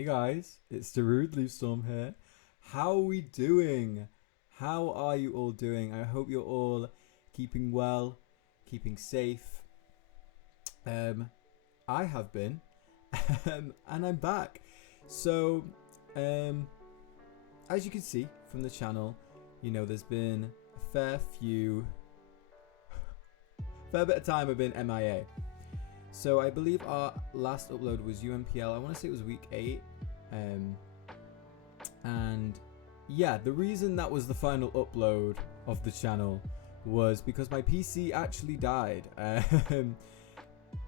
Hey guys, it's DarudeLeafStorm here. How are we doing? How are you all doing? I hope you're all keeping well, keeping safe. I have been, and I'm back. So, as you can see from the channel, you know, there's been a fair bit of time I've been MIA. So I believe our last upload was UMPL. I want to say it was week 8. And yeah, the reason that was the final upload of the channel was because my PC actually died.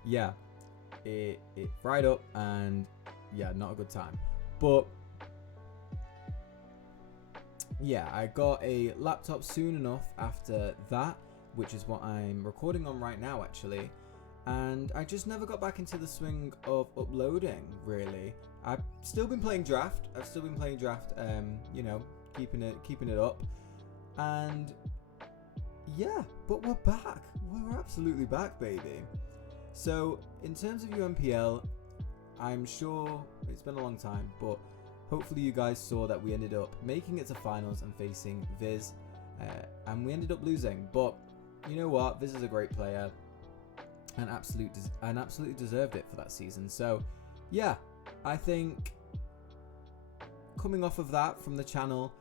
Yeah, it fried up and yeah, not a good time. But yeah, I got a laptop soon enough after that, which is what I'm recording on right now actually. And I just never got back into the swing of uploading, really. I've still been playing Draft. You know, keeping it up. And yeah, but we're back. We're absolutely back, baby. So in terms of UMPL, I'm sure it's been a long time, but hopefully you guys saw that we ended up making it to finals and facing Viz, and we ended up losing. But you know what? Viz is a great player. And absolutely deserved it for that season. So yeah, I think coming off of that from the channel,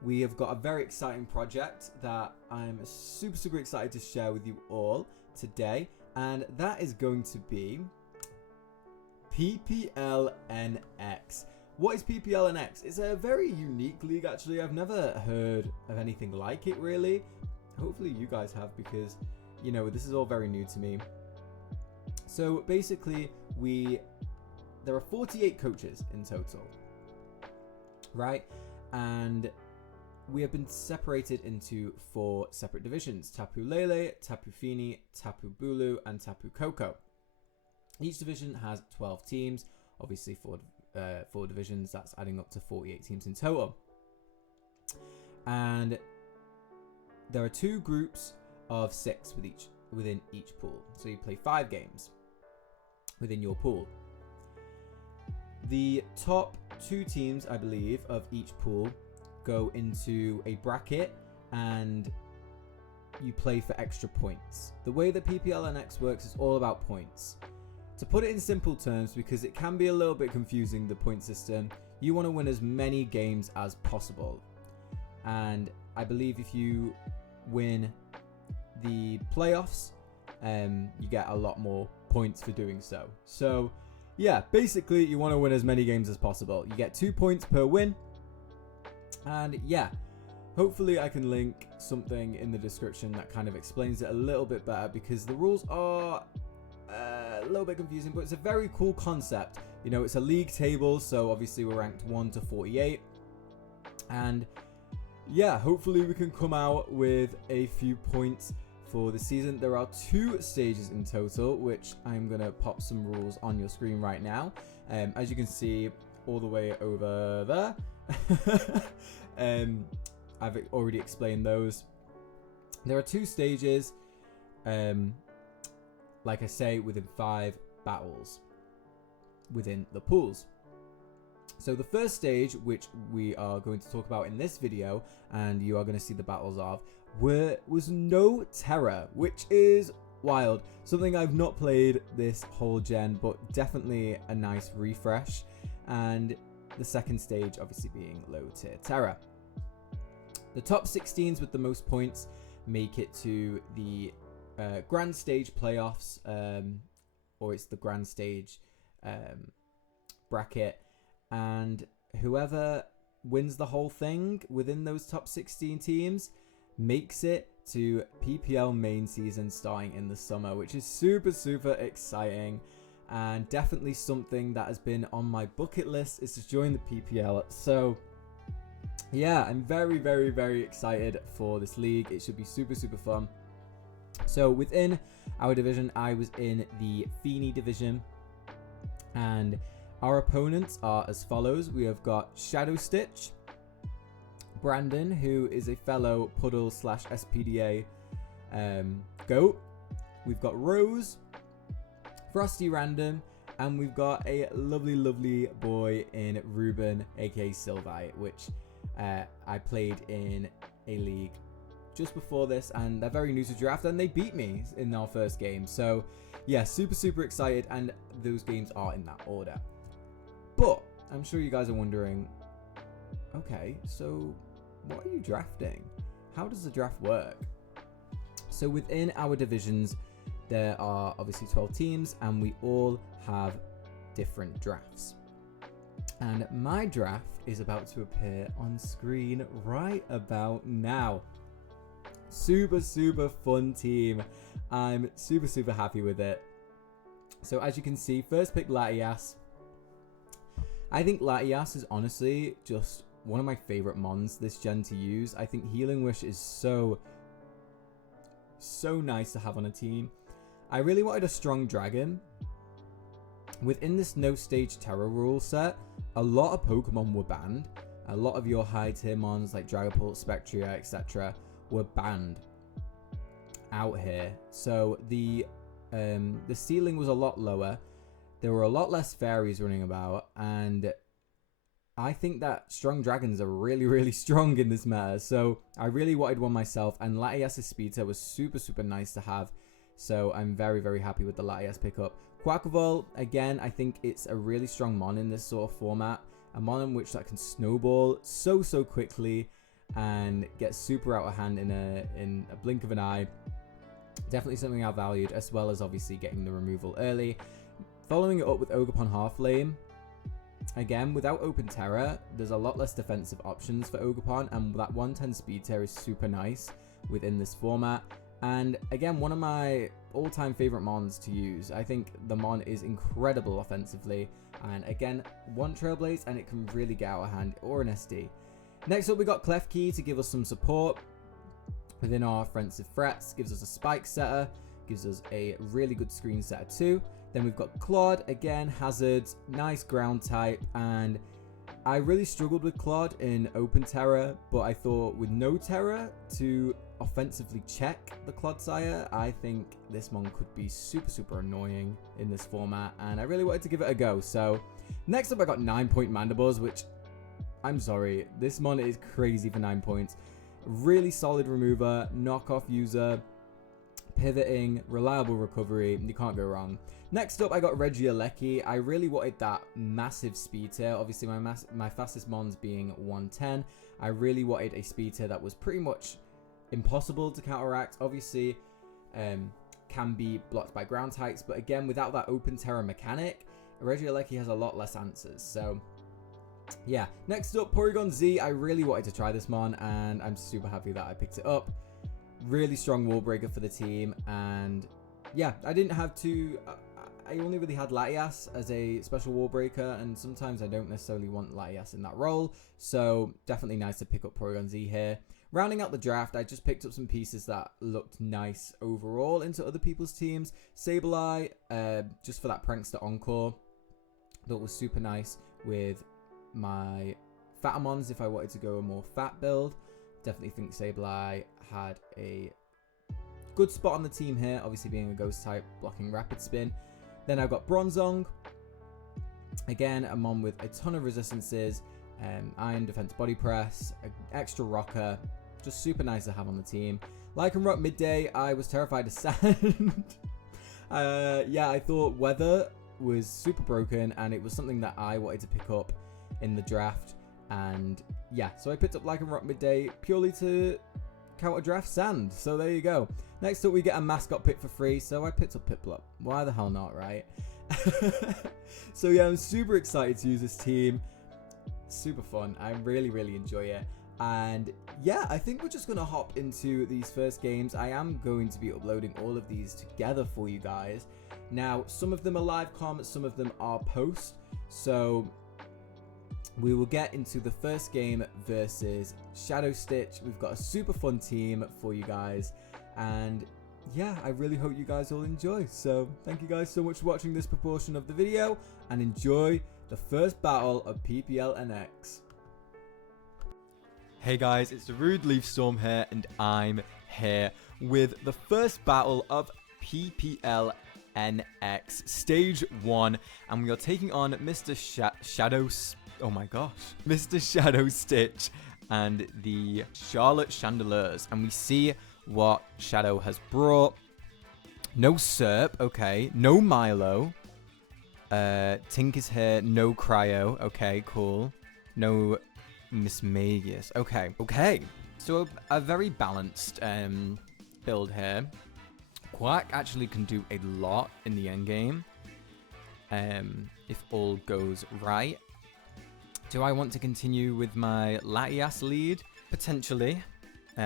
we have got a very exciting project that I'm super excited to share with you all today, and that is going to be PPL NX. What is PPL NX? It's a very unique league actually. I've never heard of anything like it really. Hopefully you guys have, because you know, this is all very new to me. So basically, there are 48 coaches in total, right? And we have been separated into 4 separate divisions: Tapu Lele, Tapu Fini, Tapu Bulu, and Tapu Koko. Each division has 12 teams, obviously 4 divisions, that's adding up to 48 teams in total. And there are 2 groups of 6 within each pool. So you play 5 games within your pool. The top 2 teams, I believe, of each pool go into a bracket and you play for extra points. The way that PPL NX works is all about points. To put it in simple terms, because it can be a little bit confusing, the point system, you want to win as many games as possible. And I believe if you win the playoffs, you get a lot more points for doing so. So yeah, basically you want to win as many games as possible. You get 2 points per win. And yeah, hopefully I can link something in the description that kind of explains it a little bit better, because the rules are a little bit confusing, but it's a very cool concept. You know, it's a league table, so obviously we're ranked 1 to 48. And yeah, hopefully we can come out with a few points for the season. There are 2 stages in total, which I'm going to pop some rules on your screen right now. As you can see, all the way over there. I've already explained those. There are 2 stages, like I say, within 5 battles within the pools. So the first stage, which we are going to talk about in this video, and you are going to see the battles of, was No Terror, which is wild. Something I've not played this whole gen, but definitely a nice refresh. And the second stage obviously being Low Tier Terror. The top 16s with the most points make it to the Grand Stage playoffs, or it's the Grand Stage bracket. And whoever wins the whole thing within those top 16 teams makes it to PPL main season starting in the summer, which is super exciting, and definitely something that has been on my bucket list is to join the PPL. So yeah, I'm very excited for this league. It should be super fun. So within our division, I was in the Fini Division, and our opponents are as follows. We have got Shadow Stitch, Brandon, who is a fellow Puddle / SPDA GOAT. We've got Rose, Frosty Random, And we've got a lovely, lovely boy in Ruben, aka Sylvite, which I played in a league just before this, and they're very new to draft, and they beat me in our first game. So yeah, super, super excited, and those games are in that order. But I'm sure you guys are wondering, okay, so what are you drafting? How does the draft work? So within our divisions, there are obviously 12 teams, and we all have different drafts. And my draft is about to appear on screen right about now. Super, super fun team. I'm super, super happy with it. So as you can see, first pick Latias. I think Latias is honestly just one of my favorite mons this gen to use. I think Healing Wish is so nice to have on a team. I really wanted a strong dragon. Within this no stage terror rule set, a lot of Pokemon were banned. A lot of your high tier mons like Dragapult, Spectria, etc. were banned out here. So the ceiling was a lot lower. There were a lot less fairies running about, and I think that strong dragons are really, really strong in this meta. So I really wanted one myself, and Latias' Speeder was super, super nice to have. So I'm very, very happy with the Latias pickup. Quackavolt, again, I think it's a really strong mon in this sort of format. A mon in which that can snowball so quickly and get super out of hand in a blink of an eye. Definitely something I valued, as well as obviously getting the removal early. Following it up with Ogerpon Halflame. Again, without Open Terror, there's a lot less defensive options for Ogerpon, and that 110 speed tear is super nice within this format. And again, one of my all-time favorite mons to use. I think the mon is incredible offensively, and again, one Trailblaze and it can really get out of hand, or an SD. Next up, we got Klefki to give us some support within our offensive threats. Gives us a spike setter, gives us a really good screen setter too. Then we've got Claude, again, hazards, nice ground type, and I really struggled with Claude in Open Terror, but I thought with no Terror to offensively check the Clodsire, I think this mon could be super, super annoying in this format, and I really wanted to give it a go. So next up, I got 9-point Mandibles, which, I'm sorry, this mon is crazy for 9 points. Really solid remover, knockoff user, pivoting, reliable recovery, you can't go wrong. Next up, I got Regieleki. I really wanted that massive speed tier. Obviously, my fastest mons being 110. I really wanted a speed tier that was pretty much impossible to counteract. Obviously, can be blocked by ground types, but again, without that Open Terror mechanic, Regieleki has a lot less answers. So yeah, next up, Porygon Z. I really wanted to try this mon, and I'm super happy that I picked it up. Really strong wall breaker for the team, and yeah, I didn't have to. I only really had Latias as a special wall breaker, and sometimes I don't necessarily want Latias in that role, so definitely nice to pick up Porygon Z here. Rounding out the draft, I just picked up some pieces that looked nice overall into other people's teams. Sableye, just for that Prankster Encore, that was super nice with my Fatamons if I wanted to go a more fat build. Definitely think Sableye had a good spot on the team here, obviously being a ghost type, blocking rapid spin. Then I've got Bronzong, again a mon with a ton of resistances, iron defense body press, an extra rocker, just super nice to have on the team. Lycanroc midday, I was terrified of sand. Yeah, I thought weather was super broken, and it was something that I wanted to pick up in the draft. And yeah, so I picked up Lycanroc midday purely to counter draft sand. So there you go. Next up, we get a mascot pick for free, so I picked up Piplup. Why the hell not, right? So yeah, I'm super excited to use this team. Super fun. I really, really enjoy it. And yeah, I think we're just going to hop into these first games. I am going to be uploading all of these together for you guys. Now, some of them are live comments, some of them are post. So we will get into the first game versus Shadow Stitch. We've got a super fun team for you guys, and yeah, I really hope you guys all enjoy. So thank you guys so much for watching this proportion of the video, and enjoy the first battle of PPL NX. Hey guys, it's DarudeLeafStorm here, and I'm here with the first battle of PPL NX Stage 1. And we are taking on Mr. Shadow... Oh my gosh. Mr. Shadow Stitch and the Charlotte Chandeliers. And we see what Shadow has brought. No Serp. Okay. No Milo. Tink is here. No Cryo. Okay, cool. No Miss Magius. Okay. Okay. So a very balanced build here. Quack actually can do a lot in the end game. If all goes right. Do I want to continue with my Latias lead? Potentially.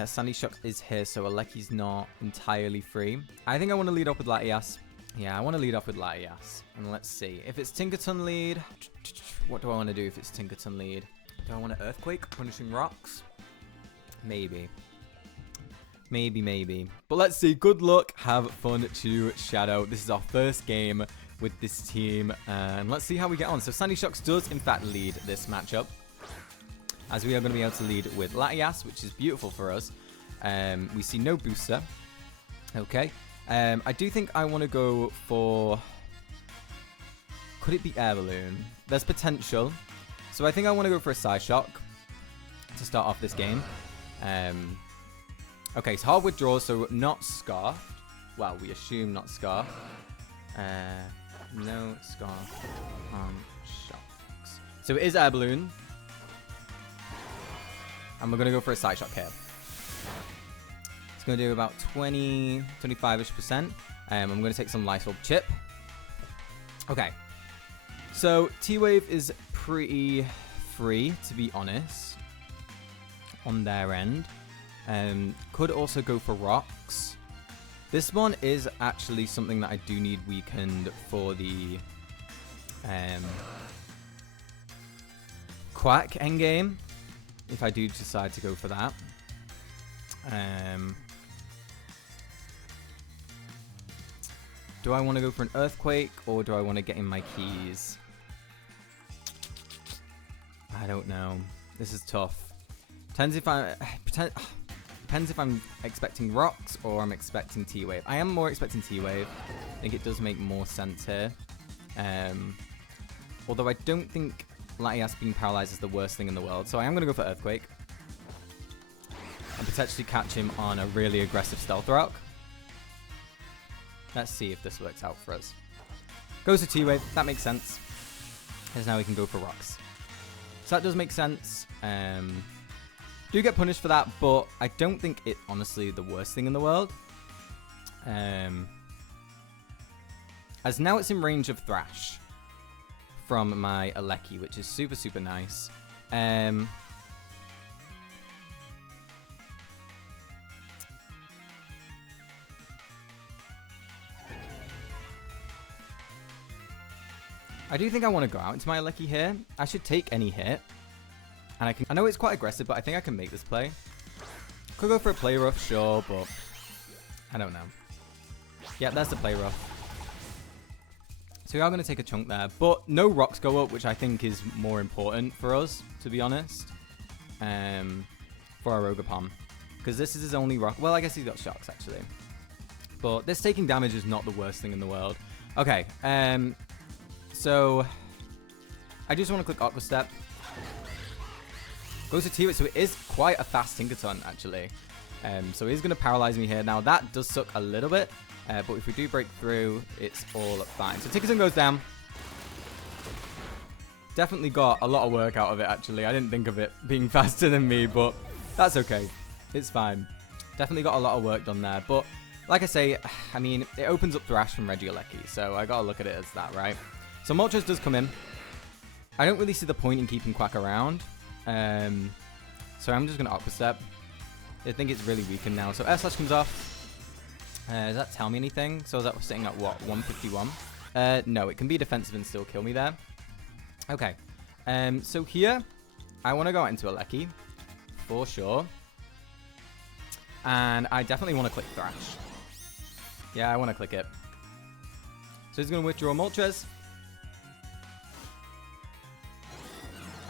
Sandy Shock is here, so Aleki's not entirely free. I think I want to lead off with Latias. Yeah, I want to lead off with Latias. And let's see. If it's Tinkerton lead, what do I want to do if it's Tinkerton lead? Do I want an Earthquake? Punishing Rocks? Maybe. Maybe. But let's see. Good luck. Have fun to Shadow. This is our first game with this team. And let's see how we get on. So Sandy Shocks does, in fact, lead this matchup. As we are going to be able to lead with Latias, which is beautiful for us. We see no booster. Okay. I do think I want to go for... Could it be Air Balloon? There's potential. So I think I want to go for a Psyshock to start off this game. Okay, so hard withdrawal, so not Scarf. Well, we assume not Scarf. No Scarf on Shocks. So it is Air Balloon. And we're going to go for a Psyshock here. It's going to do about 20, 25-ish%. I'm going to take some Lysol Chip. Okay. So T-Wave is pretty free, to be honest, on their end. Could also go for Rocks. This one is actually something that I do need weakened for the Quack endgame, if I do decide to go for that. Do I want to go for an Earthquake, or do I want to get in my keys? I don't know. This is tough. Depends if I'm expecting Rocks or I'm expecting T-Wave. I am more expecting T-Wave. I think it does make more sense here. Although I don't think Latias being paralyzed is the worst thing in the world. So I am going to go for Earthquake. And potentially catch him on a really aggressive Stealth Rock. Let's see if this works out for us. Goes to T-Wave. That makes sense. Because now we can go for Rocks. So that does make sense. Do get punished for that, but I don't think it honestly the worst thing in the world. As now it's in range of Thrash from my Aleki, which is super, super nice. I do think I want to go out into my Aleki here. I should take any hit. And I know it's quite aggressive, but I think I can make this play. Could go for a play rough, sure, but I don't know. Yeah, there's the play rough. So we are going to take a chunk there, but no rocks go up, which I think is more important for us, to be honest. For our Ogapom. Because this is his only rock. Well, I guess he's got shocks, actually. But this taking damage is not the worst thing in the world. Okay, so I just want to click Aqua Step. Goes to T-Wave, so it is quite a fast Tinkerton, actually. So he's going to paralyze me here. Now, that does suck a little bit, but if we do break through, it's all fine. So Tinkerton goes down. Definitely got a lot of work out of it, actually. I didn't think of it being faster than me, but that's okay. It's fine. Definitely got a lot of work done there. But like I say, I mean, it opens up Thrash from Regieleki, so I got to look at it as that, right? So Moltres does come in. I don't really see the point in keeping Quack around. So I'm just going to Aqua Step. I think it's really weakened now. So Air Slash comes off. Does that tell me anything? So is that sitting at what? 151? No, it can be defensive and still kill me there. Okay. So here, I want to go out into Aleki. For sure. And I definitely want to click Thrash. Yeah, I want to click it. So he's going to withdraw Moltres.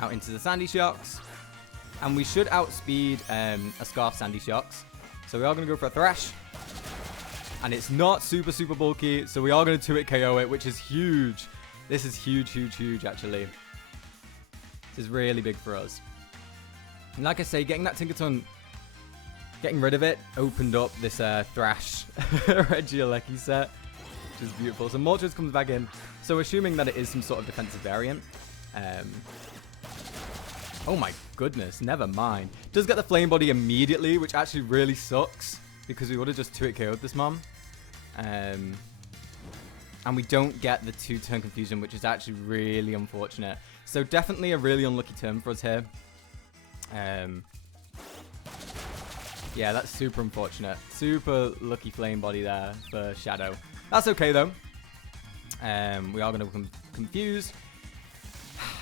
Out into the Sandy Shocks. And we should outspeed a Scarf Sandy Shocks. So we are going to go for a Thrash. And it's not super, super bulky, so we are going to 2-hit KO it, which is huge. This is huge, huge, huge, actually. This is really big for us. And like I say, getting that Tinkerton, getting rid of it, opened up this Thrash Regieleki set, which is beautiful. So Moltres comes back in. So assuming that it is some sort of defensive variant. Oh my goodness, never mind. Does get the Flame Body immediately, which actually really sucks. Because we would have just 2-hit KO'd this mom. And we don't get the 2-turn confusion, which is actually really unfortunate. So definitely a really unlucky turn for us here. Yeah, that's super unfortunate. Super lucky Flame Body there for Shadow. That's okay, though. We are going to become confused.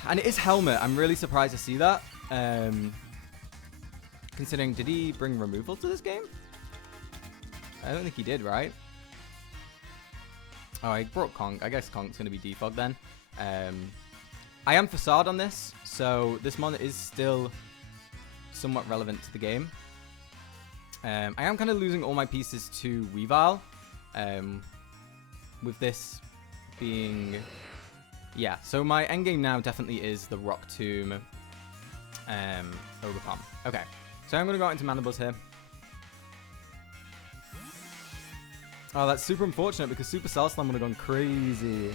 And it is Helmet. I'm really surprised to see that. Considering, did he bring removal to this game? I don't think he did, right? Oh, I brought Conk. I guess Conk's going to be default then. I am Facade on this, so this mon is still somewhat relevant to the game. I am kind of losing all my pieces to Weavile. With this being... Yeah, so my endgame now definitely is the Rock Tomb Ogre. Okay, so I'm going to go out into Mandibles here. Oh, that's super unfortunate because Super Cell Slam would have gone crazy.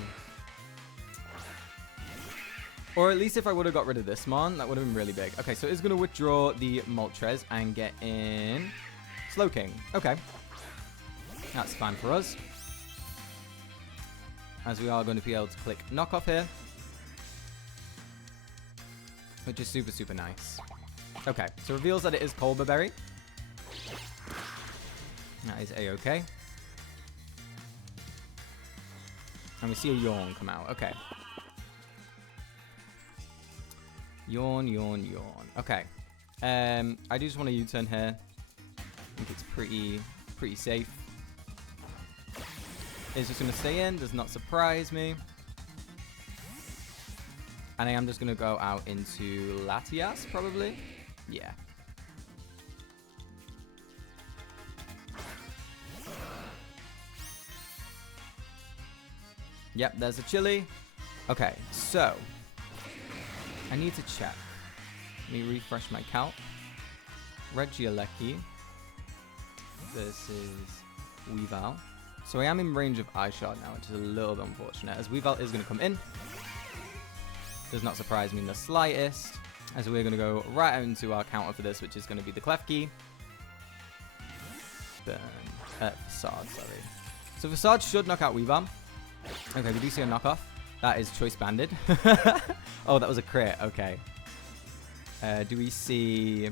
Or at least if I would have got rid of this mon, that would have been really big. Okay, so it's going to withdraw the Moltres and get in Slowking. Okay. That's fine for us. As we are going to be able to click Knockoff here. Which is super, super nice. Okay, so reveals that it is Colbur Berry. That is A-okay. And we see a Yawn come out. Okay. Yawn, yawn, yawn. Okay. I do just want a U-turn here. I think it's pretty safe. It's just going to stay in. Does not surprise me. And I am just going to go out into Latias, probably. Yeah. Yep, there's a Chili. Okay, so I need to check. Let me refresh my count. Regieleki versus Weavile. So I am in range of Eye Shard now, which is a little bit unfortunate, as Weavile is going to come in. Does not surprise me in the slightest, as we're going to go right out into our counter for this, which is going to be the Klefki. Burn. Facade, sorry. So Facade should knock out Weavile. Okay, we do see a knockoff. That is Choice Banded. Oh, that was a crit. Okay. Do we see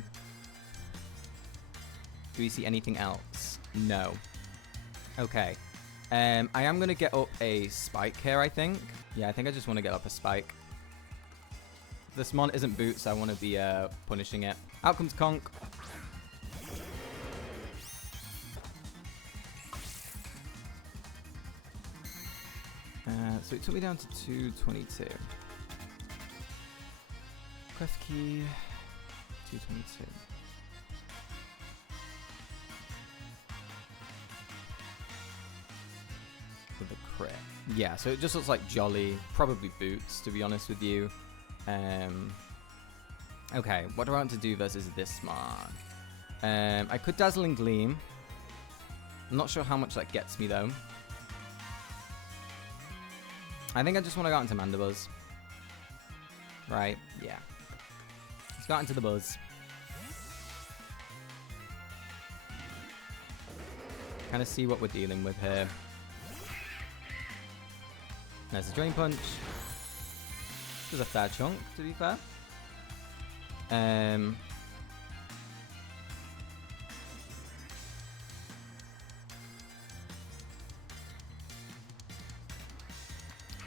anything else? No. Okay. I am going to get up a Spike here, I think. Yeah, I think I just want to get up a Spike. This mon isn't Boots, so I want to be punishing it. Out comes Conk. So it took me down to 222. Klefki, 222. With a crit. Yeah, so it just looks like Jolly, probably Boots, to be honest with you. Okay, what do I want to do versus this mon? I could Dazzling Gleam. I'm not sure how much that gets me, though. I think I just want to go out into Mandibuzz. Right, yeah. Let's go out into the Buzz. Kind of see what we're dealing with here. There's a Drain Punch. There's a fair chunk, to be fair.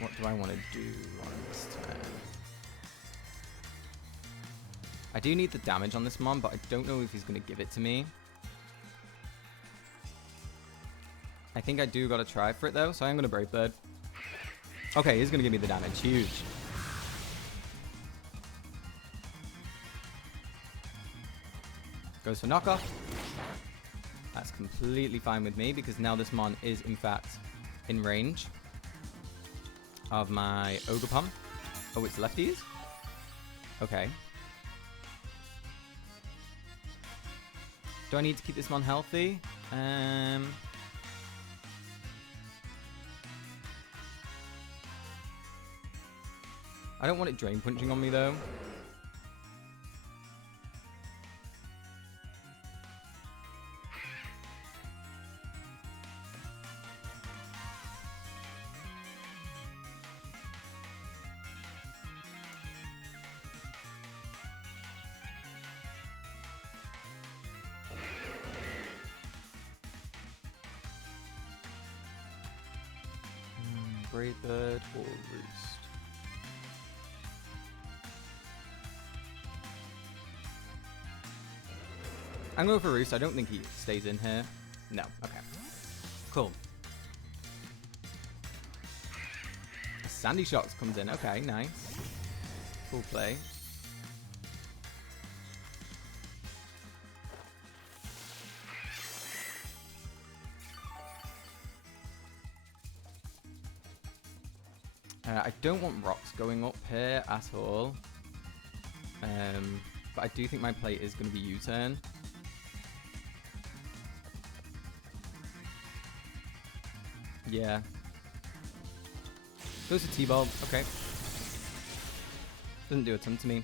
What do I want to do on this turn? I do need the damage on this mon, but I don't know if he's going to give it to me. I think I do got to try for it, though, so I'm going to Brave Bird. Okay, he's going to give me the damage. Huge. Goes for knockoff. That's completely fine with me because now this mon is in fact in range of my Ogerpon. Oh, it's lefties? Okay. Do I need to keep this mon healthy? I don't want it drain punching on me though. Brave bird or roost? I'm going for roost. I don't think he stays in here. No. Okay. Cool. Sandy Shocks comes in. Okay, nice. Full play. I don't want rocks going up here at all. But I do think my play is going to be U-turn. Yeah. Goes to T-ball. Okay. Doesn't do a ton to me.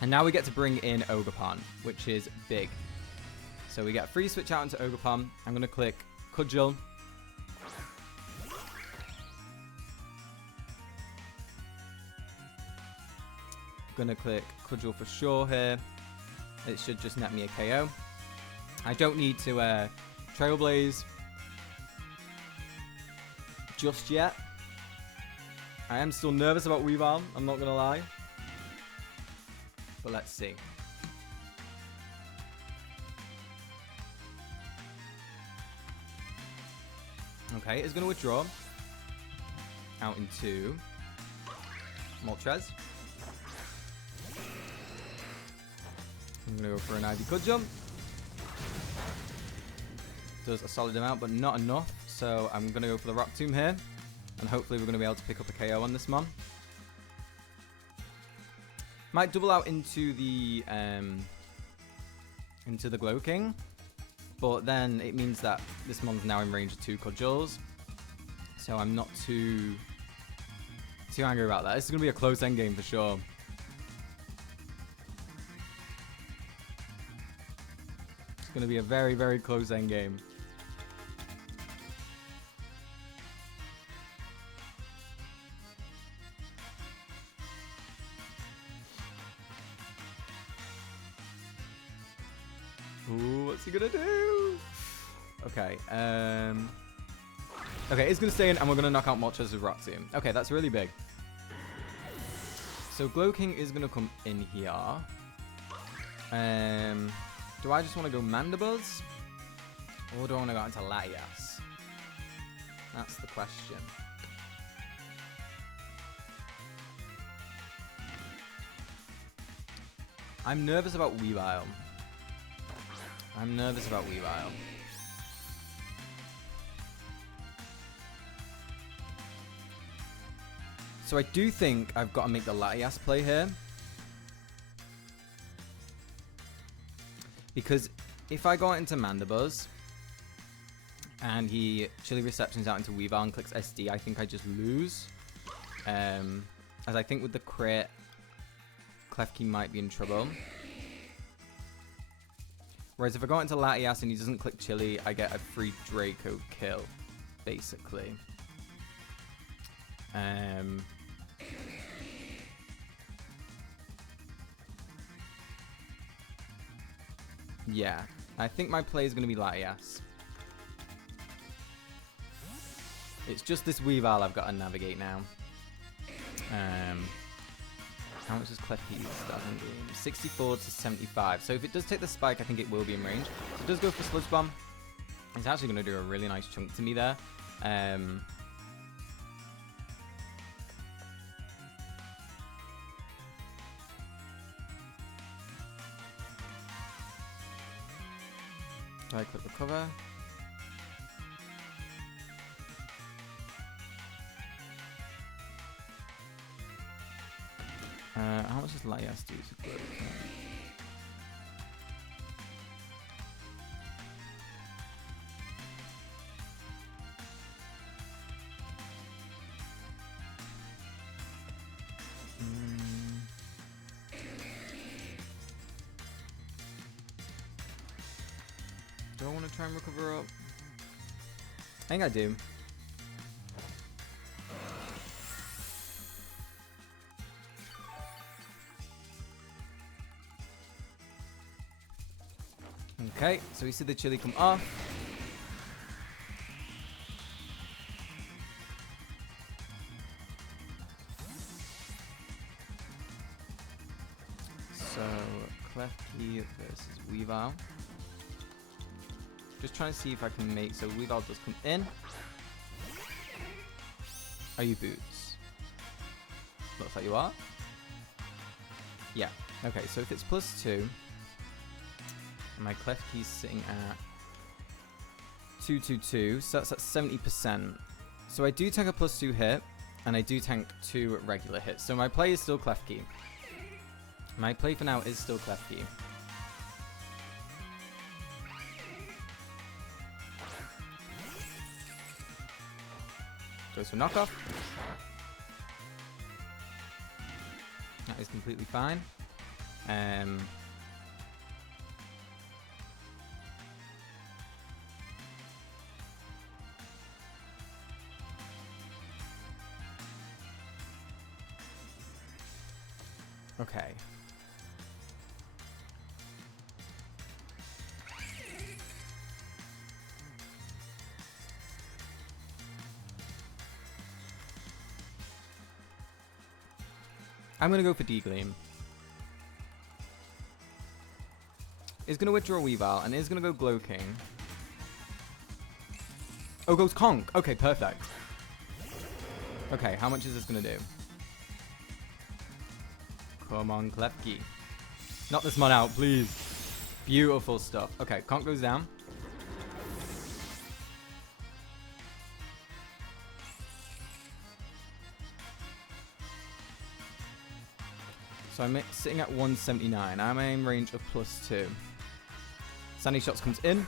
And now we get to bring in Ogerpon, which is big. So we get free switch out into Ogerpon. I'm going to click Cudgel. Going to click Cudgel for sure here. It should just net me a KO. I don't need to Trailblaze just yet. I am still nervous about Weavile, I'm not going to lie. But let's see. Okay, it's going to withdraw out into Moltres. I'm going to go for an Ivy Cudgel. Does a solid amount, but not enough. So I'm going to go for the Rock Tomb here. And hopefully we're going to be able to pick up a KO on this mon. Might double out into the Glow King. But then it means that this mon's now in range of 2 Cudgels. So I'm not too angry about that. This is going to be a close end game for sure. It's going to be a very, very close end game. Ooh, what's he going to do? Okay, okay, it's going to stay in, and we're going to knock out Moltres with Rock Tomb. Okay, that's really big. So Glow King is going to come in here. Do I just want to go Mandibuzz? Or do I want to go into Latias? That's the question. I'm nervous about Weavile. So I do think I've got to make the Latias play here. Because if I go into Mandibuzz and he Chilly Receptions out into Weavile and clicks SD, I think I just lose. As I think with the crit, Klefki might be in trouble. Whereas if I go into Latias and he doesn't click Chilly, I get a free Draco kill, basically. Yeah, I think my play is going to be Latias. It's just this Weavile I've got to navigate now. How much does Klefki start on game? 64 to 75. So if it does take the spike, I think it will be in range. It does go for Sludge Bomb. It's actually going to do a really nice chunk to me there. Right click recover. How much does Latias do to grow? Do I want to try and recover up? I think I do. Okay, so we see the chili come off. So, Klefki versus Weavile. Just trying to see if I can make... So, Weavile does come in. Are you Boots? Looks like you are. Yeah. Okay, so if it's +2... My Klefki's sitting at 222, so that's at 70%. So I do tank a +2 hit, and I do tank 2 regular hits. So my play is still Klefki. My play for now is still Klefki. Goes for knockoff. That is completely fine. Okay. I'm gonna go for D-Gleam. Is gonna withdraw Weavile and is gonna go Glow King. Oh, goes Conk. Okay, perfect. Okay, how much is this gonna do? Come on, Klefki. Knock this mon out, please. Beautiful stuff. Okay, Conk goes down. So I'm sitting at 179. I'm in range of +2. Sandy Shots comes in.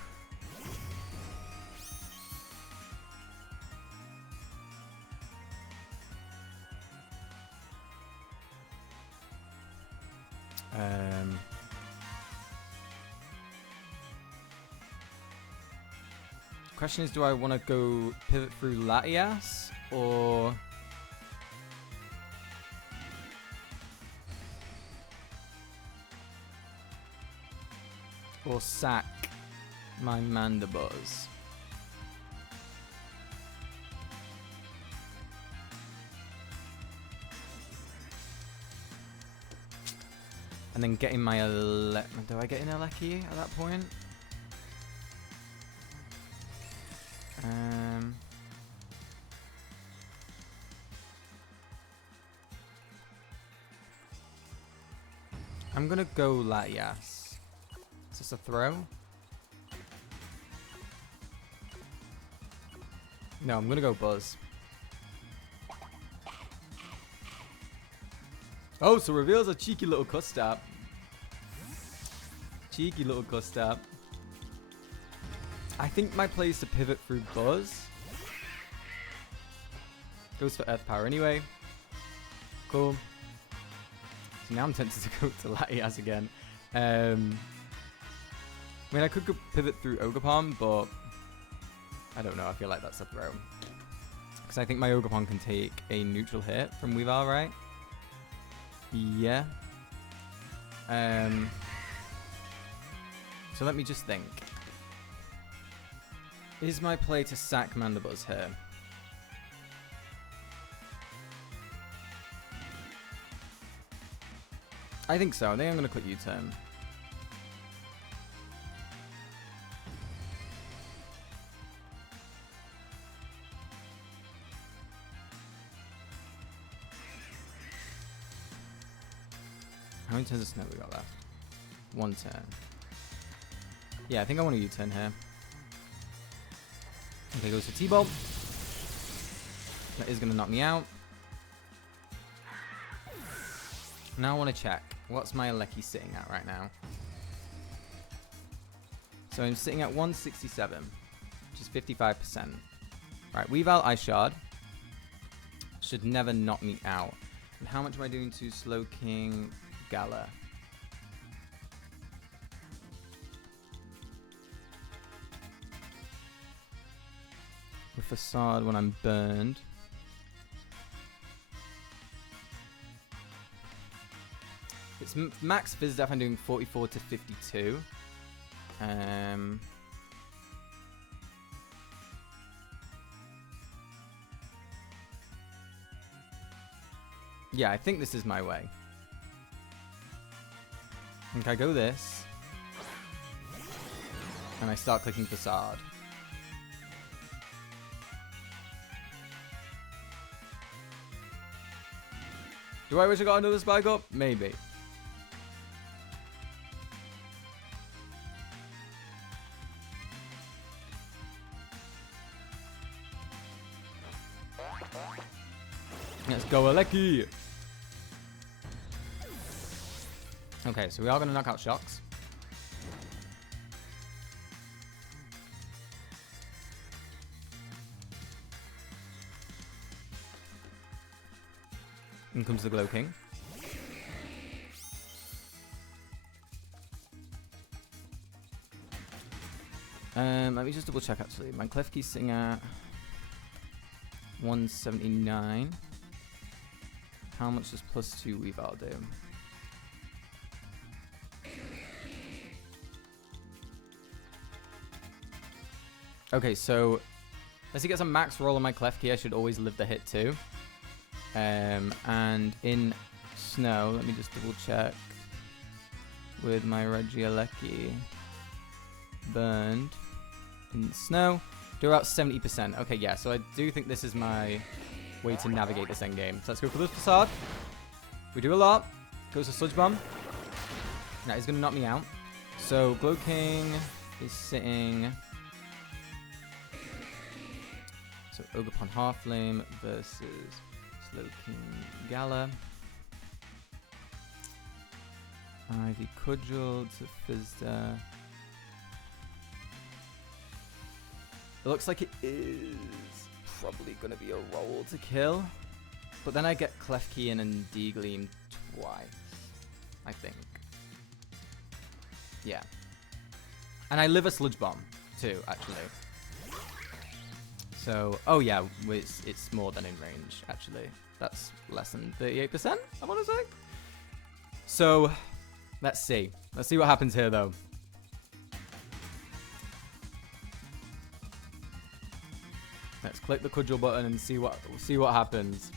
Question is, do I want to go pivot through Latias or sack my Mandibuzz? And then getting my do I get in Aleki at that point? I'm gonna go Latias. Is this a throw? No, I'm gonna go Buzz. Oh, so reveals a cheeky little Custap. Cheeky little Custap. I think my play is to pivot through Buzz. Goes for Earth Power anyway. Cool. So now I'm tempted to go to Latias again. I mean, I could go pivot through Ogerpon, but I don't know. I feel like that's a throw. Because I think my Ogerpon can take a neutral hit from Weavile, right? Yeah. So let me just think. Is my play to sack Mandibuzz here? I think so. I think I'm going to click U-turn. How many turns of snow we got left? One turn. Yeah, I think I want to U-turn here. Okay, goes to T-Bolt. That is going to knock me out. Now I want to check. What's my Lecky sitting at right now? So I'm sitting at 167, which is 55%. Right, Weavile, Ice Shard. Should never knock me out. And how much am I doing to Slowking Gala? With Facade when I'm burned. It's max Fizz Def, I'm doing 44 to 52. Yeah, I think this is my way. I think I go this. And I start clicking Facade. Do I wish I got another spike up? Maybe. Let's go, Aleki! Okay, so we are going to knock out Shocks. In comes the Glow King. Let me just double check actually. My Klefki's sitting at 179. How much does +2 Weavile do? Okay, so as he gets a max roll on my Klefki, I should always live the hit too. And in snow, let me just double check with my Regieleki burned in snow. Do about 70%. Okay, yeah, so I do think this is my way to navigate this endgame. So let's go for the Facade. We do a lot. Goes to Sludge Bomb. That is going to knock me out. So Glow King is sitting. So Ogerpon Halflame versus Slowking Gala. Ivy Cudgel to Fizzda. It looks like it is probably going to be a roll to kill. But then I get Klefki in and D-Gleam twice, I think. Yeah. And I live a Sludge Bomb too, actually. So, oh yeah, it's more than in range, actually. That's less than 38%, I want to say. So, let's see. Let's see what happens here, though. Let's click the Cudgel button and see what happens.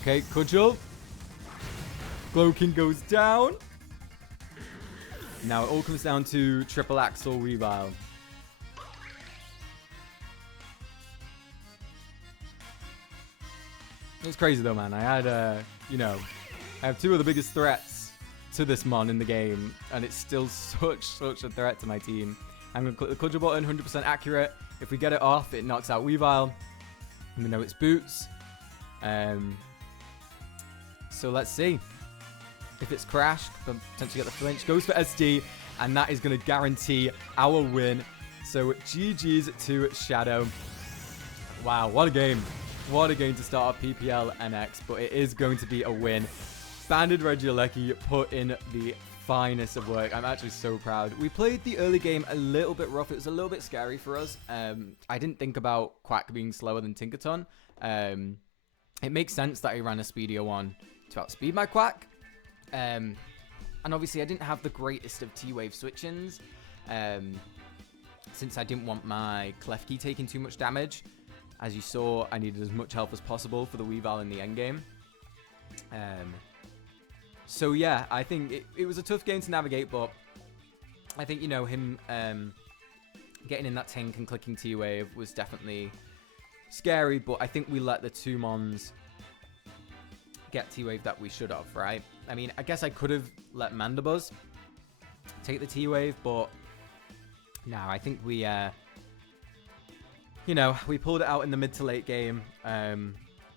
Okay, Cudgel. Glow King goes down. Now it all comes down to Triple Axle Weavile. It's crazy though, man. I had, you know, I have two of the biggest threats to this mon in the game, and it's still such a threat to my team. I'm going to click the Cudgel button, 100% accurate. If we get it off, it knocks out Weavile. And we know it's Boots. So let's see. If it's Crash, potentially get the flinch. Goes for SD, and that is going to guarantee our win. So GG's to Shadow. Wow, what a game. What a game to start off PPL NX, but it is going to be a win. Banded Regieleki put in the finest of work. I'm actually so proud. We played the early game a little bit rough. It was a little bit scary for us. I didn't think about Quack being slower than Tinkaton. It makes sense that I ran a speedier one to outspeed my Quack. And obviously I didn't have the greatest of T-Wave switch-ins. Since I didn't want my Klefki taking too much damage. As you saw, I needed as much health as possible for the Weavile in the endgame. So yeah, I think it was a tough game to navigate, but I think, you know, him getting in that tank and clicking T-Wave was definitely scary, but I think we let the two mons get T-Wave that we should have, right? I mean, I guess I could have let Mandibuzz take the T-Wave, but No, I think we, we pulled it out in the mid to late game.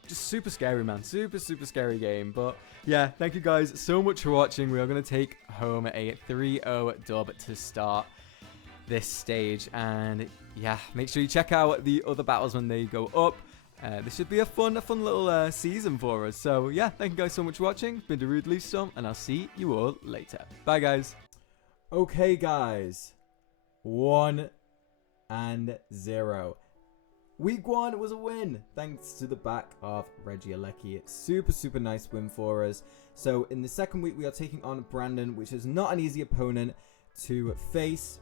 Just super scary, man. Super scary game. But yeah, thank you guys so much for watching. We are going to take home a 3-0 dub to start this stage. And yeah, make sure you check out the other battles when they go up. This should be a fun little season for us. So yeah, thank you guys so much for watching. It's been DarudeLeafStorm, and I'll see you all later. Bye, guys. Okay, guys. 1-0. Week 1 was a win, thanks to the back of Reggie Alecki. Super nice win for us. So in the second week, we are taking on Brandon, which is not an easy opponent to face.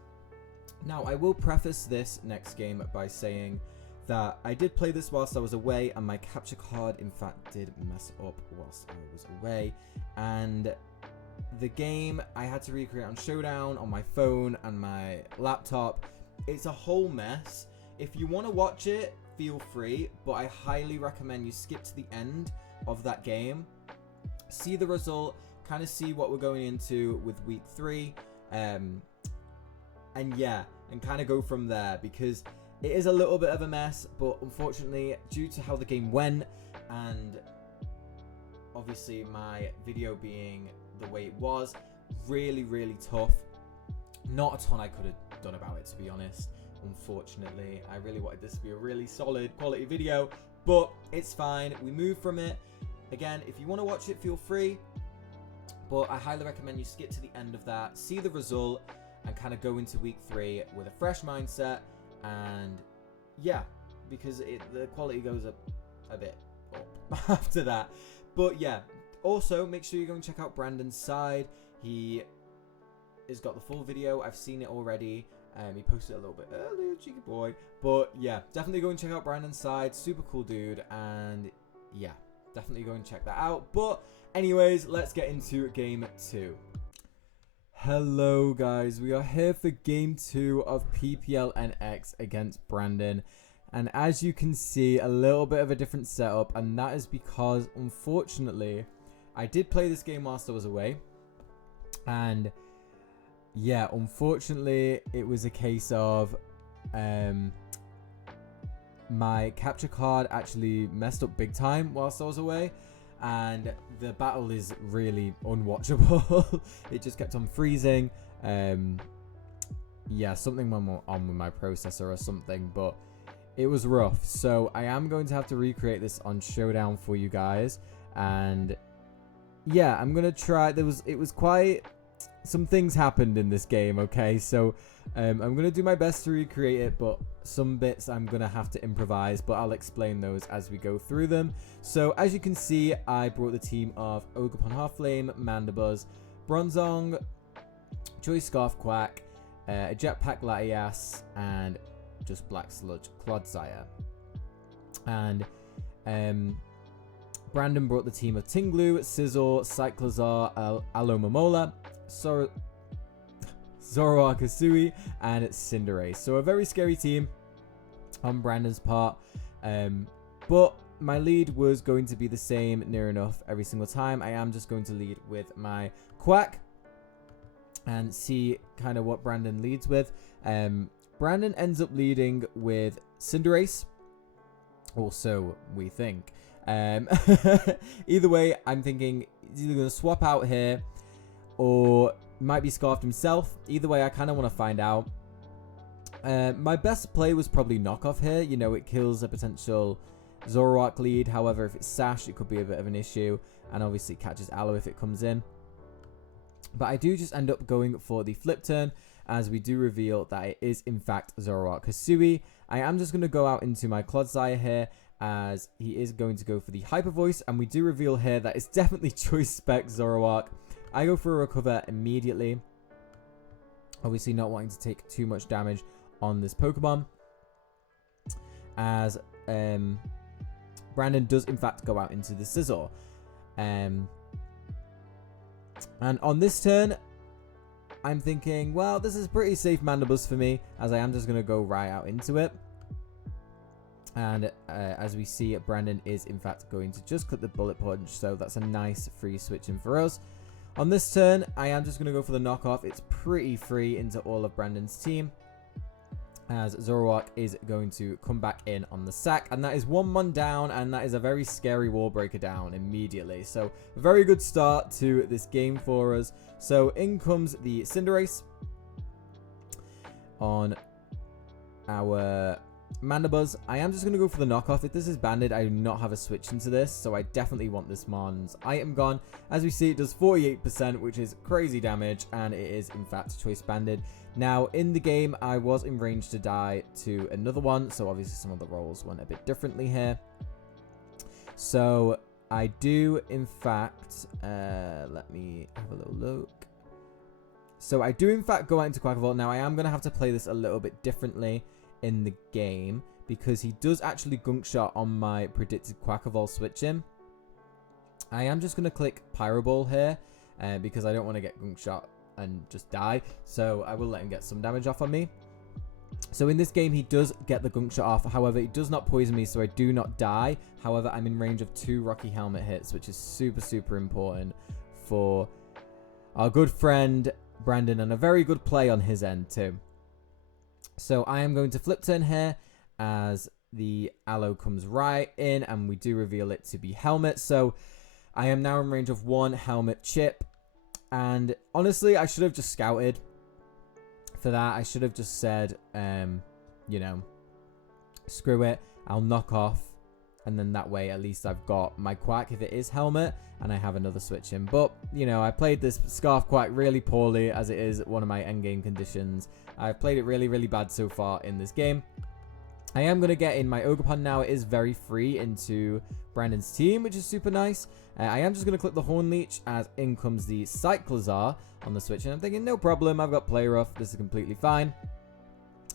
Now, I will preface this next game by saying that I did play this whilst I was away, and my capture card, in fact, did mess up whilst I was away. And the game, I had to recreate on Showdown, on my phone, and my laptop. It's a whole mess. If you want to watch it, feel free, but I highly recommend you skip to the end of that game. See the result, kind of see what we're going into with week 3. And yeah, and kind of go from there, because it is a little bit of a mess, but unfortunately, due to how the game went, and obviously my video being the way it was, really tough. Not a ton I could have done about it, to be honest. Unfortunately, I really wanted this to be a really solid quality video, but it's fine. We move from it. Again, if you want to watch it, feel free, but I highly recommend you skip to the end of that, see the result, and kind of go into week 3 with a fresh mindset. And yeah, because the quality goes up a bit up after that. But yeah, also make sure you go and check out Brandon's side. He has got the full video. I've seen it already. He posted it a little bit earlier, cheeky boy. But yeah, definitely go and check out Brandon's side. Super cool dude. And yeah, definitely go and check that out. But anyways, let's get into game 2. Hello guys, we are here for game 2 of PPL NX against Brandon. And as you can see, a little bit of a different setup. And that is because, unfortunately, I did play this game whilst I was away. And yeah, unfortunately, it was a case of my capture card actually messed up big time whilst I was away, and the battle is really unwatchable. It just kept on freezing. Yeah, something went on with my processor or something, but it was rough. So I am going to have to recreate this on Showdown for you guys, and yeah, I'm gonna try. It was quite. Some things happened in this game, okay? So I'm going to do my best to recreate it, but some bits I'm going to have to improvise, but I'll explain those as we go through them. So as you can see, I brought the team of Ogerpon Halflame, Mandibuzz, Bronzong, Joy Scarf Quack, a Jetpack Latias, and just Black Sludge Clodsire. And Brandon brought the team of Tinglu, Scizor, Cyclozar, Alomomola, Zoroark Hisui, and Cinderace. So a very scary team on Brandon's part. But my lead was going to be the same near enough every single time. I am just going to lead with my Quack and see kind of what Brandon leads with. Brandon ends up leading with Cinderace. Also, we think. Either way, I'm thinking he's either going to swap out here or might be Scarfed himself. Either way, I kind of want to find out. My best play was probably Knockoff here. You know, it kills a potential Zoroark lead. However, if it's Sash, it could be a bit of an issue. And obviously catches Aloe if it comes in. But I do just end up going for the flip turn, as we do reveal that it is in fact Zoroark Hisui. I am just going to go out into my Clodsire here, as he is going to go for the Hyper Voice. And we do reveal here that it's definitely Choice Spec Zoroark. I go for a recover immediately. Obviously not wanting to take too much damage on this Pokemon, as Brandon does in fact go out into the Scizor. And on this turn, I'm thinking, well, this is pretty safe Mandibuzz for me, as I am just going to go right out into it. And as we see, Brandon is in fact going to just cut the Bullet Punch, so that's a nice free switch in for us. On this turn, I am just going to go for the knockoff. It's pretty free into all of Brandon's team. as Zoroark is going to come back in on the sack. And that is 1-1 down, and that is a very scary wall breaker down immediately. So a very good start to this game for us. So in comes the Cinderace on our Mandibuzz. I am just going to go for the knockoff. If this is banded, I do not have a switch into this, so I definitely want this Mon's item gone. As we see, it does 48%, which is crazy damage, and it is in fact choice banded. Now, in the game, I was in range to die to another one, so obviously some of the rolls went a bit differently here. So I do, in fact, let me have a little look. So I do, in fact, go out into Quackavolt. Now, I am going to have to play this a little bit differently in the game, because he does actually Gunk Shot on my predicted Quackavolt switching. I am just going to click Pyro Ball here, because I don't want to get Gunk Shot and just die, so I will let him get some damage off on me. So in this game, he does get the Gunk Shot off. However, he does not poison me, so I do not die. However, I'm in range of 2 Rocky Helmet hits, which is super, super important for our good friend Brandon, and a very good play on his end too. So I am going to flip turn here as the Aloe comes right in, and we do reveal it to be Helmet. So I am now in range of 1 Helmet chip. And honestly, I should have just scouted for that. I should have just said, you know, screw it. I'll knock off. And then that way, at least I've got my Quack if it is Helmet. And I have another switch in. But, you know, I played this Scarf Quack really poorly, as it is one of my endgame conditions. I've played it really, really bad so far in this game. I am going to get in my Ogerpon now. It is very free into Brandon's team, which is super nice. I am just going to click the Horn Leech as in comes the Cyclizar on the switch. And I'm thinking, no problem, I've got Play Rough. This is completely fine.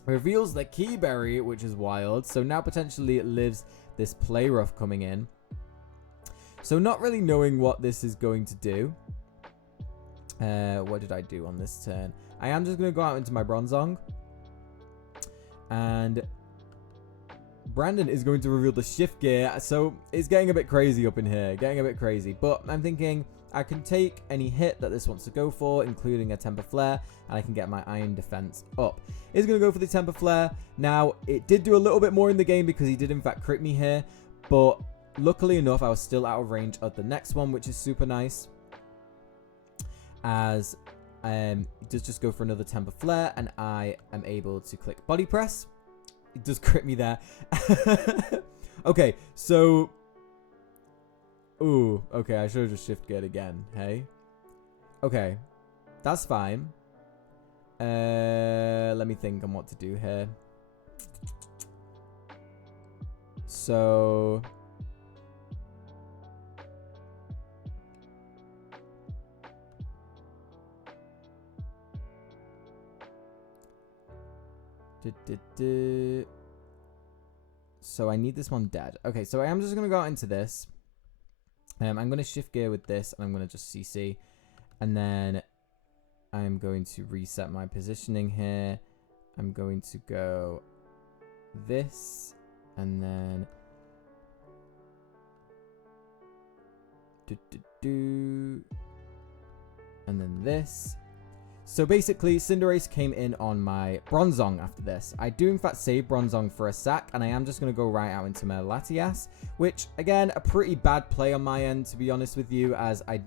Reveals the Key Berry, which is wild. So now potentially it lives this Play Rough coming in. So not really knowing what this is going to do. What did I do on this turn? I am just going to go out into my Bronzong. And Brandon is going to reveal the Shift Gear. So it's getting a bit crazy up in here. Getting a bit crazy. But I'm thinking I can take any hit that this wants to go for, including a Temper Flare. And I can get my Iron Defense up. He's going to go for the Temper Flare. Now, it did do a little bit more in the game because he did in fact crit me here. But luckily enough, I was still out of range of the next one, which is super nice. As it does just go for another Temper Flare, and I am able to click Body Press. It does crit me there. Okay, so... Ooh, okay, I should have just Shift Geared again, hey? Okay, that's fine. Let me think on what to do here. So... So I need this one dead. Okay, so I am just going to go out into this. I'm going to Shift Gear with this, and I'm going to just CC. And then I'm going to reset my positioning here. I'm going to go this, and then... And then this. So basically, Cinderace came in on my Bronzong after this. I do in fact save Bronzong for a sack, and I am just going to go right out into my Latias, which, again, a pretty bad play on my end, to be honest with you, as I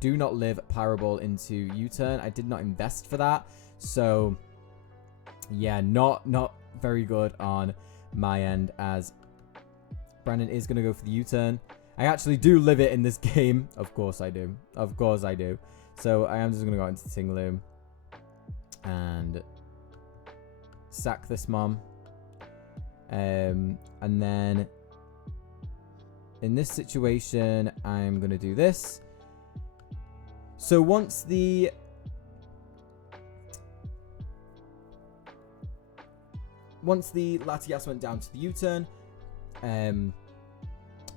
do not live Pyro Ball into U-turn. I did not invest for that. So, yeah, not very good on my end, as Brandon is going to go for the U-turn. I actually do live it in this game. Of course I do. Of course I do. So I am just going to go into Tingaloom and sack this mom. And then in this situation, I'm going to do this. So once the Latias went down to the U-turn,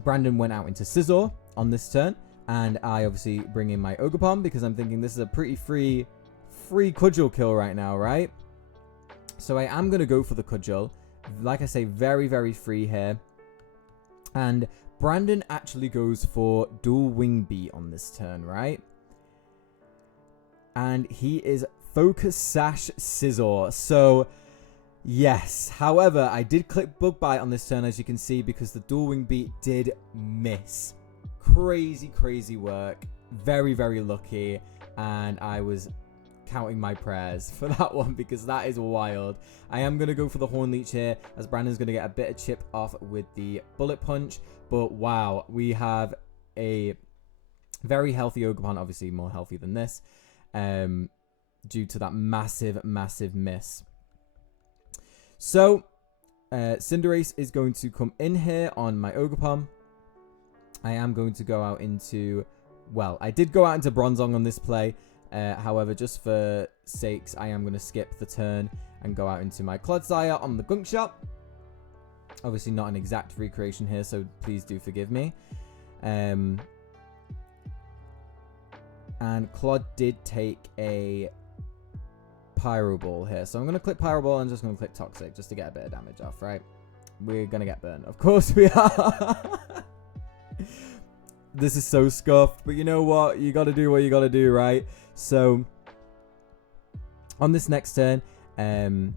Brandon went out into Scizor on this turn. And I obviously bring in my Ogerpon because I'm thinking this is a pretty free Cudgel kill right now, right? So I am going to go for the Cudgel. Like I say, very, very free here. And Brandon actually goes for Dual Wing Beat on this turn, right? And he is Focus Sash Scizor. So, Yes, however, I did click Bug Bite on this turn, as you can see, because the Dual Wing Beat did miss. Crazy, crazy work. Very, very lucky. And I was counting my prayers for that one, because that is wild. I am going to go for the Horn Leech here, as Brandon's going to get a bit of chip off with the Bullet Punch. But wow, we have a very healthy Ogerpon, obviously more healthy than this, due to that massive, massive miss. So, Cinderace is going to come in here on my Ogerpon. I am going to go out into... Well, I did go out into Bronzong on this play. However, just for sakes, I am going to skip the turn and go out into my Clodsire on the Gunk Shot. Obviously not an exact recreation here, so please do forgive me. And Clod did take a Pyro Ball here. So I'm going to click Pyro Ball and just going to click Toxic just to get a bit of damage off, right? We're going to get burned. Of course we are. This is so scuffed, but you know what? You got to do what you got to do, right? So on this next turn, I'm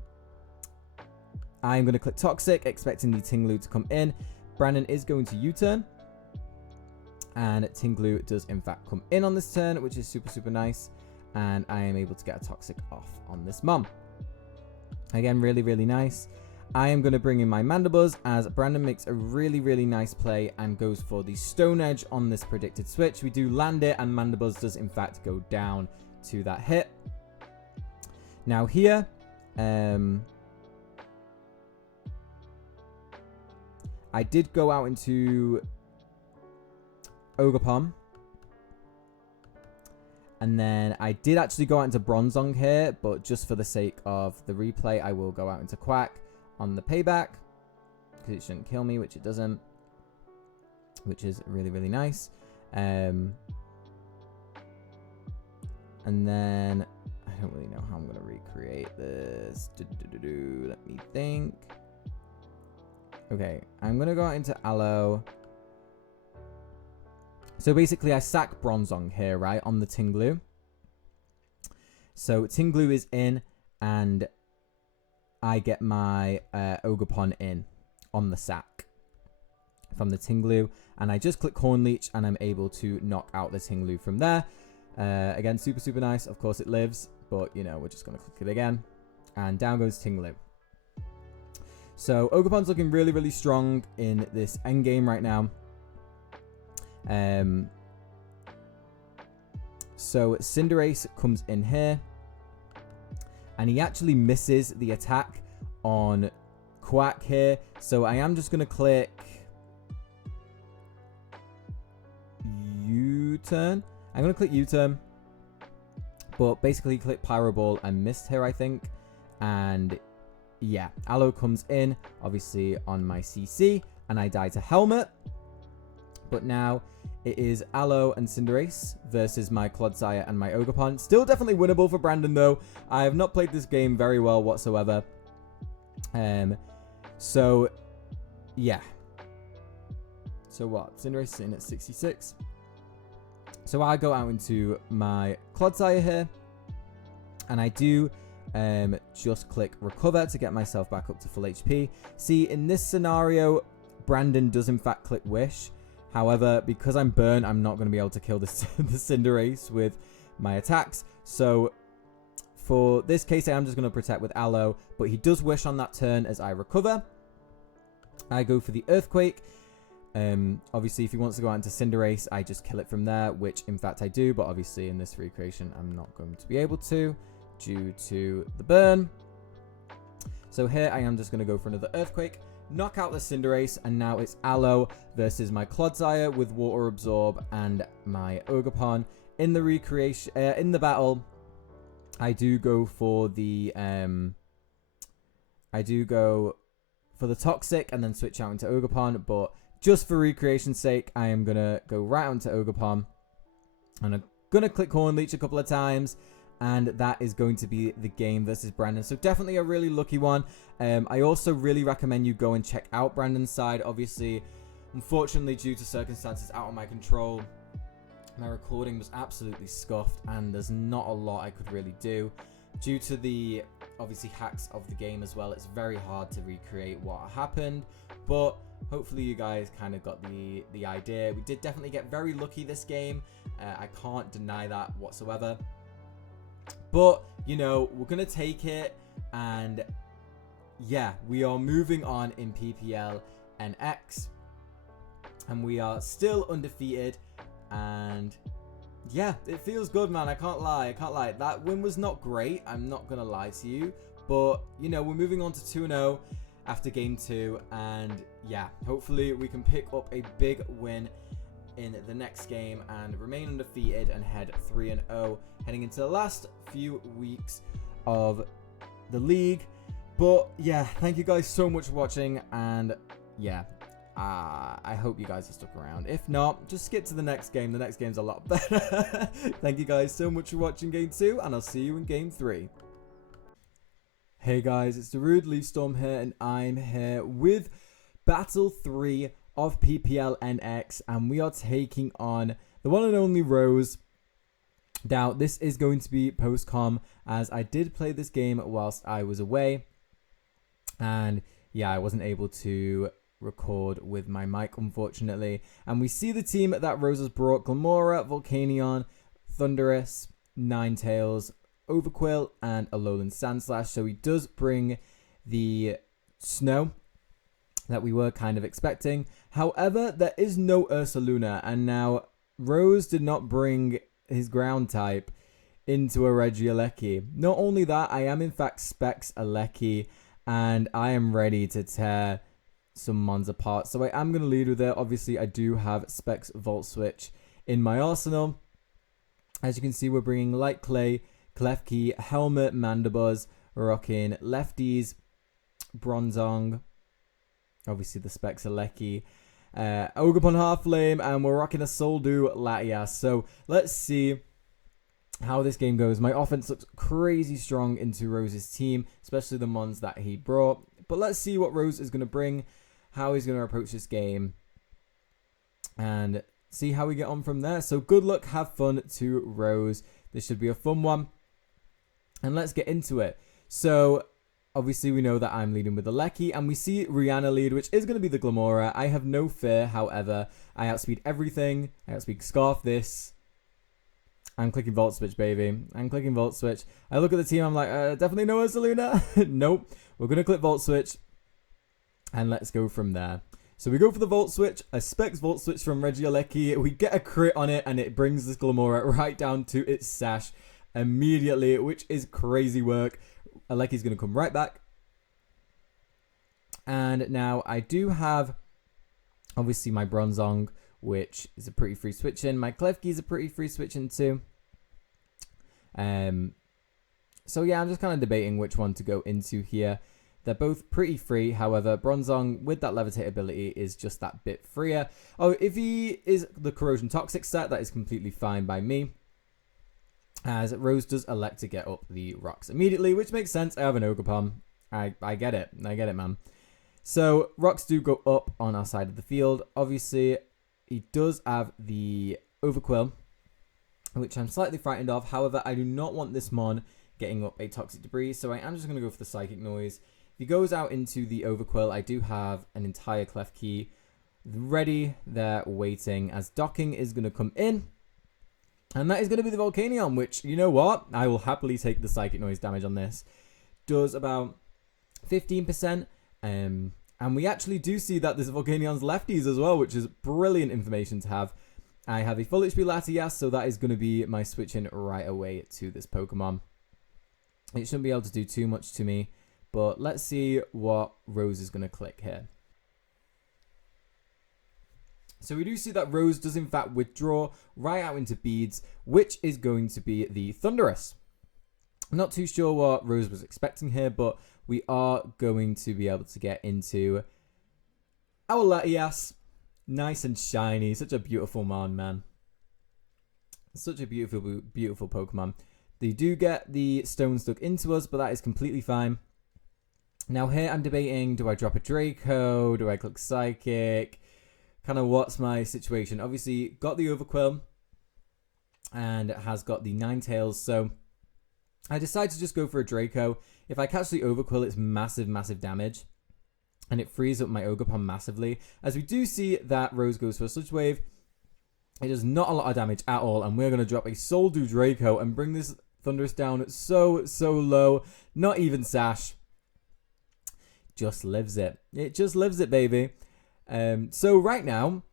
going to click Toxic, expecting the Tinglu to come in. Brandon is going to U-turn. And Tinglu does in fact come in on this turn, which is super, super nice. And I am able to get a Toxic off on this Mom. Again, really, really nice. I am going to bring in my Mandibuzz, as Brandon makes a really, really nice play and goes for the Stone Edge on this predicted switch. We do land it, and Mandibuzz does in fact go down to that hit. Now here, I did go out into Ogerpon. And then I did actually go out into Bronzong here, but just for the sake of the replay, I will go out into Quack on the payback, because it shouldn't kill me, which it doesn't, which is really, really nice. And then I don't really know how I'm going to recreate this. Let me think. Okay, I'm going to go out into Aloe. So basically I sack Bronzong here, right, on the Tinglu. So Tinglu is in, and I get my Ogerpon in on the sack from the Tinglu. And I just click Horn Leech, and I'm able to knock out the Tinglu from there. Again, super, super nice. Of course it lives, but, you know, we're just going to click it again. And down goes Tinglu. So Ogerpon's looking really, really strong in this endgame right now. So Cinderace comes in here, and he actually misses the attack on Quack here. So I am just going to click U-turn. I'm going to click U-turn, but basically click Pyro Ball and missed here, I think. And yeah, Aloe comes in, obviously on my CC, and I die to Helmet. But now it is Aloe and Cinderace versus my Clodsire and my Ogerpon. Still definitely winnable for Brandon, though. I have not played this game very well whatsoever. So, yeah. So what? Cinderace is sitting at 66. So I go out into my Clodsire here. And I do just click Recover to get myself back up to full HP. See, in this scenario, Brandon does in fact click Wish. However, because I'm burnt, I'm not going to be able to kill the Cinderace with my attacks. So, for this case, I am just going to protect with Aloe. But he does Wish on that turn as I recover. I go for the Earthquake. Obviously, if he wants to go out into Cinderace, I just kill it from there, which in fact I do. But obviously, in this recreation, I'm not going to be able to due to the burn. So here, I am just going to go for another Earthquake. Knock out the Cinderace, and now it's Aloe versus my Clodsire with Water Absorb and my Ogerpon. In the recreation, in the battle, I do go for the Toxic and then switch out into Ogerpon. But just for recreation's sake, I am gonna go right onto Ogerpon, and I'm gonna click Horn Leech a couple of times. And that is going to be the game versus Brandon. So definitely a really lucky one. I also really recommend you go and check out Brandon's side. Obviously, unfortunately, due to circumstances out of my control, my recording was absolutely scuffed. And there's not a lot I could really do. Due to the obviously hacks of the game as well. It's very hard to recreate what happened, but hopefully you guys kind of got the idea. We did definitely get very lucky this game. I can't deny that whatsoever. But, you know, we're going to take it, and yeah, we are moving on in PPL NX, and we are still undefeated, and yeah, it feels good, man. I can't lie. That win was not great, I'm not going to lie to you, but, you know, we're moving on to 2-0 after game 2, and yeah, hopefully we can pick up a big win in the next game and remain undefeated and head 3-0 heading into the last few weeks of the league. But yeah, thank you guys so much for watching, and yeah, I hope you guys have stuck around. If not, just skip to the next game. The next game's a lot better. Thank you guys so much for watching game 2, and I'll see you in game 3. Hey guys, it's DarudeLeafStorm here, and I'm here with Battle 3 of PPL NX, and we are taking on the one and only Rose. Now, this is going to be post-com, as I did play this game whilst I was away, and yeah, I wasn't able to record with my mic, unfortunately. And we see the team that Rose has brought: Glamora, Volcanion, Thunderous, Ninetales, Overquill, and a Alolan Sandslash. So he does bring the snow that we were kind of expecting. However, there is no Ursaluna, and now Rose did not bring his ground type into a Regieleki. Not only that, I am in fact Specs Aleki, and I am ready to tear some mons apart. So I am going to lead with it. Obviously, I do have Specs Volt Switch in my arsenal. As you can see, we're bringing Light Clay, Klefki, Helmet, Mandibuzz, rocking Lefties, Bronzong, obviously the Specs Aleki, Ogerpon Halflame, and we're rocking a Soldu Latias. So let's see how this game goes. My offense looks crazy strong into Rose's team, especially the mons that he brought. But let's see what Rose is going to bring, how he's going to approach this game, and see how we get on from there. So good luck, have fun to Rose. This should be a fun one, and let's get into it. So obviously we know that I'm leading with the Lecky, and we see Rihanna lead, which is going to be the Glamora. I have no fear, however. I outspeed everything. I outspeed Scarf this. I'm clicking Volt Switch, baby. I'm clicking Volt Switch. I look at the team, I'm like, definitely no Ursaluna. Nope. We're going to click Volt Switch, and let's go from there. So we go for the Volt Switch, a Specs Volt Switch from Regieleki. We get a crit on it, and it brings this Glamora right down to its sash immediately, which is crazy work. Aleki's going to come right back. And now I do have, obviously, my Bronzong, which is a pretty free switch in. My Klefki is a pretty free switch in too. So yeah, I'm just kind of debating which one to go into here. They're both pretty free. However, Bronzong with that Levitate ability is just that bit freer. Oh, if he is the Corrosion Toxic set, that is completely fine by me, as Rose does elect to get up the rocks immediately, which makes sense. I have an Ogerpon. I get it. I get it, man. So rocks do go up on our side of the field. Obviously, he does have the Overquill, which I'm slightly frightened of. However, I do not want this mon getting up a Toxic Debris, so I am just going to go for the Psychic Noise. If he goes out into the Overquill, I do have an entire Klefki ready there waiting, as Docking is going to come in. And that is going to be the Volcanion, which, you know what? I will happily take the Psychic Noise damage on this. Does about 15%. And we actually do see that this Volcanion's lefties as well, which is brilliant information to have. I have a full HP Latias, so that is going to be my switching right away to this Pokemon. It shouldn't be able to do too much to me, but let's see what Rose is going to click here. So we do see that Rose does in fact withdraw right out into Beads, which is going to be the Thunderous. I'm not too sure what Rose was expecting here, but we are going to be able to get into our Latias. Nice and shiny. Such a beautiful mon, man. Such a beautiful, beautiful Pokemon. They do get the stone stuck into us, but that is completely fine. Now here I'm debating, do I drop a Draco? Do I click Psychic? Kind of what's my situation? Obviously got the Overquill and has got the Ninetales, so I decided to just go for a Draco. If I catch the Overquill, it's massive, massive damage. And it frees up my Ogerpon massively. As we do see that Rose goes for a Sludge Wave. It does not a lot of damage at all. And we're going to drop a Soldew Draco and bring this Thundurus down so, so low. Not even Sash. Just lives it. It just lives it, baby. So right now,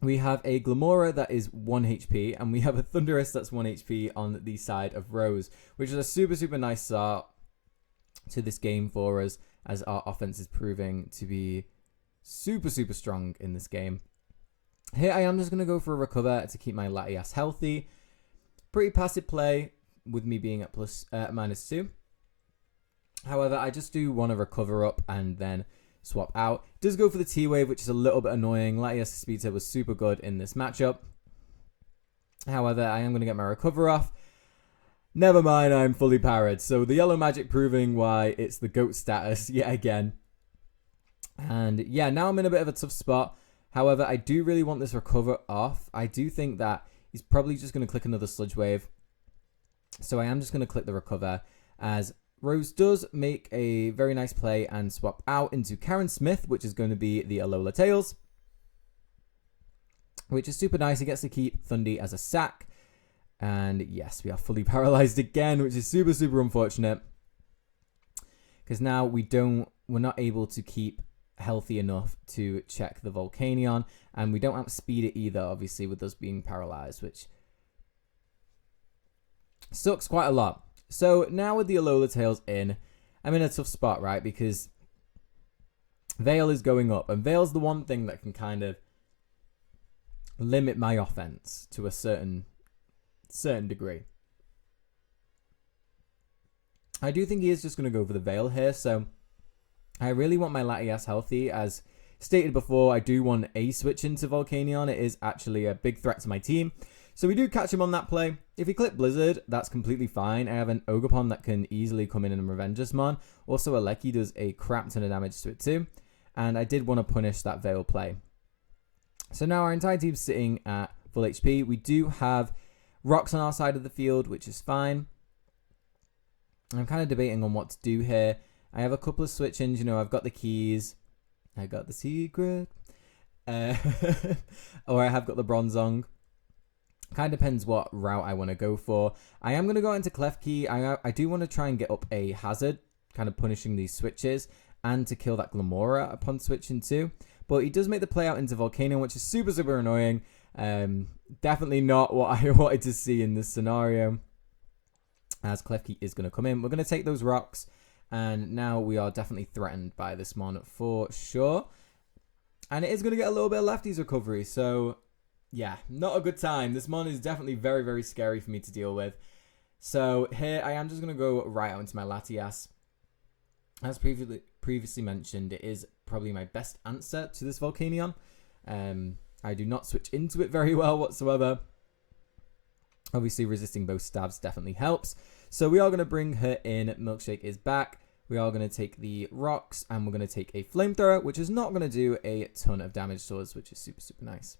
we have a Glamora that is 1 HP. And we have a Thundurus that's 1 HP on the side of Rose. Which is a super, super nice start to this game for us, as our offense is proving to be super, super strong in this game. Here I am just going to go for a Recover to keep my Latias healthy. Pretty passive play with me being at -2. However, I just do want to Recover up and then swap out. It does go for the T-Wave, which is a little bit annoying. Latias Speedster was super good in this matchup. However, I am going to get my Recover off. Never mind, I'm fully parried. So the Yellow Magic proving why it's the GOAT status yet again. And yeah, now I'm in a bit of a tough spot. However, I do really want this Recover off. I do think that he's probably just going to click another Sludge Wave. So I am just going to click the Recover, as Rose does make a very nice play and swap out into Karen Smith, which is going to be the Alola Tails. Which is super nice. He gets to keep Thundy as a sack. And yes, we are fully paralyzed again, which is super, super unfortunate. Because now we're not able to keep healthy enough to check the Volcanion. And we don't outspeed it either, obviously, with us being paralyzed, which sucks quite a lot. So now with the Alola Tails in, I'm in a tough spot, right? Because Veil is going up. And Veil's the one thing that can kind of limit my offense to a certain degree. I do think he is just going to go for the Veil here, so I really want my Latias healthy. As stated before, I do want a switch into Volcanion. It is actually a big threat to my team. So we do catch him on that play. If he click Blizzard, that's completely fine. I have an Ogerpon that can easily come in and revenge us, man. Also, Aleki does a crap ton of damage to it too. And I did want to punish that Veil play. So now our entire team's sitting at full HP. We do have Rocks on our side of the field, which is fine. I'm kind of debating on what to do here. I have a couple of switch-ins. You know, I've got the keys. I got the secret. Or I have got the Bronzong. Kind of depends what route I want to go for. I am going to go into Klefki. I do want to try and get up a hazard, kind of punishing these switches, and to kill that Glamora upon switching too. But he does make the play out into Volcano, which is super, super annoying. Definitely not what I wanted to see in this scenario, as Klefki is going to come in. We're going to take those rocks, and now we are definitely threatened by this mon for sure. And it is going to get a little bit of Lefty's recovery, so yeah, not a good time. This mon is definitely very, very scary for me to deal with. So here I am just going to go right out into my Latias. As previously mentioned, it is probably my best answer to this Volcanion. I do not switch into it very well whatsoever. Obviously, resisting both stabs definitely helps. So we are going to bring her in. Milkshake is back. We are going to take the rocks, and we're going to take a flamethrower, which is not going to do a ton of damage to us, which is super, super nice.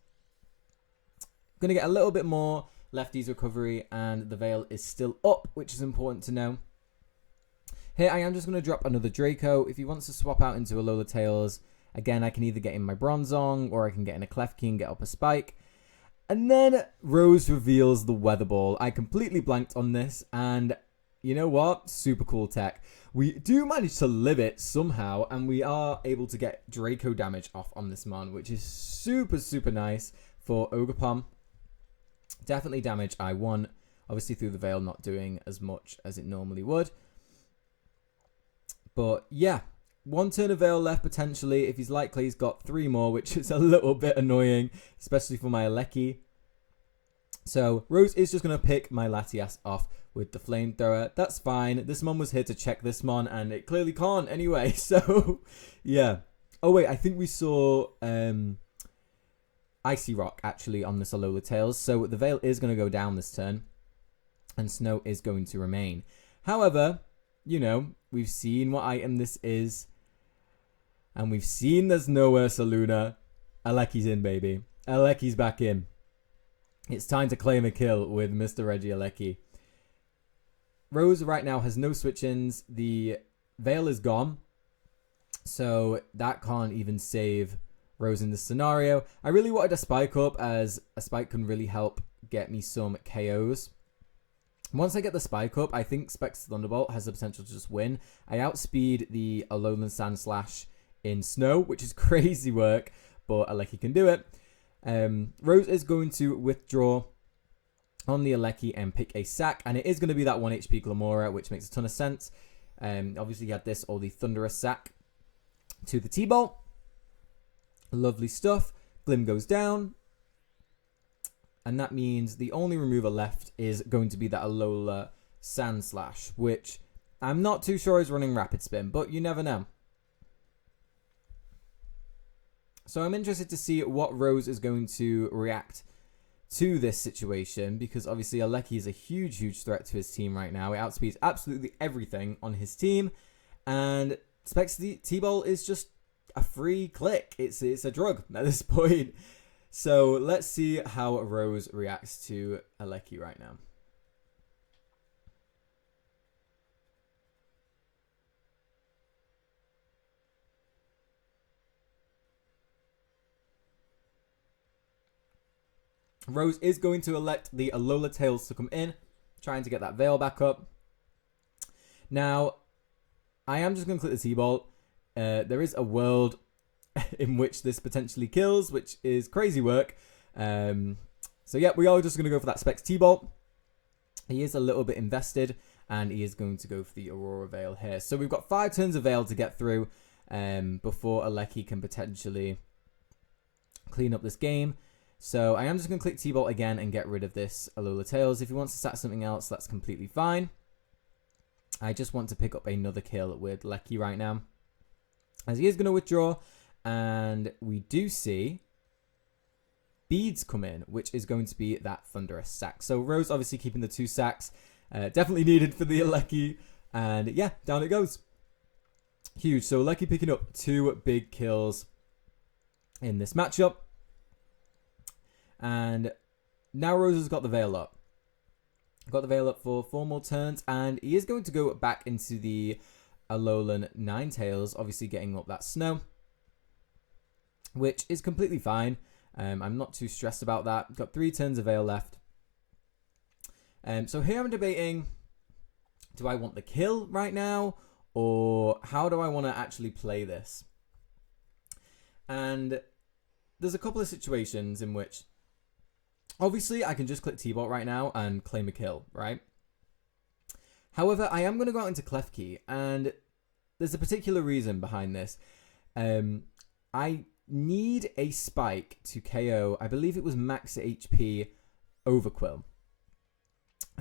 Going to get a little bit more Lefty's recovery, and the Veil is still up, which is important to know. Here I am just going to drop another Draco. If he wants to swap out into a Alola Tails, again, I can either get in my Bronzong, or I can get in a Klefki and get up a Spike. And then Rose reveals the Weather Ball. I completely blanked on this, and you know what? Super cool tech. We do manage to live it somehow, and we are able to get Draco damage off on this mon, which is super, super nice for Ogerpon. Definitely damage I want. Obviously through the Veil not doing as much as it normally would. But yeah, one turn of Veil left potentially. If he's likely, he's got 3 more, which is a little bit annoying, especially for my Aleki. So Rose is just going to pick my Latias off with the flamethrower. That's fine. This mon was here to check this mon, and it clearly can't anyway. So yeah. Oh wait, I think we saw Icy Rock actually on this Alola Tails. So the Veil is going to go down this turn, and Snow is going to remain. However, you know, we've seen what item this is, and we've seen there's no Ursaluna. Aleki's in, baby. Aleki's back in. It's time to claim a kill with Mr. Reggie Aleki. Rose right now has no switch-ins. The Veil is gone. So that can't even save Rose in this scenario. I really wanted a spike up, as a spike can really help get me some KOs. Once I get the spike up, I think Specs Thunderbolt has the potential to just win. I outspeed the Alolan Sandslash in Snow, which is crazy work, but Aleki can do it. Rose is going to withdraw on the Aleki and pick a sack, and it is going to be that 1 HP Glamora, which makes a ton of sense. Obviously, you had this or the Thunderous sack to the T-Bolt. Lovely stuff. Glim goes down. And that means the only remover left is going to be that Alola Sandslash, which I'm not too sure is running Rapid Spin, but you never know. So I'm interested to see what Rose is going to react to this situation, because obviously Aleki is a huge, huge threat to his team right now. It outspeeds absolutely everything on his team, and Specs T-Ball is just a free click. It's a drug at this point. So let's see how Rose reacts to Aleki right now. Rose is going to elect the Alola Tails to come in, trying to get that Veil back up. Now, I am just going to click the T-Bolt. There is a world in which this potentially kills, which is crazy work. So yeah, we are just going to go for that Specs T-Bolt. He is a little bit invested, and he is going to go for the Aurora Veil here. So we've got 5 turns of Veil to get through before Aleki can potentially clean up this game. So I am just going to click T-Bolt again and get rid of this Alola Tails. If he wants to sack something else, that's completely fine. I just want to pick up another kill with Aleki right now, as he is going to withdraw. And we do see Beads come in, which is going to be that Thunderous sack. So Rose obviously keeping the 2 sacks. Definitely needed for the Aleki. And yeah, down it goes. Huge. So Aleki picking up 2 big kills in this matchup. And now Rose has got the Veil up. Got the Veil up for 4 more turns. And he is going to go back into the Alolan Ninetales, obviously getting up that Snow, which is completely fine. I'm not too stressed about that. Got 3 turns of Veil left. So here I'm debating, do I want the kill right now, or how do I want to actually play this? And there's a couple of situations in which, obviously, I can just click T-Bolt right now and claim a kill, right? However, I am going to go out into Klefki, and there's a particular reason behind this. I need a spike to KO, I believe it was max HP Overquill.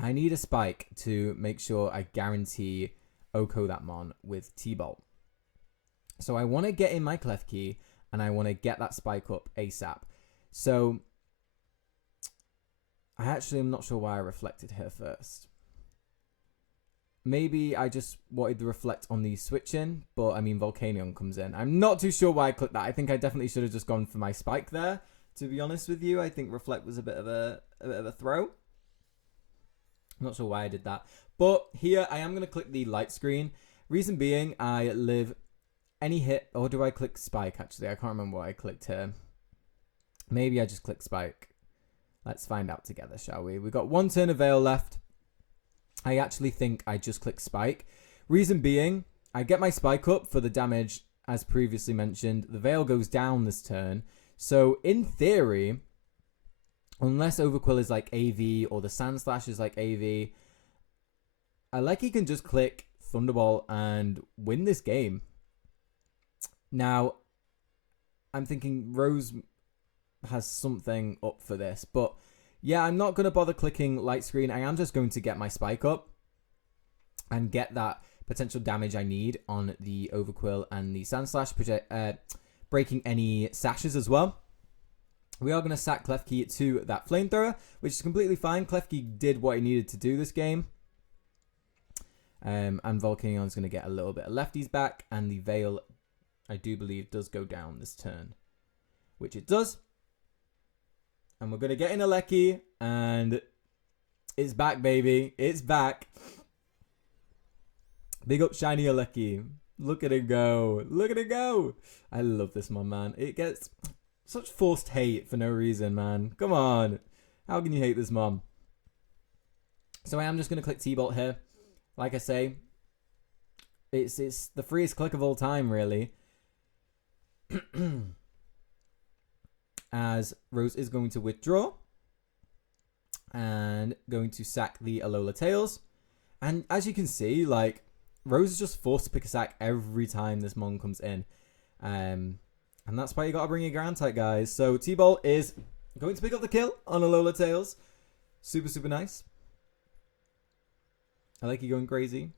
I need a spike to make sure I guarantee Oko that mon with T-Bolt. So I want to get in my Klefki, and I want to get that spike up ASAP. So I actually am not sure why I reflected here first. Maybe I just wanted to reflect on the switch in, but I mean Volcanion comes in. I'm not too sure why I clicked that. I think I definitely should have just gone for my spike there, to be honest with you. I think reflect was a bit of a throw. I'm not sure why I did that. But here I am going to click the light screen. Reason being, I live any hit, or do I click spike actually? I can't remember what I clicked here. Maybe I just click spike. Let's find out together, shall we? We've got 1 turn of Veil left. I actually think I just click spike. Reason being, I get my spike up for the damage as previously mentioned. The Veil goes down this turn. So in theory, unless Overquill is like AV or the Sandslash is like AV, Aleki can just click Thunderbolt and win this game. Now, I'm thinking Rose has something up for this, but yeah, I'm not going to bother clicking light screen. I am just going to get my spike up and get that potential damage I need on the Overquill and the Sandslash, breaking any sashes as well. We are going to sack Klefki to that Flamethrower, which is completely fine. Klefki did what he needed to do this game. And Volcanion's going to get a little bit of lefties back, and the Veil, I do believe, does go down this turn, which it does. And we're going to get in Aleki, and it's back, baby. It's back. Big up Shiny Aleki. Look at it go. Look at it go. I love this one, man. It gets such forced hate for no reason, man. Come on. How can you hate this mom? So I am just going to click T-Bolt here. Like I say, it's the freest click of all time, really. As Rose is going to withdraw. And going to sack the Alola Tails. And as you can see, like, Rose is just forced to pick a sack every time this Mon comes in. And that's why you got to bring your ground type, guys. So T-Bolt is going to pick up the kill on Alola Tails. Super, super nice. I like you going crazy.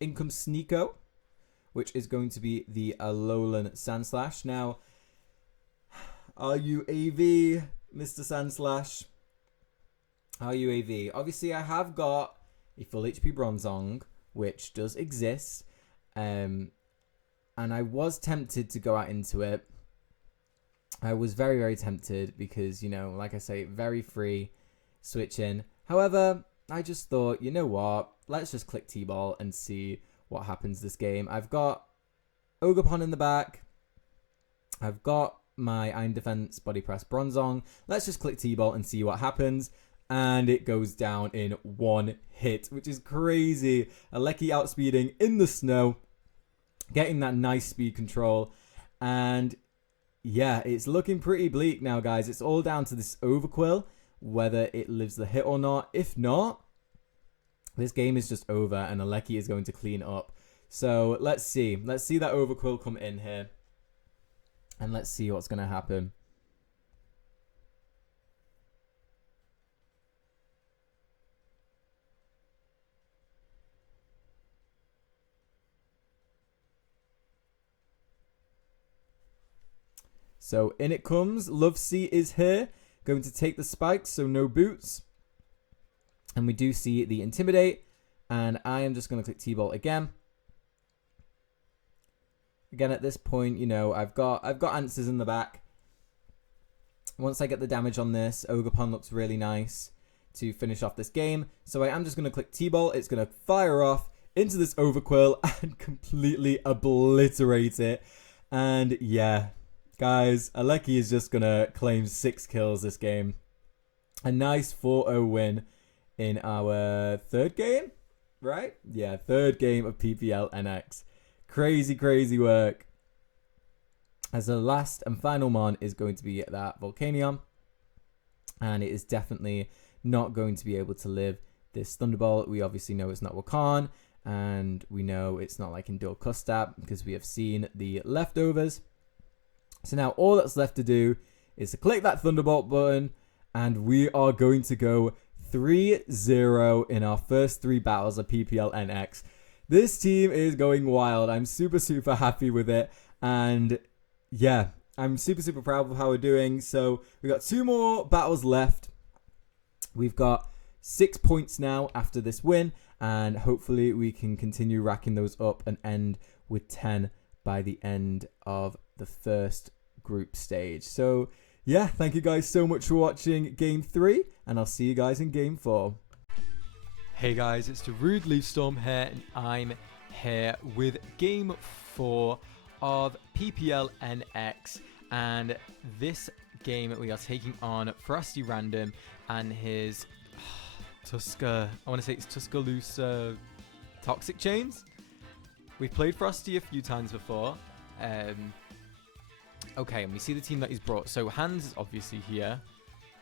In comes Sneeko, which is going to be the Alolan Sandslash. Now, are you AV, Mr. Sandslash? Are you AV? Obviously, I have got a full HP Bronzong, which does exist. And I was tempted to go out into it. I was very, very tempted because, you know, like I say, very free switch in. However, I just thought, you know what? Let's just click T-Ball and see what happens this game. I've got Ogerpon in the back. I've got my Iron Defense Body Press Bronzong. Let's just click T-Ball and see what happens. And it goes down in one hit, which is crazy. Aleki outspeeding in the snow, getting that nice speed control. And yeah, it's looking pretty bleak now, guys. It's all down to this Overquill, whether it lives the hit or not. If not, this game is just over and Aleki is going to clean up. So let's see. Let's see that Overquill come in here. And let's see what's going to happen. So in it comes. Love Sea is here. Going to take the spikes, so no boots. And we do see the Intimidate. And I am just going to click T-Bolt again. Again, at this point, you know, I've got answers in the back. Once I get the damage on this, Ogerpon looks really nice to finish off this game. So I am just going to click T-Bolt. It's going to fire off into this Overquill and completely obliterate it. And yeah, guys, Aleki is just going to claim 6 kills this game. A nice 4-0 win in our third game, right? Yeah, third game of PPL NX. Crazy, crazy work. As the last and final mon is going to be that Volcanion. And it is definitely not going to be able to live this Thunderbolt. We obviously know it's not Wakan. And we know it's not like Endure Custap because we have seen the leftovers. So now all that's left to do is to click that Thunderbolt button. And we are going to go 3-0 in our first 3 battles of PPL NX. This team is going wild. I'm super, super happy with it. And yeah, I'm super, super proud of how we're doing. So we've got 2 more battles left. We've got 6 points now after this win. And hopefully we can continue racking those up and end with 10 by the end of the first group stage. So yeah, thank you guys so much for watching Game 3. And I'll see you guys in Game 4. Hey guys, it's DarudeLeafStorm here, and I'm here with Game 4 of PPL NX, and this game we are taking on Frosty Random and his I want to say it's Tuscaloosa Toxic Chains. We've played Frosty a few times before. Okay, and we see the team that he's brought. So Hans is obviously here.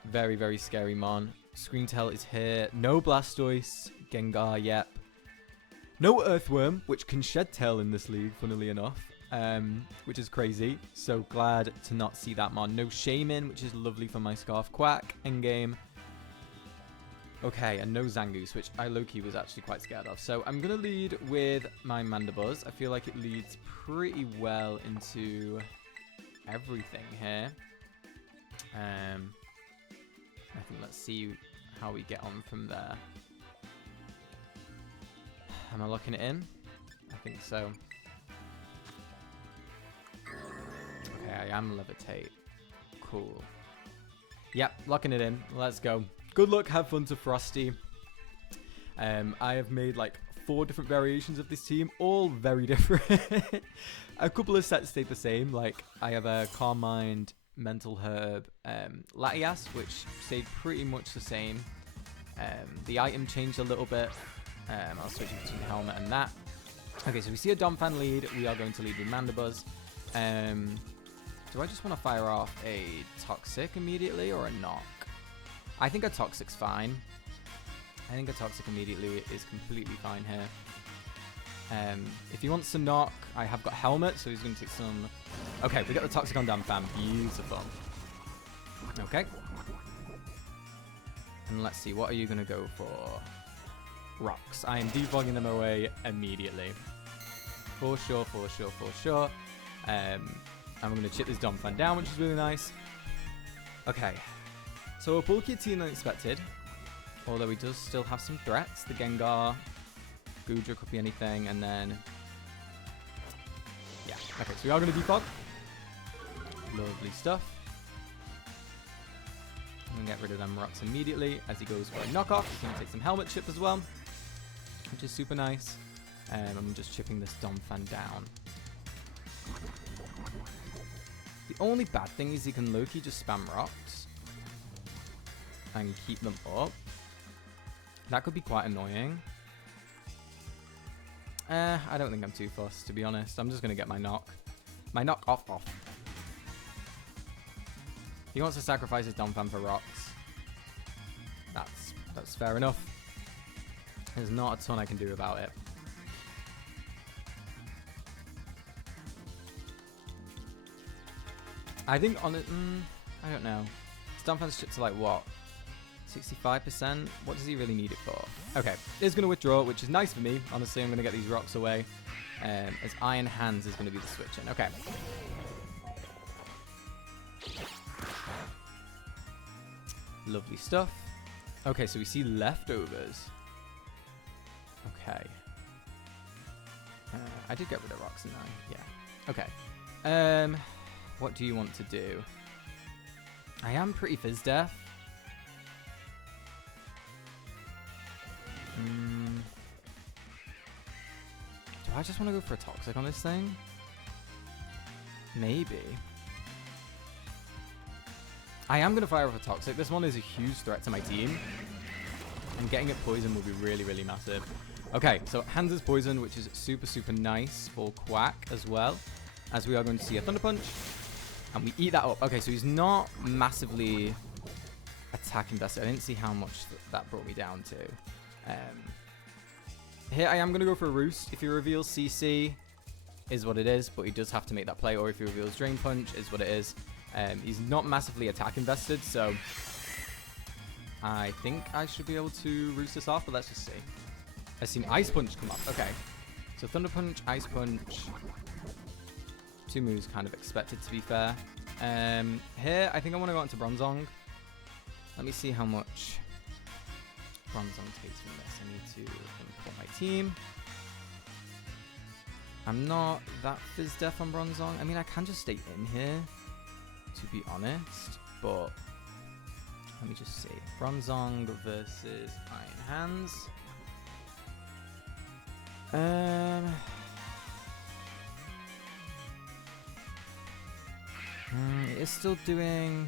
Very, very scary mon. Screamtail is here. No Blastoise. Gengar, yep. No Earthworm, which can shed tail in this league, funnily enough. Which is crazy. So glad to not see that mon. No Shaman, which is lovely for my Scarf Quack endgame. Okay, and no Zangoose, which I low-key was actually quite scared of. So I'm going to lead with my Mandibuzz. I feel like it leads pretty well into everything here. I think let's see how we get on from there. Am I locking it in? I think so. Okay, I am Levitate. Cool. Yep, locking it in. Let's go. Good luck, have fun to Frosty. I have made like 4 different variations of this team, all very different. A couple of sets stayed the same. Like I have a Calm Mind, Mental Herb, Latias, which stayed pretty much the same. The item changed a little bit. I'll switch between Helmet and that. Okay, so we see a Donphan lead. We are going to lead with Mandibuzz. Do I just want to fire off a Toxic immediately or a Knock? I think a Toxic's fine. I think a Toxic immediately is completely fine here. If he wants to Knock, I have got Helmet, so he's going to take some... Okay, we got the Toxic on Donphan. Beautiful. Okay. And let's see, what are you going to go for? Rocks. I am defogging them away immediately. For sure, for sure, for sure. I'm going to chip this Donphan down, which is really nice. Okay. So a bulkier team than expected. Although he does still have some threats. The Gengar, Goodra could be anything, and then... Yeah. Okay, so we are going to defog. Lovely stuff. I'm going to get rid of them rocks immediately as he goes for a knockoff. He's going to take some helmet chip as well, which is super nice. I'm just chipping this Donphan down. The only bad thing is he can low-key just spam rocks and keep them up. That could be quite annoying. I don't think I'm too fussed, to be honest. I'm just going to get my knock. My knock off. He wants to sacrifice his Donphan for rocks. That's fair enough. There's not a ton I can do about it. I think on it, I don't know. Donphan's chips are like what? 65%? What does he really need it for? Okay, he's going to withdraw, which is nice for me. Honestly, I'm going to get these rocks away. As Iron Hands is going to be the switch in. Okay. Lovely stuff. Okay, so we see leftovers. Okay. I did get rid of rocks, didn't I? Yeah. Okay. What do you want to do? I am pretty Fizz Death. Do I just want to go for a Toxic on this thing? Maybe. I am going to fire off a Toxic. This one is a huge threat to my team. And getting it poison will be really, really massive. Okay, so Hands is poison, which is super, super nice for Quack as well. As we are going to see a Thunder Punch. And we eat that up. Okay, so he's not massively attack invested. I didn't see how much that brought me down to. Here I am going to go for a Roost. If he reveals CC, is what it is. But he does have to make that play. Or if he reveals Drain Punch, is what it is. He's not massively attack invested. So I think I should be able to Roost this off. But let's just see. I've seen Ice Punch come up. Okay. So Thunder Punch, Ice Punch. 2 moves kind of expected, to be fair. Here, I think I want to go into Bronzong. Let me see how much Bronzong takes from this. I need to import my team. I'm not that Fizz Death on Bronzong. I mean, I can just stay in here, to be honest. But let me just see. Bronzong versus Iron Hands. It is still doing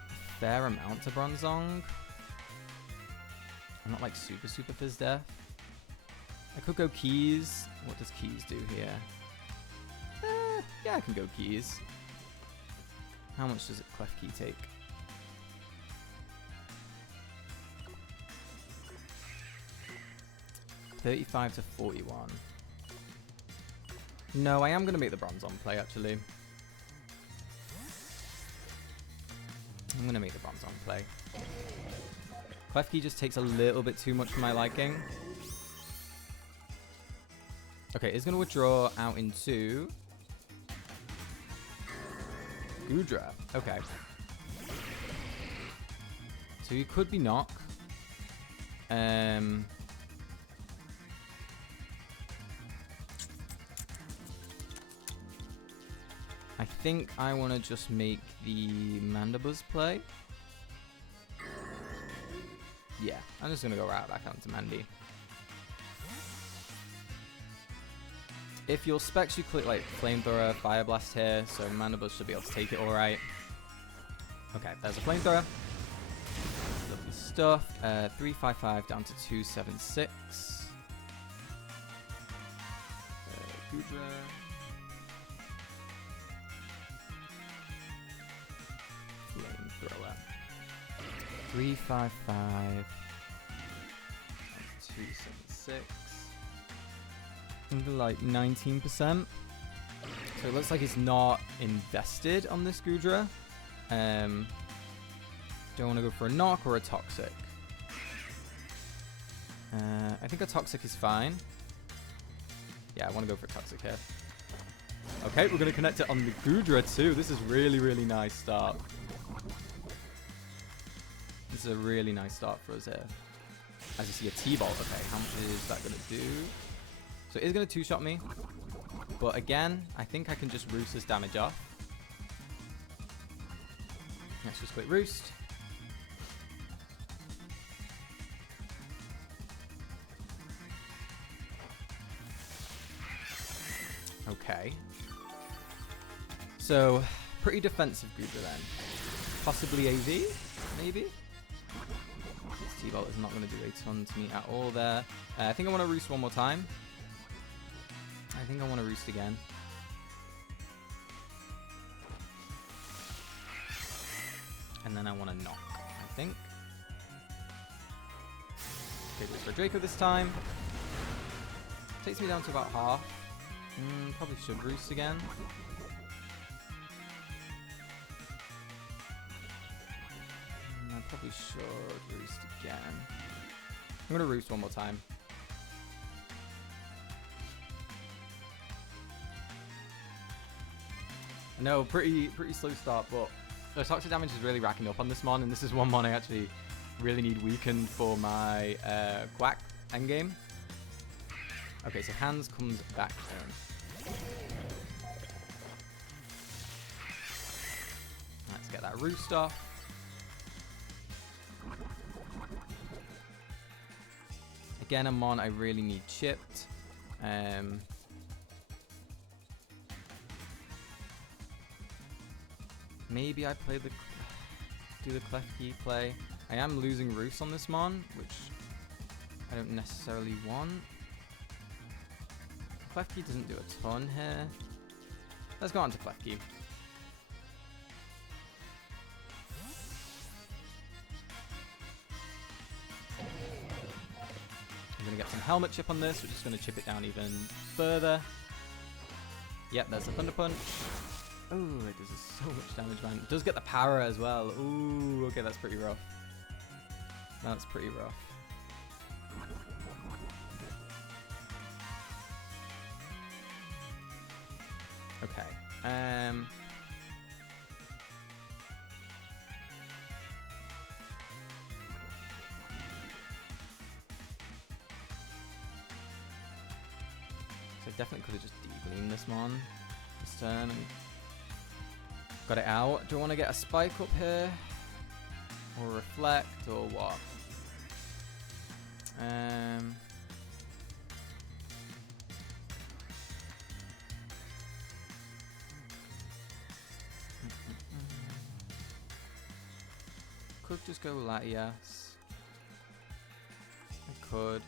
a fair amount to Bronzong. I'm not like super, super Fizz Death. I could go Keys. What does Keys do here? Yeah, I can go Keys. How much does it Clef Key take? $35 to $41. No, I am going to make the Bronzong play, actually. I'm going to make the Bronzong play. Klefki just takes a little bit too much for my liking. Okay, it's going to withdraw out into Goodra. Okay. So he could be Knock. I think I want to just make the Mandibuzz play. Yeah, I'm just going to go right back out to Mandy. If your specs, you click like Flamethrower, Fire Blast here, so Mandibuzz should be able to take it alright. Okay, there's a Flamethrower. Lovely stuff. 355 down to 276. Goodra. Flamethrower. 355. 276. Like 19%. So it looks like it's not invested on this Goodra. Do I want to go for a knock or a toxic? I think a toxic is fine. Yeah, I want to go for a toxic here. Okay, we're going to connect it on the Goodra too. This is really, really nice start. This is a really nice start for us here. As you see a T-Bolt. Okay, how much is that going to do? So it is going to two-shot me. But again, I think I can just roost this damage off. Let's just click roost. Okay. So, pretty defensive Goodra then. Possibly AV, maybe? This T-Bolt is not going to do a ton to me at all there. I think I want to roost one more time. I think I want to roost again. And then I want to knock, I think. Okay, goes for Draco this time. Takes me down to about half. Probably should roost again. I probably should roost again. I'm going to roost one more time. No, pretty slow start, but the toxic damage is really racking up on this mon, and this is one mon I actually really need weakened for my Quack endgame. Okay, so hands comes back down. Let's get that roost off. Again, a mon I really need chipped. Maybe I play do the Clef Key play. I am losing roost on this mon, which I don't necessarily want. Clef Key doesn't do a ton here. Let's go on to Clef Key. I'm going to get some Helmet Chip on this, which is going to chip it down even further. Yep, there's the Thunder Punch. Oh, it does so much damage, man. It does get the power as well. Ooh, okay, that's pretty rough. That's pretty rough. Okay. So I definitely could have just de-gleamed this one this turn. Got it out. Do I want to get a spike up here? Or reflect or what? Could just go Latias. I could.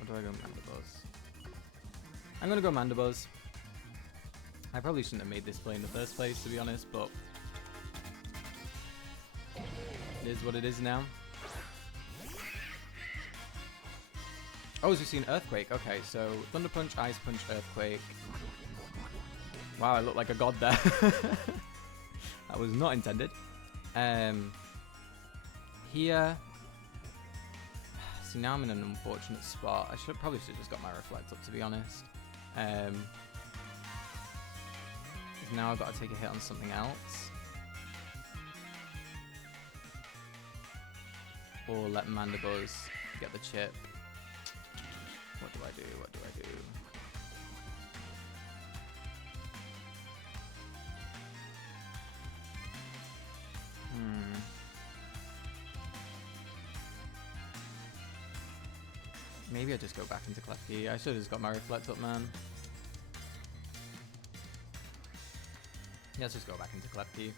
Or do I go Mandibuzz? I'm gonna go Mandibuzz. I probably shouldn't have made this play in the first place, to be honest, but it is what it is now. Oh, as we've seen Earthquake. Okay, so Thunder Punch, Ice Punch, Earthquake. Wow, I look like a god there. That was not intended. Here. See, now I'm in an unfortunate spot. I probably should have just got my Reflect up, to be honest. Now I've got to take a hit on something else. Or let Mandibuzz get the chip. I do? What do I do? Maybe I just go back into Klefki. I should have just got my Reflect up, man. Yeah, let's just go back into Klefki.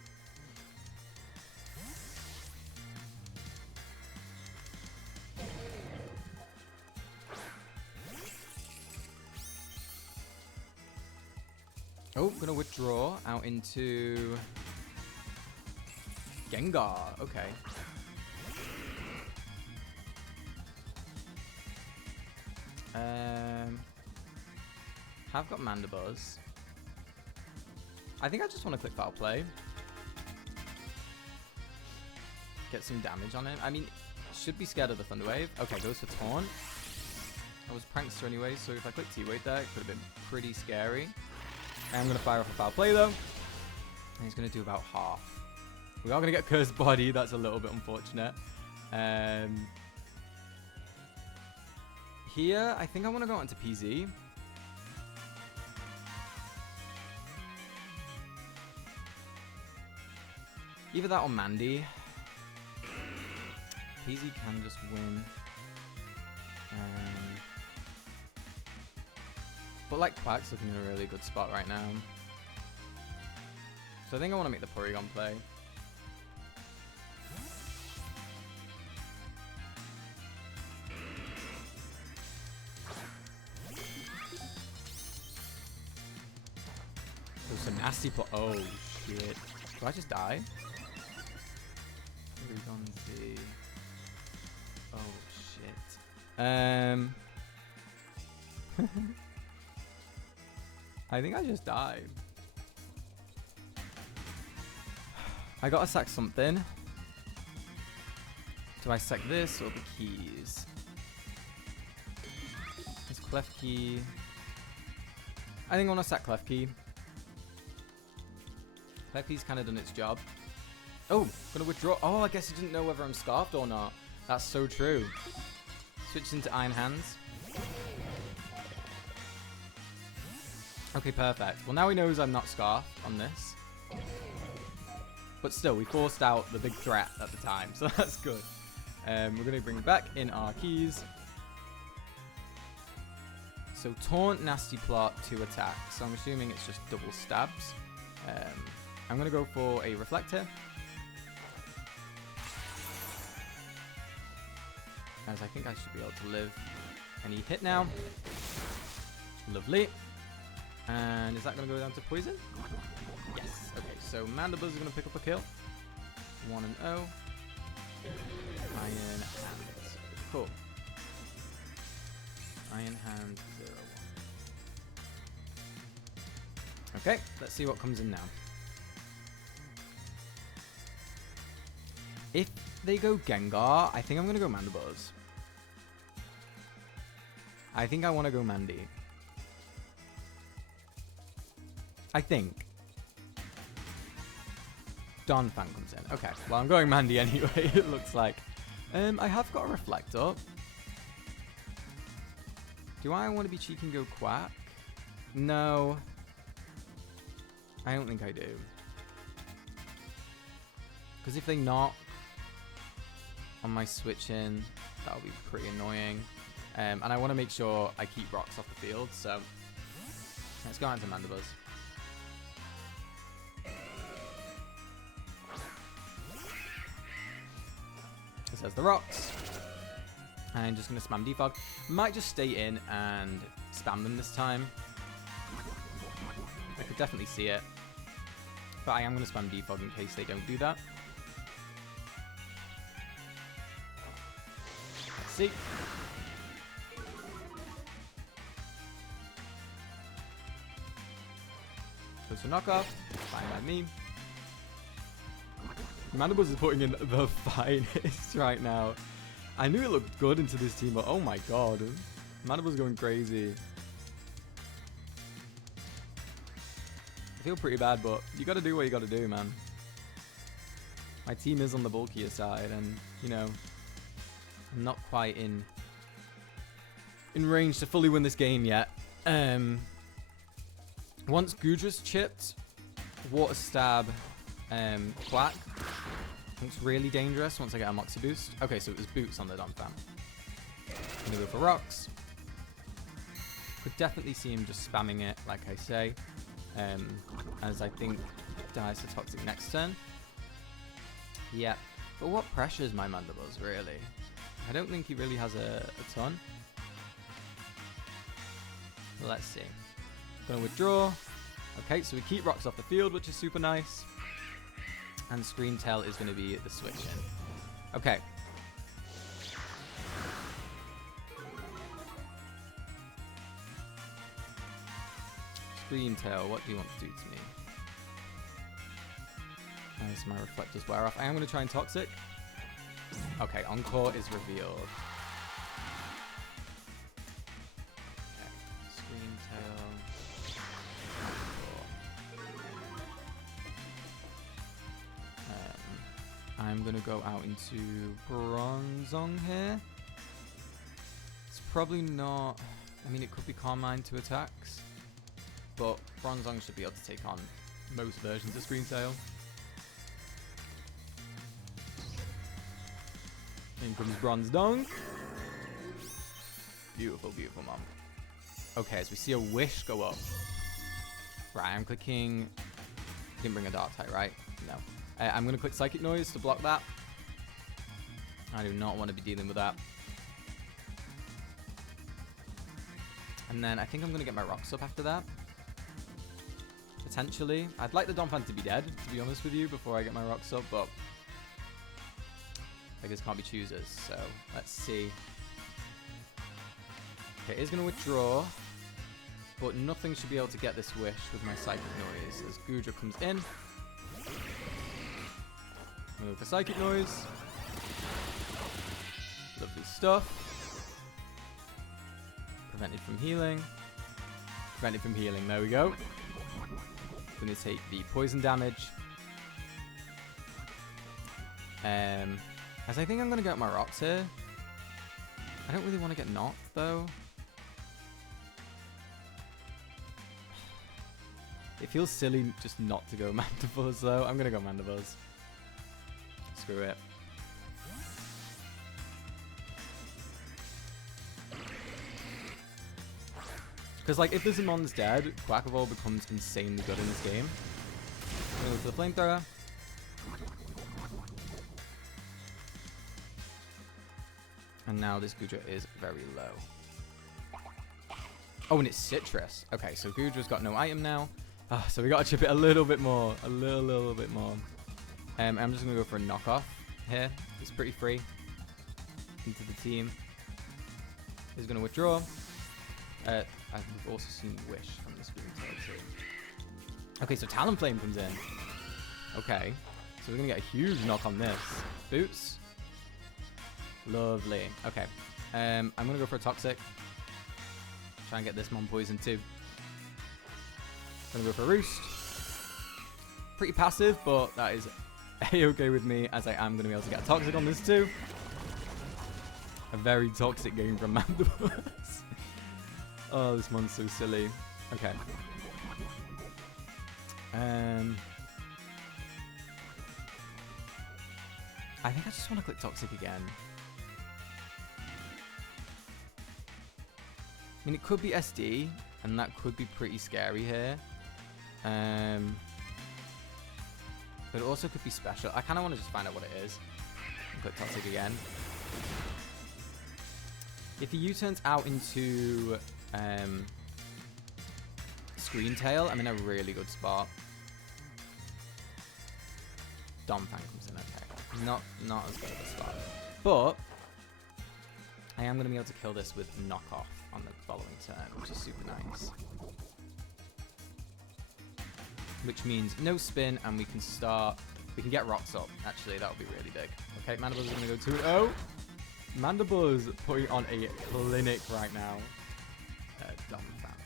Oh, gonna withdraw out into Gengar. Okay. Have got Mandibuzz. I think I just want to click Foul Play. Get some damage on it. I mean, should be scared of the Thunder Wave. Okay, goes for Taunt. I was Prankster anyway, so if I click T-Wave there, it could have been pretty scary. I'm going to fire off a Foul Play though. And he's going to do about half. We are going to get Cursed Body. That's a little bit unfortunate. Here, I think I want to go into PZ. Either that or Mandy. PZ can just win. But like Quack's looking in a really good spot right now. So I think I want to make the Porygon play. There's some nasty oh shit. Do I just die? Oh shit. I think I just died. I gotta sack something. Do I sack this or the keys? It's Klefki. I think I want to sack Klefki. Klefki's kind of done its job. Oh, gonna withdraw. Oh, I guess he didn't know whether I'm Scarfed or not. That's so true. Switch into Iron Hands. Okay, perfect. Well, now he knows I'm not Scarfed on this. But still, we forced out the big threat at the time, so that's good. We're gonna bring back in our keys. So Taunt, Nasty Plot, 2 attacks. So I'm assuming it's just double stabs. I'm gonna go for a Reflector. As I think I should be able to live any hit now. Lovely. And is that going to go down to poison? Yes. Okay, so Mandibuzz is going to pick up a kill. 1-0. Iron Hand. Cool. Iron Hand 0-1. Okay, let's see what comes in now. If they go Gengar, I think I'm going to go Mandibuzz. I think I want to go Mandy. I think. Donphan comes in. Okay, well, I'm going Mandy anyway, it looks like. I have got a Reflect up. Do I want to be cheeky and go Quack? No. I don't think I do. Because if they not on my switch in, that'll be pretty annoying. And I want to make sure I keep rocks off the field, so let's go into Mandibuzz. This has the rocks. I'm just going to spam Defog. Might just stay in and spam them this time. I could definitely see it. But I am going to spam Defog in case they don't do that. Let's see. Goes for knockoff. Fine by me. Mandibuzz is putting in the finest right now. I knew it looked good into this team, but oh my god. Mandibuzz going crazy. I feel pretty bad, but you gotta do what you gotta do, man. My team is on the bulkier side, and, you know, I'm not quite in in range to fully win this game yet. Once Gudra's chipped, Water Stab Quack looks really dangerous once I get a Moxie boost. Okay, so it was Boots on the Donphan. I'm gonna go for Rocks. Could definitely see him just spamming it, like I say, as I think dies to Toxic next turn. Yeah, but what pressures my Mandibles, really? I don't think he really has a ton. Let's see. Gonna withdraw. Okay, so we keep Rocks off the field, which is super nice. And Scream Tail is gonna be the switch in. Okay. Scream Tail, what do you want to do to me? Nice, my reflectors wear off. I am gonna try and Toxic. Okay, Encore is revealed. Okay, Scream Tail. I'm gonna go out into Bronzong here. It's probably not. I mean, it could be Calm Mind to attacks, but Bronzong should be able to take on most versions of Scream Tail. In comes Bronzong. Beautiful, beautiful, mom. Okay, as we see a Wish go up. Right, I'm clicking. Didn't bring a Dark type, right? No. I'm going to click Psychic Noise to block that. I do not want to be dealing with that. And then I think I'm going to get my Rocks up after that. Potentially. I'd like the Donphan to be dead, to be honest with you, before I get my Rocks up, but beggars can't be choosers, so let's see. Okay, it is going to withdraw, but nothing should be able to get this Wish with my Psychic Noise as Gudra comes in. Move for Psychic Noise. Lovely stuff. Prevented from healing. Prevented from healing, there we go. Gonna take the poison damage. As I think I'm gonna get my Rocks here. I don't really want to get knocked though. It feels silly just not to go Mandibles though. I'm gonna go Mandibles. Screw it. Because like if this Amon's dead, Quackavolt becomes insanely good in this game. I'm gonna go for the Flamethrower. And now this Gudra is very low. Oh, and it's Citrus. Okay, so Gudra's got no item now. So we gotta chip it a little bit more. A little bit more. I'm just gonna go for a knockoff here. It's pretty free. Into the team. He's gonna withdraw. I've also seen Wish from the Scream Tail too. Okay, so Talonflame comes in. Okay. So we're gonna get a huge knock on this. Boots. Lovely. Okay. I'm gonna go for a Toxic. Try and get this Mon poisoned too. Gonna go for a Roost. Pretty passive, but that is a-okay with me, as I am gonna be able to get a Toxic on this too. A very toxic game from Mandibles. Oh, this Mon's so silly. Okay. I think I just want to click Toxic again. I mean, it could be SD, and that could be pretty scary here. But it also could be special. I kind of want to just find out what it is. And click Toxic again. If he U-turns out into Screen Tail, I'm in a really good spot. Donphan comes in, okay. Not as good of a spot. But I am going to be able to kill this with Knockoff on the following turn, which is super nice. Which means no spin, and we can start. We can get Rocks up. Actually, that would be really big. Okay, Mandibles is going to go 2-0. Mandibles putting on a clinic right now. Donphan.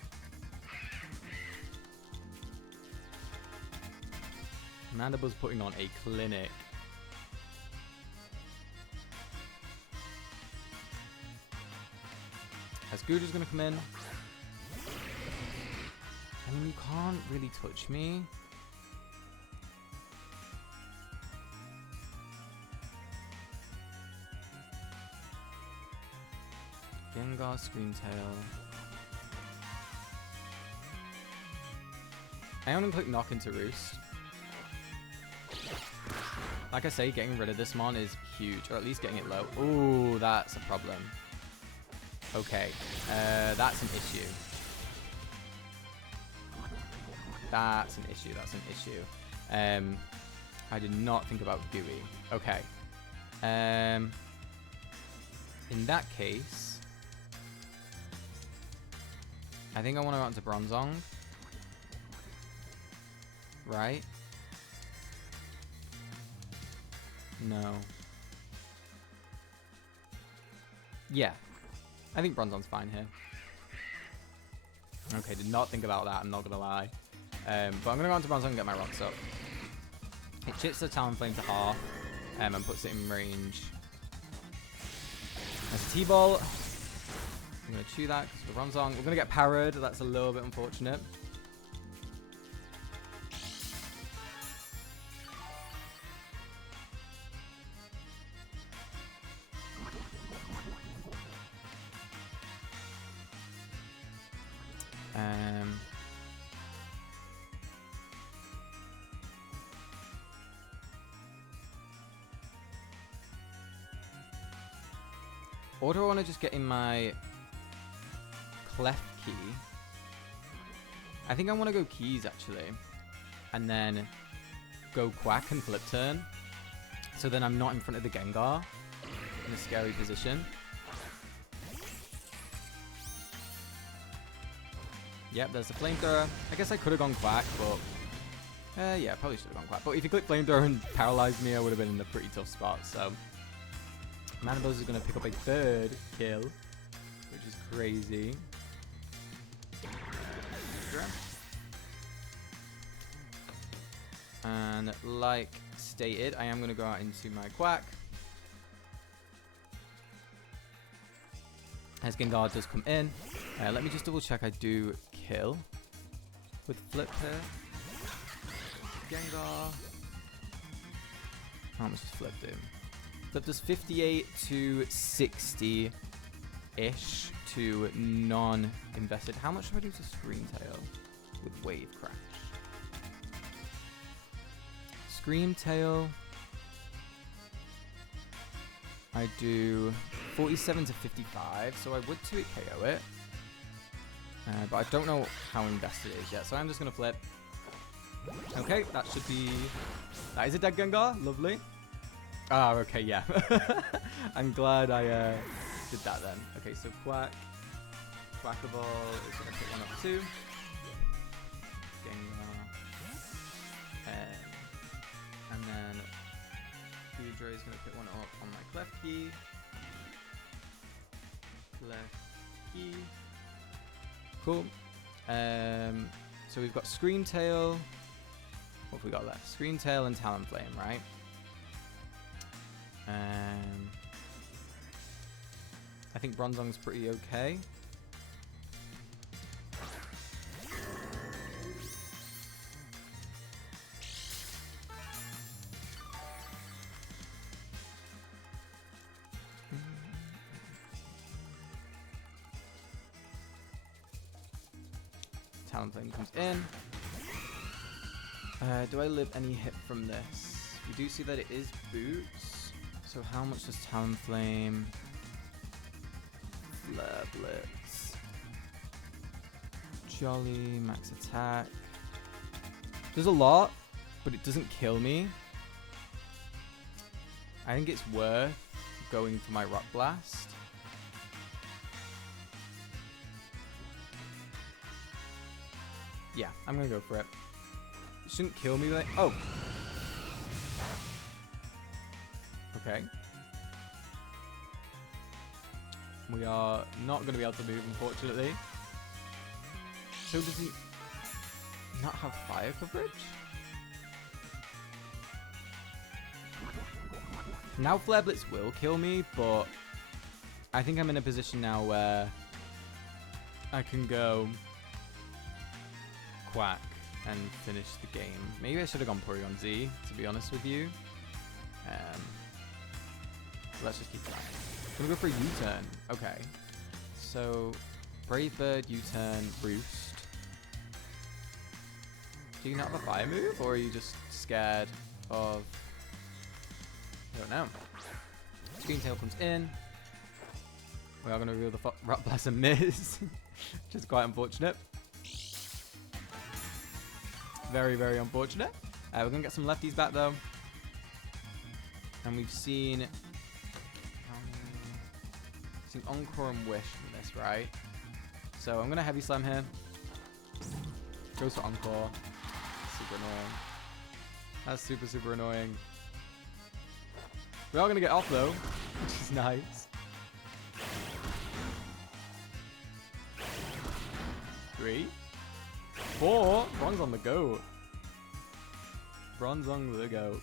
Mandibles putting on a clinic. As Guda's gonna come in. I mean, you can't really touch me. Gengar, Screamtail. I only click Knock into Roost. Like I say, getting rid of this mon is huge, or at least getting it low. Ooh, that's a problem. Okay, that's an issue. That's an issue. That's an issue. I did not think about Gooey. Okay. In that case, I think I want to go out to Bronzong. Right? No. Yeah. I think Bronzong's fine here. Okay, did not think about that, I'm not gonna lie. But I'm gonna go on to Bronzong and get my rocks up. It chips the Talonflame to half, and puts it in range. There's a T-Ball. I'm gonna chew that because we're Bronzong. We're gonna get parried, that's a little bit unfortunate. Or do I want to just get in my Clef Key? I think I want to go Keys, actually. And then go Quack and Flip Turn. So then I'm not in front of the Gengar in a scary position. Yep, there's the Flamethrower. I guess I could have gone Quack, but... yeah, probably should have gone Quack. But if you click Flamethrower and paralyzed me, I would have been in a pretty tough spot, so... Manabos is going to pick up a third kill, which is crazy. And like stated, I am going to go out into my Quack. As Gengar does come in. Let me just double check I do kill with Flip here. Gengar. How much does Flip do? Flip does 58 to 60-ish to non-invested. How much do I do to Screamtail with Wave Crash? Screamtail, I do 47 to 55, so I would 2-hit KO it. But I don't know how invested it is yet, so I'm just going to flip. Okay, that should be... That is a dead Gengar, lovely. Ah, okay, yeah. I'm glad I did that then. Okay, so Quack. Quackable is going to pick one up too. Gengar. And then Hydra is going to pick one up on my Clef Key. Clef Key. Cool. So we've got Screamtail. What have we got left? Screamtail and Talonflame, right? I think Bronzong's pretty okay. Talonflame comes in. Do I live any hit from this? You do see that it is boots. So how much does Talonflame? Flare Blitz. Jolly, max attack. There's a lot, but it doesn't kill me. I think it's worth going for my Rock Blast. Yeah, I'm gonna go for it. It shouldn't kill me, like, oh. Okay. We are not going to be able to move, unfortunately. So does he not have fire coverage? Now Flare Blitz will kill me, but I think I'm in a position now where I can go Quack and finish the game. Maybe I should have gone Porygon Z, to be honest with you. Let's just keep that. I'm gonna go for a U-turn. Okay. So, Brave Bird, U-turn, Roost. Do you not have a fire move, or are you just scared of... I don't know. Screen Tail comes in. We are going to reveal the Rock Blast and miss, which is quite unfortunate. Very, very unfortunate. We're going to get some lefties back, though. And we've seen Encore and Wish from this, right? So I'm going to Heavy Slam here. Goes for Encore. Super annoying. That's super, super annoying. We are going to get off, though, which is nice. 3, 4. Bronze on the go. Bronze on the go.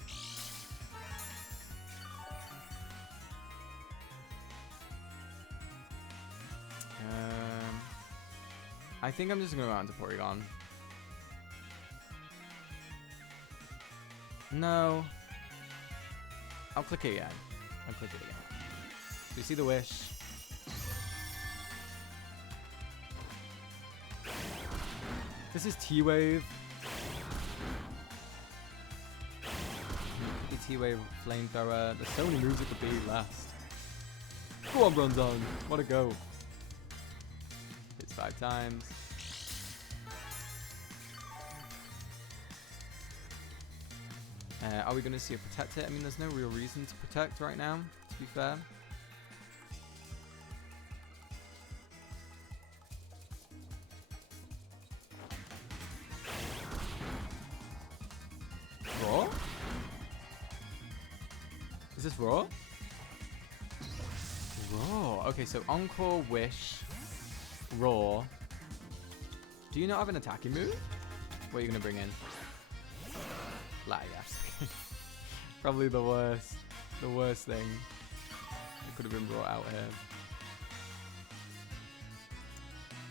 I think I'm just going to go out into Porygon. No. I'll click it again. I'll click it again. Do you see the Wish? This is T-Wave. T-Wave, Flamethrower. There's so many moves it could be last. Go on, Bronzong. What a go. Hits 5 times. Are we going to see a Protect hit? I mean, there's no real reason to Protect right now, to be fair. Raw? Is this Raw? Raw. Okay, so Encore, Wish, Raw. Do you not have an attacking move? What are you going to bring in? Latias. Probably the worst thing that could have been brought out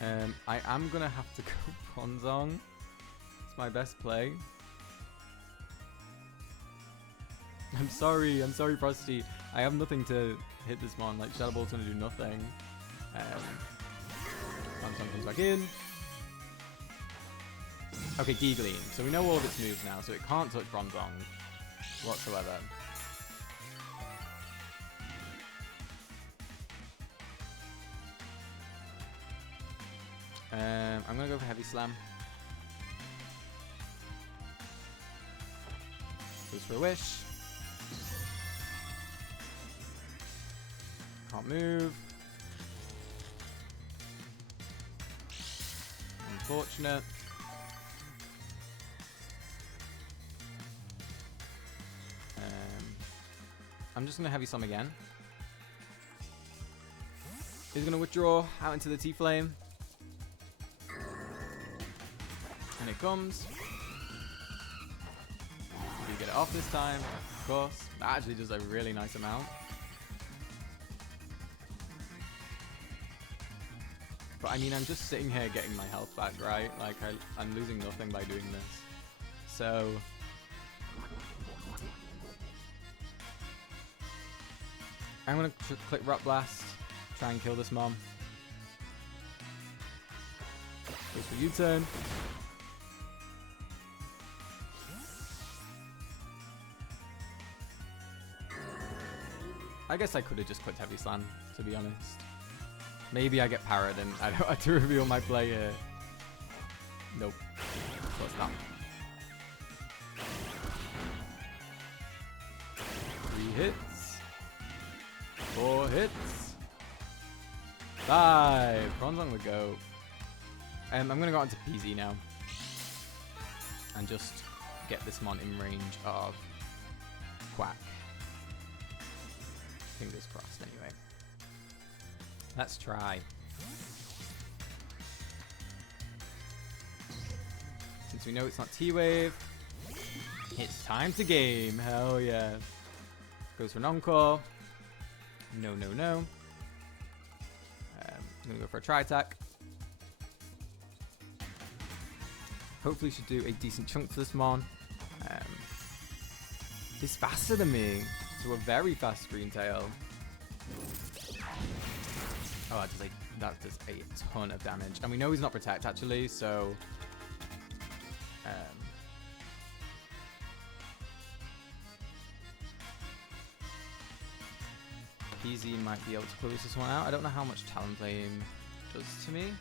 here. I am gonna have to go Bronzong. It's my best play. I'm sorry, Frosty. I have nothing to hit this mon. Like, Shadow Ball's gonna do nothing. Bronzong comes back in. Okay, Giggling. So we know all of its moves now, so it can't touch Bronzong whatsoever. I'm gonna go for Heavy Slam. Goes for a Wish. Can't move. Unfortunate. I'm just going to Heavy Slam again. He's going to withdraw out into the T-Flame. And it comes. Do you get it off this time? Of course. That actually does a really nice amount. But I mean, I'm just sitting here getting my health back, right? Like, I'm losing nothing by doing this. So... I'm going to click Rock Blast, try and kill this mom. Goes for U-turn. I guess I could have just clicked Heavy Slam, to be honest. Maybe I get parried and I don't have to reveal my play here. Nope. Of course not. 3 hits. 4 hits. 5. Bronzong the go. I'm going to go on to PZ now. And just get this mon in range of Quack. Fingers crossed anyway. Let's try. Since we know it's not T-Wave, it's time to game. Hell yeah. Goes for an Encore. No, no, no. I'm going to go for a Tri-Attack. hopefully should do a decent chunk for this one. He's faster than me, so a very fast Green Tail. Oh, that does a ton of damage. And we know he's not Protect, actually, so... PZ might be able to close this one out. I don't know how much Talonflame does to me.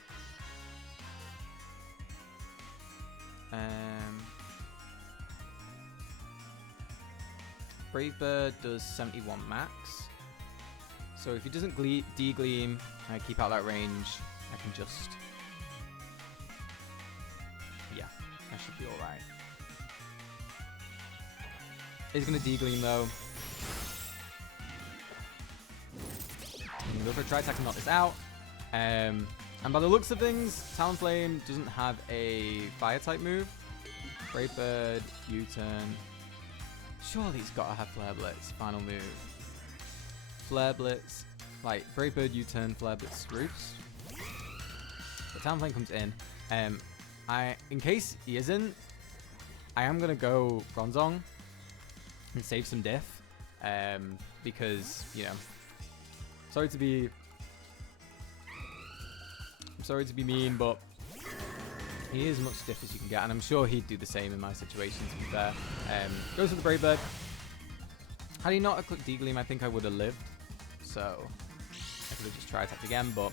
Brave Bird does 71 max. So if he doesn't de-gleam, keep out that range, I can just... Yeah, I should be alright. He's going to de-gleam though. Go for a Tri-Attack and knock this out. And by the looks of things, Talonflame doesn't have a Fire-type move. Brave Bird, U-turn. Surely he's got to have Flare Blitz. Final move. Flare Blitz. Like, Brave Bird, U-turn, Flare Blitz, Roofs. But Talonflame comes in. In case he isn't, I am going to go Bronzong and save some diff. Because, you know, I'm sorry to be mean, but he is as much stiff as you can get, and I'm sure he'd do the same in my situation, to be fair. Goes for the Brave Bird. Had he not clicked D-Gleam, I think I would have lived. So I could have just tried attacked again, but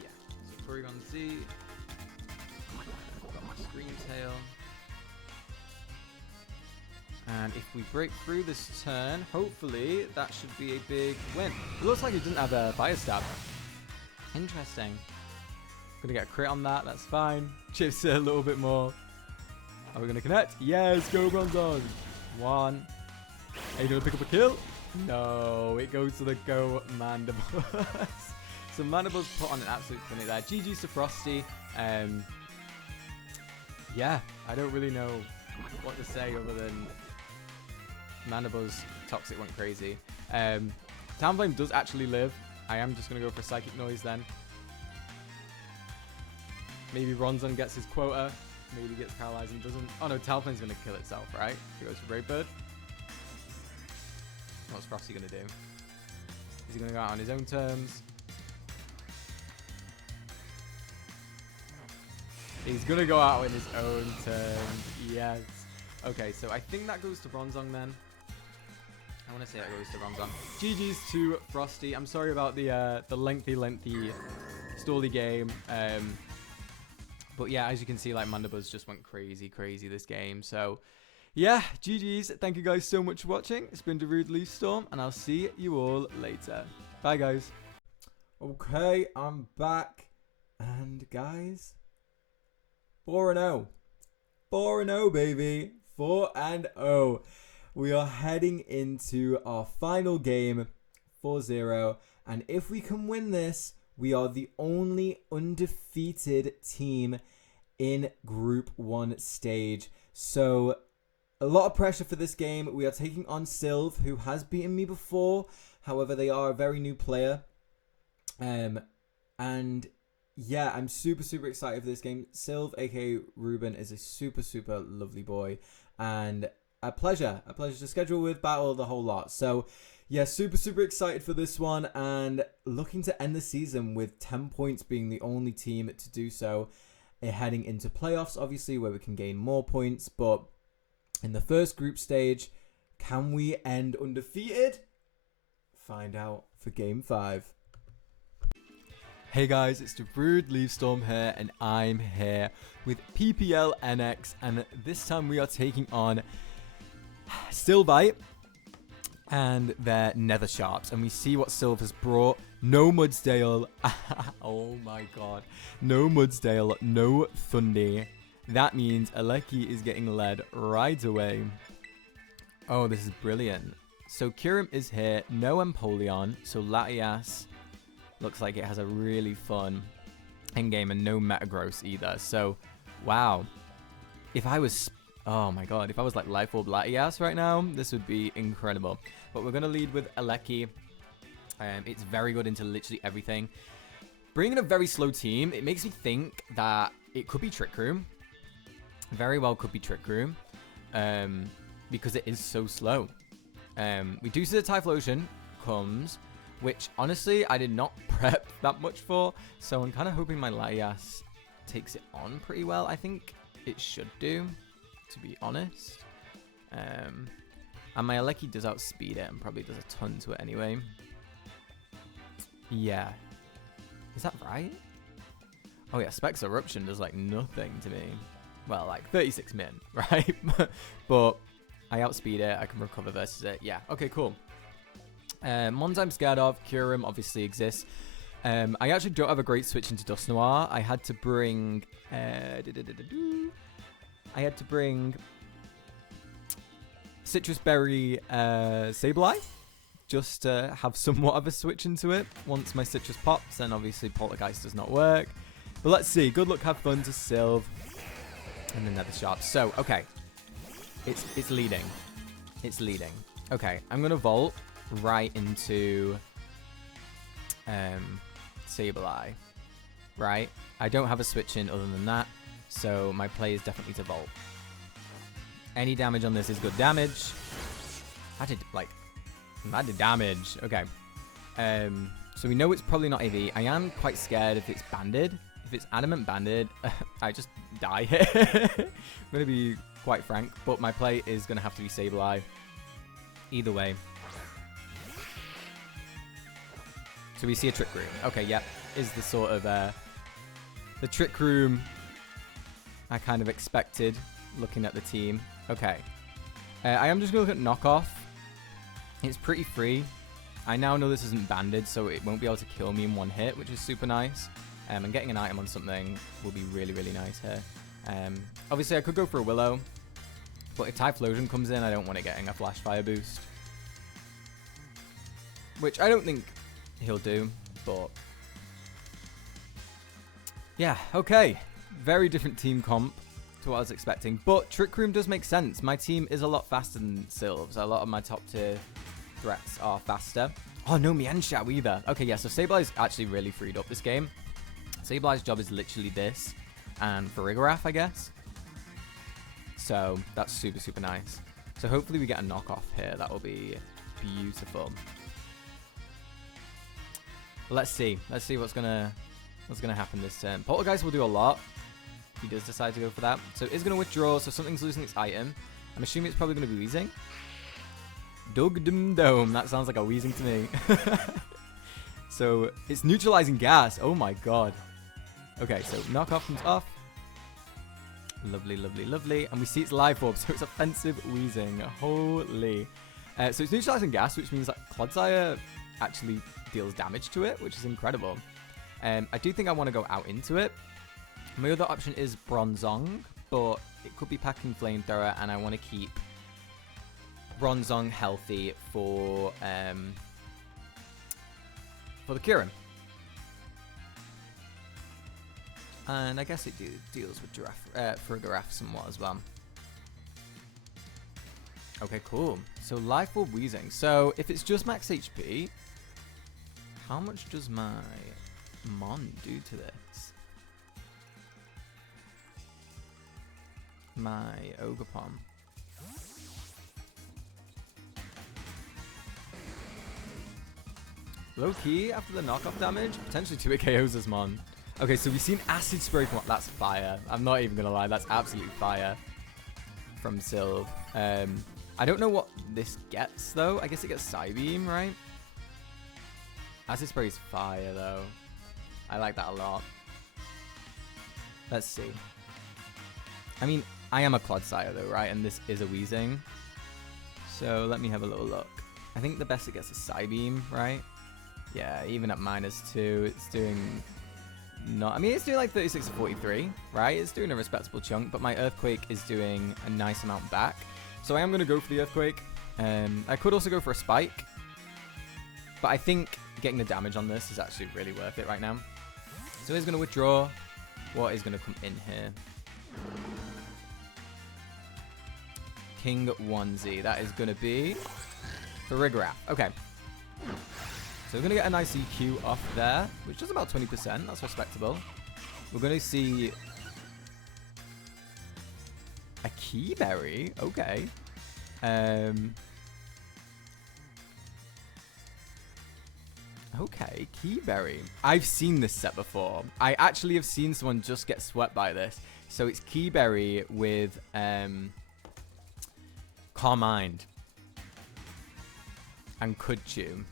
yeah. So Porygon Z. Got my Scream Tail. And if we break through this turn, hopefully that should be a big win. It looks like he didn't have a Fire Stab. Interesting. Gonna get a crit on that, that's fine. Chips it a little bit more. Are we gonna connect? Yes, go Bronzong. 1. Are you gonna pick up a kill? No, it goes to the Go Mandibles. So Mandibles put on an absolute clinic there. GG's to Frosty. Yeah, I don't really know what to say other than Mandibles Toxic went crazy. Talonflame does actually live. I am just going to go for Psychic Noise then. Maybe Bronzong gets his quota. Maybe gets paralyzed and doesn't. Oh no, Talonflame's going to kill itself, right? He goes for Brave Bird. What's Frosty going to do? Is he going to go out on his own terms? He's going to go out on his own terms. Yes. Okay, so I think that goes to Bronzong then. I want to say that goes to Bronzong. GG's to Frosty. I'm sorry about the lengthy stally game. But yeah, as you can see, like Mandibles just went crazy this game. So yeah, GG's. Thank you guys so much for watching. It's been DarudeLeafStorm, and I'll see you all later. Bye, guys. Okay, I'm back. And guys, 4-0. 4-0, baby. 4-0. We are heading into our final game, 4-0. And if we can win this, we are the only undefeated team in Group 1 stage. So, a lot of pressure for this game. We are taking on Sylve, who has beaten me before. However, they are a very new player. And yeah, I'm super excited for this game. Sylve, aka Ruben, is a super lovely boy. And a pleasure to schedule with, battle, the whole lot. So yeah, super excited for this one, and looking to end the season with 10 points, being the only team to do so, heading into playoffs, obviously, where we can gain more points. But in the first group stage, can we end undefeated? Find out for game 5. Hey guys, it's DarudeLeafStorm here, and I'm here with PPL NX, and this time we are taking on Sylvite and their Nether Sharps, and we see what Sylve has brought. No Mudsdale. Oh my god. No Mudsdale, no Thundy. That means Aleki is getting led right away. Oh, this is brilliant. So Kyurem is here, no Empoleon, so Latias looks like it has a really fun endgame, and no Metagross either. So, wow. If I was... Oh my god, if I was like Life Orb Latias right now, this would be incredible. But we're going to lead with Aleki. It's very good into literally everything. bringing a very slow team, it makes me think that it could be Trick Room. Very well could be Trick Room. Because it is so slow. We do see the Typhlosion comes, which honestly I did not prep that much for, so I'm kind of hoping my Latias takes it on pretty well. I think it should do, to be honest. And my Aleki does outspeed it and probably does a ton to it anyway. Yeah. Is that right? Oh yeah, Specs Eruption does like nothing to me. Well, like 36 min, right? But I outspeed it, I can recover versus it. Yeah, okay, cool. Mons I'm scared of. Kyurem obviously exists. I actually don't have a great switch into Dust Noir. I had to bring... Citrus Berry Sableye. Just to have somewhat of a switch into it. Once my Citrus pops, then obviously Poltergeist does not work. But let's see. Good luck, have fun to Sylve. And then Nether Sharp. So, okay. It's leading. It's leading. Okay, I'm going to Volt right into Sableye. Right? I don't have a switch in other than that. So my play is definitely to Volt. Any damage on this is good damage. I did damage. Okay. So we know it's probably not AV. I am quite scared if it's banded. If it's adamant banded, I just die here. I'm going to be quite frank, but my play is going to have to be Sableye. Either way. So we see a Trick Room. Okay, yep. Is the sort of the Trick Room I kind of expected looking at the team. Okay. I am just going to look at Knockoff. It's pretty free. I now know this isn't banded, so it won't be able to kill me in one hit, which is super nice. And getting an item on something will be really, really nice here. Obviously, I could go for a Willow. But if Typhlosion comes in, I don't want it getting a Flash Fire boost. Which I don't think he'll do, but... yeah, okay. Very different team comp to what I was expecting. But Trick Room does make sense. My team is a lot faster than Sylve's. A lot of my top tier threats are faster. Oh, no Mienshao either. Okay, yeah, so Sableye's actually really freed up this game. Sableye's job is literally this. And Farigiraf, I guess. So that's super, super nice. So hopefully we get a knockoff here. That will be beautiful. Let's see. Let's see what's gonna happen this turn. Poltergeist will do a lot if he does decide to go for that. So it is gonna withdraw. So something's losing its item. I'm assuming it's probably gonna be Weezing. Dug Dum Dome. That sounds like a Weezing to me. So it's neutralizing gas. Oh my god. Okay, so knockoff comes off. Lovely, lovely, lovely. And we see its live orb, so it's offensive Weezing. Holy. So it's neutralizing gas, which means that Clodsire actually deals damage to it, which is incredible. I do think I want to go out into it. My other option is Bronzong, but it could be packing Flamethrower, and I want to keep Bronzong healthy for the Kyurem. And I guess it deals with Farigiraf somewhat as well. Okay, cool. So Life Orb Weezing. So if it's just max HP, how much does my Mon do to this? My Ogerpon. Low key, after the knockoff damage, potentially 2 KOs as Mon. Okay, so we've seen Acid Spray from... that's fire. I'm not even going to lie. That's absolutely fire from Sylve. I don't know what this gets, though. I guess it gets Psybeam, right? Acid Spray is fire, though. I like that a lot. Let's see. I mean, I am a Clodsire, though, right? And this is a Weezing. So let me have a little look. I think the best it gets is Psybeam, right? Yeah, even at -2, it's doing... I mean, it's doing like 36 to 43, right? It's doing a respectable chunk, but my Earthquake is doing a nice amount back. So I am going to go for the Earthquake. I could also go for a Spike, but I think getting the damage on this is actually really worth it right now. So he's going to withdraw. What is going to come in here? King Onesie. That is going to be Farigiraf. Okay. So we're going to get a nice EQ off there, which is about 20%. That's respectable. We're going to see a Keyberry. Okay. Okay, Keyberry. I've seen this set before. I actually have seen someone just get swept by this. So it's Keyberry with Carmine and Kudchu.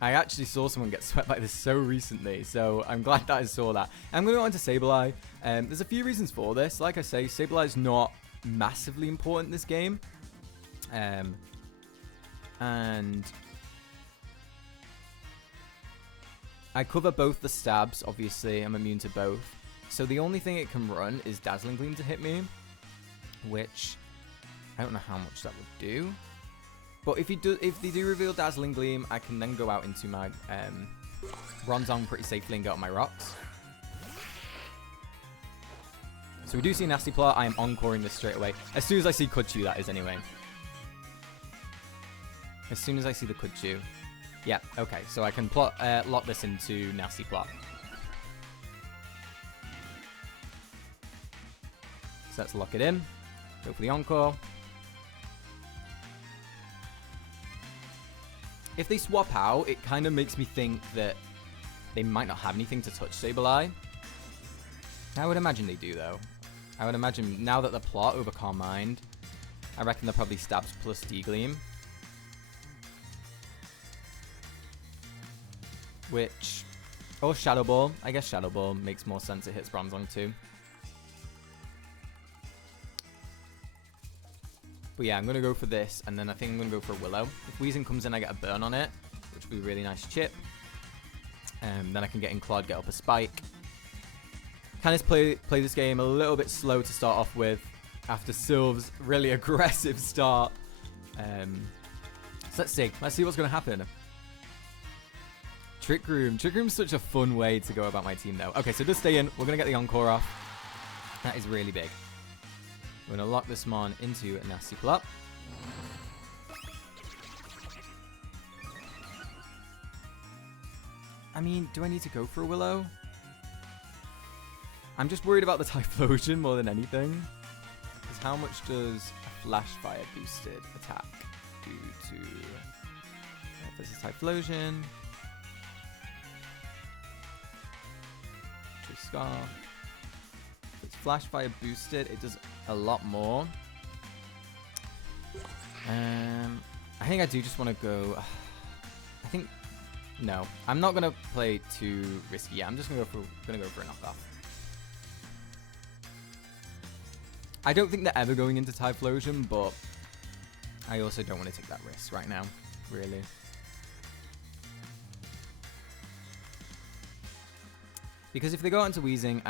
I actually saw someone get swept by this so recently, so I'm glad that I saw that. I'm going to go on to Sableye. There's a few reasons for this. Like I say, Sableye is not massively important in this game. And I cover both the stabs, obviously. I'm immune to both. So the only thing it can run is Dazzling Gleam to hit me, which I don't know how much that would do. But if they do reveal Dazzling Gleam, I can then go out into my Bronzong pretty safely and get on my rocks. So we do see a Nasty Plot. I am encoring this straight away. As soon as I see Kudchu, that is anyway. As soon as I see the Kudchu. Yeah, okay. So I can lock this into Nasty Plot. So let's lock it in. Go for the Encore. If they swap out, it kind of makes me think that they might not have anything to touch Sableye. I would imagine they do, though. I would imagine now that the plot over Carmine, I reckon they're probably stabs plus D-Gleam. Which, or Shadow Ball. I guess Shadow Ball makes more sense. It hits Bronzong too. But yeah, I'm going to go for this, and then I think I'm going to go for a Willow. If Weezing comes in, I get a burn on it, which would be a really nice chip. Then I can get in Claude, get up a Spike. Kind of play this game a little bit slow to start off with, after Sylve's really aggressive start. So let's see what's going to happen. Trick Room. Trick Room's such a fun way to go about my team, though. Okay, so just stay in. We're going to get the Encore off. That is really big. We're going to lock this Mon into a Nasty Plot. I mean, do I need to go for a Willow? I'm just worried about the Typhlosion more than anything. Because how much does a Flash Fire boosted attack do to... This is Typhlosion. True Scarf. If it's Flash Fire boosted, it does a lot more. I think I do just want to go... I think... No, I'm not going to play too risky. Yeah, I'm just going to go for a knockoff. I don't think they're ever going into Typhlosion, but I also don't want to take that risk right now, really. Because if they go into Weezing,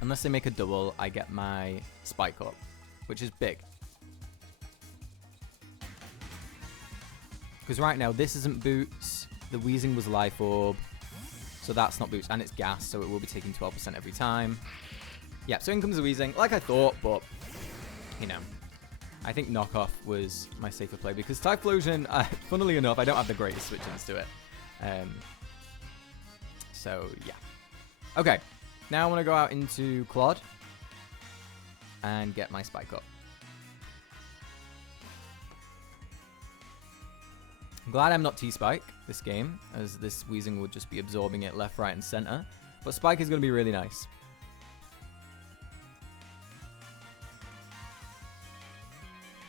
unless they make a double, I get my Spike up, which is big. Because right now, this isn't Boots. The Weezing was Life Orb, so that's not Boots, and it's Gas, so it will be taking 12% every time. Yeah, so in comes the Weezing, like I thought, but, you know, I think Knockoff was my safer play, because Typhlosion, funnily enough, I don't have the greatest switch-ins to it. So, yeah. Okay, now I want to go out into Claude and get my Spike up. I'm glad I'm not T-Spike this game, as this Weezing would just be absorbing it left, right, and center. But Spike is going to be really nice.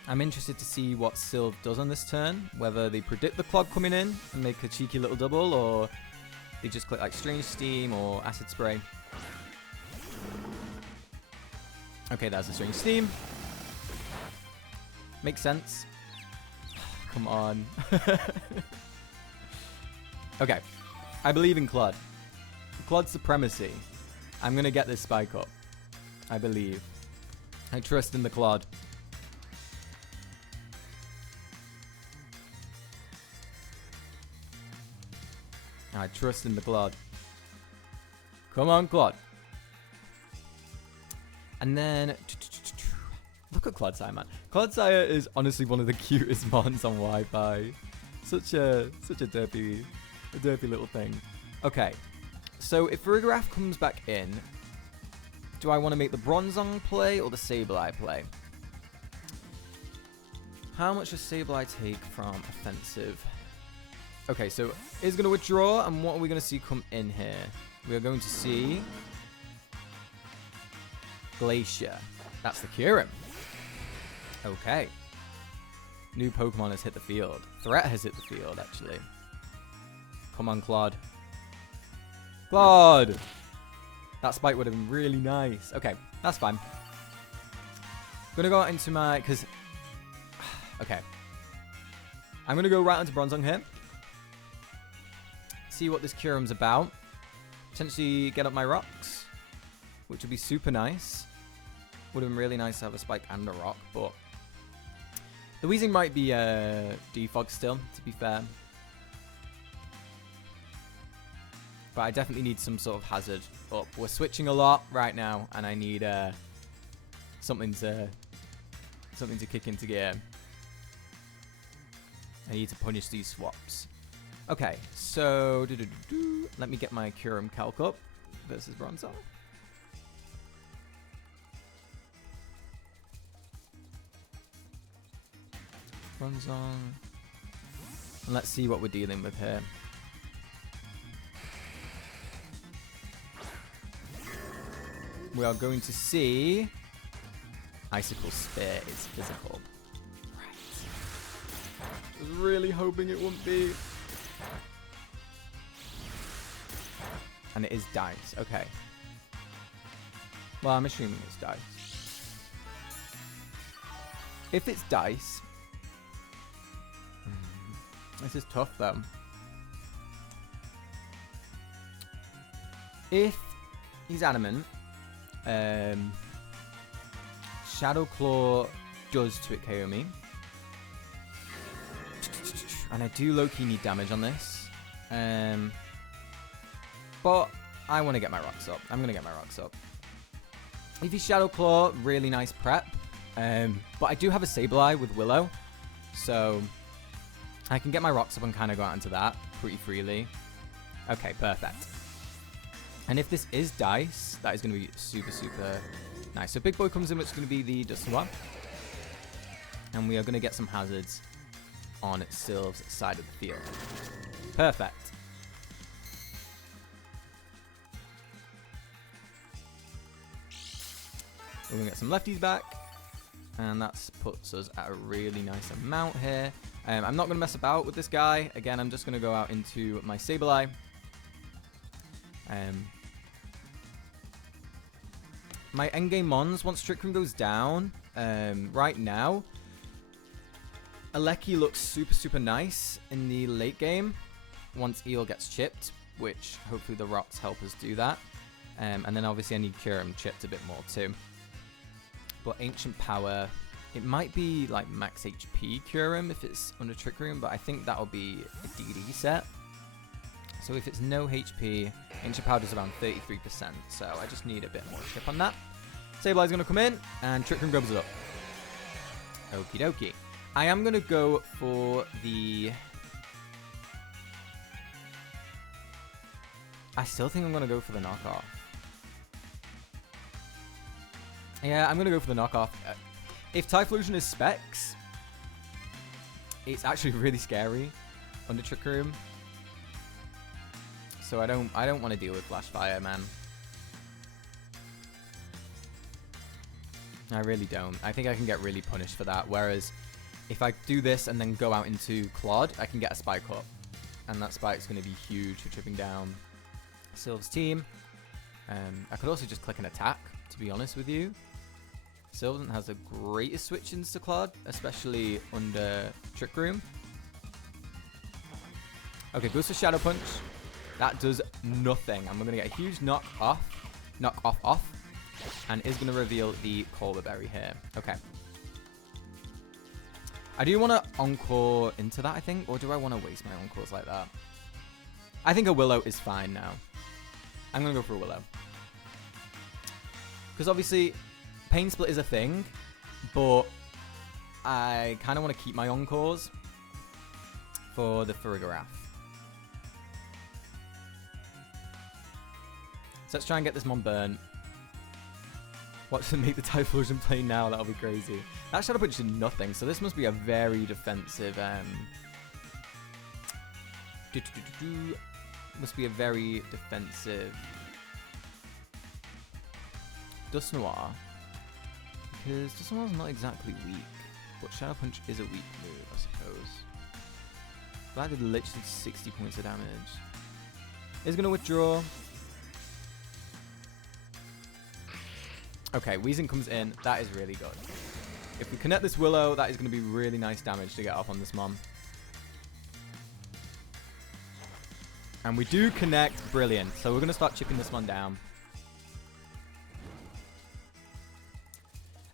I'm interested to see what Sylve does on this turn, whether they predict the Claude coming in and make a cheeky little double, or they just click like Strange Steam or Acid Spray. Okay, that's a Strange Steam. Makes sense. Come on. Okay. I believe in Claude. Claude supremacy. I'm going to get this Spike up. I believe. I trust in the Claude. I trust in the Claude. Come on, Claude. And then... Look at Clodsire, man. Clodsire is honestly one of the cutest mons on Wi-Fi. Such a derpy A derpy little thing. Okay. So if Farigiraf comes back in, do I want to make the Bronzong play or the Sableye play? How much does Sableye take from offensive? Okay, so it's going to withdraw, and what are we going to see come in here? We are going to see Glacier. That's the Kyurem. Okay. New Pokemon has hit the field. Threat has hit the field, actually. Come on, Claude. Claude! That spike would have been really nice. Okay, that's fine. I'm going to go out into my... Because... Okay. I'm going to go right onto Bronzong here. See what this Kyurem's about. Potentially get up my rocks, which would be super nice. Would have been really nice to have a spike and a rock, but... The Weezing might be defog still, to be fair. But I definitely need some sort of hazard up. We're switching a lot right now, and I need something to kick into gear. I need to punish these swaps. Okay, so let me get my Kyurem calc up versus Bronzong. Bronzong. And let's see what we're dealing with here. We are going to see Icicle Spear is physical. Right. I was really hoping it wouldn't be. And it is dice. Okay. Well, I'm assuming it's dice. If it's dice... This is tough, though. If he's adamant... Shadow Claw does Twit KO me. And I do low-key need damage on this. But I want to get my rocks up. I'm going to get my rocks up. If he's Shadow Claw, really nice prep. But I do have a Sableye with Willow. So I can get my rocks up and kind of go out into that pretty freely. Okay, perfect. And if this is dice, that is going to be super, super nice. So Big Boy comes in, which is going to be the Dusknoir. And we are going to get some hazards on Sylve's side of the field. Perfect. We're going to get some lefties back. And that puts us at a really nice amount here. I'm not going to mess about with this guy. Again, I'm just going to go out into my Sableye. My endgame Mons, once Trick Room goes down, right now, Aleki looks super, super nice in the late game once Eel gets chipped, which hopefully the rocks help us do that. And then obviously I need Kyurem chipped a bit more too. But Ancient Power, it might be like max HP Kyurem if it's under Trick Room, but I think that'll be a DD set. So if it's no HP, Ancient Power does around 33%, so I just need a bit more chip on that. Sableye's going to come in, and Trick Room grabs it up. Okie dokie. I am going to go for the... I still think I'm going to go for the knockoff. Yeah, I'm going to go for the knockoff. If Typhlosion is Specs, it's actually really scary under Trick Room. So I don't want to deal with Flash Fire, man. I really don't. I think I can get really punished for that. Whereas if I do this and then go out into Claude, I can get a Spike up. And that Spike's going to be huge for tripping down Sylve's team. I could also just click an attack, to be honest with you. Sylvan has the greatest switch-ins to Claude, especially under Trick Room. Okay, goes for Shadow Punch. That does nothing. I'm going to get a huge knock off, and is going to reveal the Colbur Berry here. Okay. I do want to Encore into that, I think, or do I want to waste my Encores like that? I think a Willow is fine now. I'm going to go for a Willow. Because obviously, Pain Split is a thing, but I kind of want to keep my Encores for the Farigiraf. So let's try and get this Mon burnt. Watch them make the Typhlosion play now. That'll be crazy. That Shadow Punch did nothing, so this must be a very defensive. Must be a very defensive Dust Noir. Because Dust Noir's not exactly weak, but Shadow Punch is a weak move, I suppose. But I did literally 60 points of damage. He's going to withdraw. Okay, Weezing comes in. That is really good. If we connect this Willow, that is going to be really nice damage to get off on this Mom. And we do connect. Brilliant. So we're going to start chipping this one down.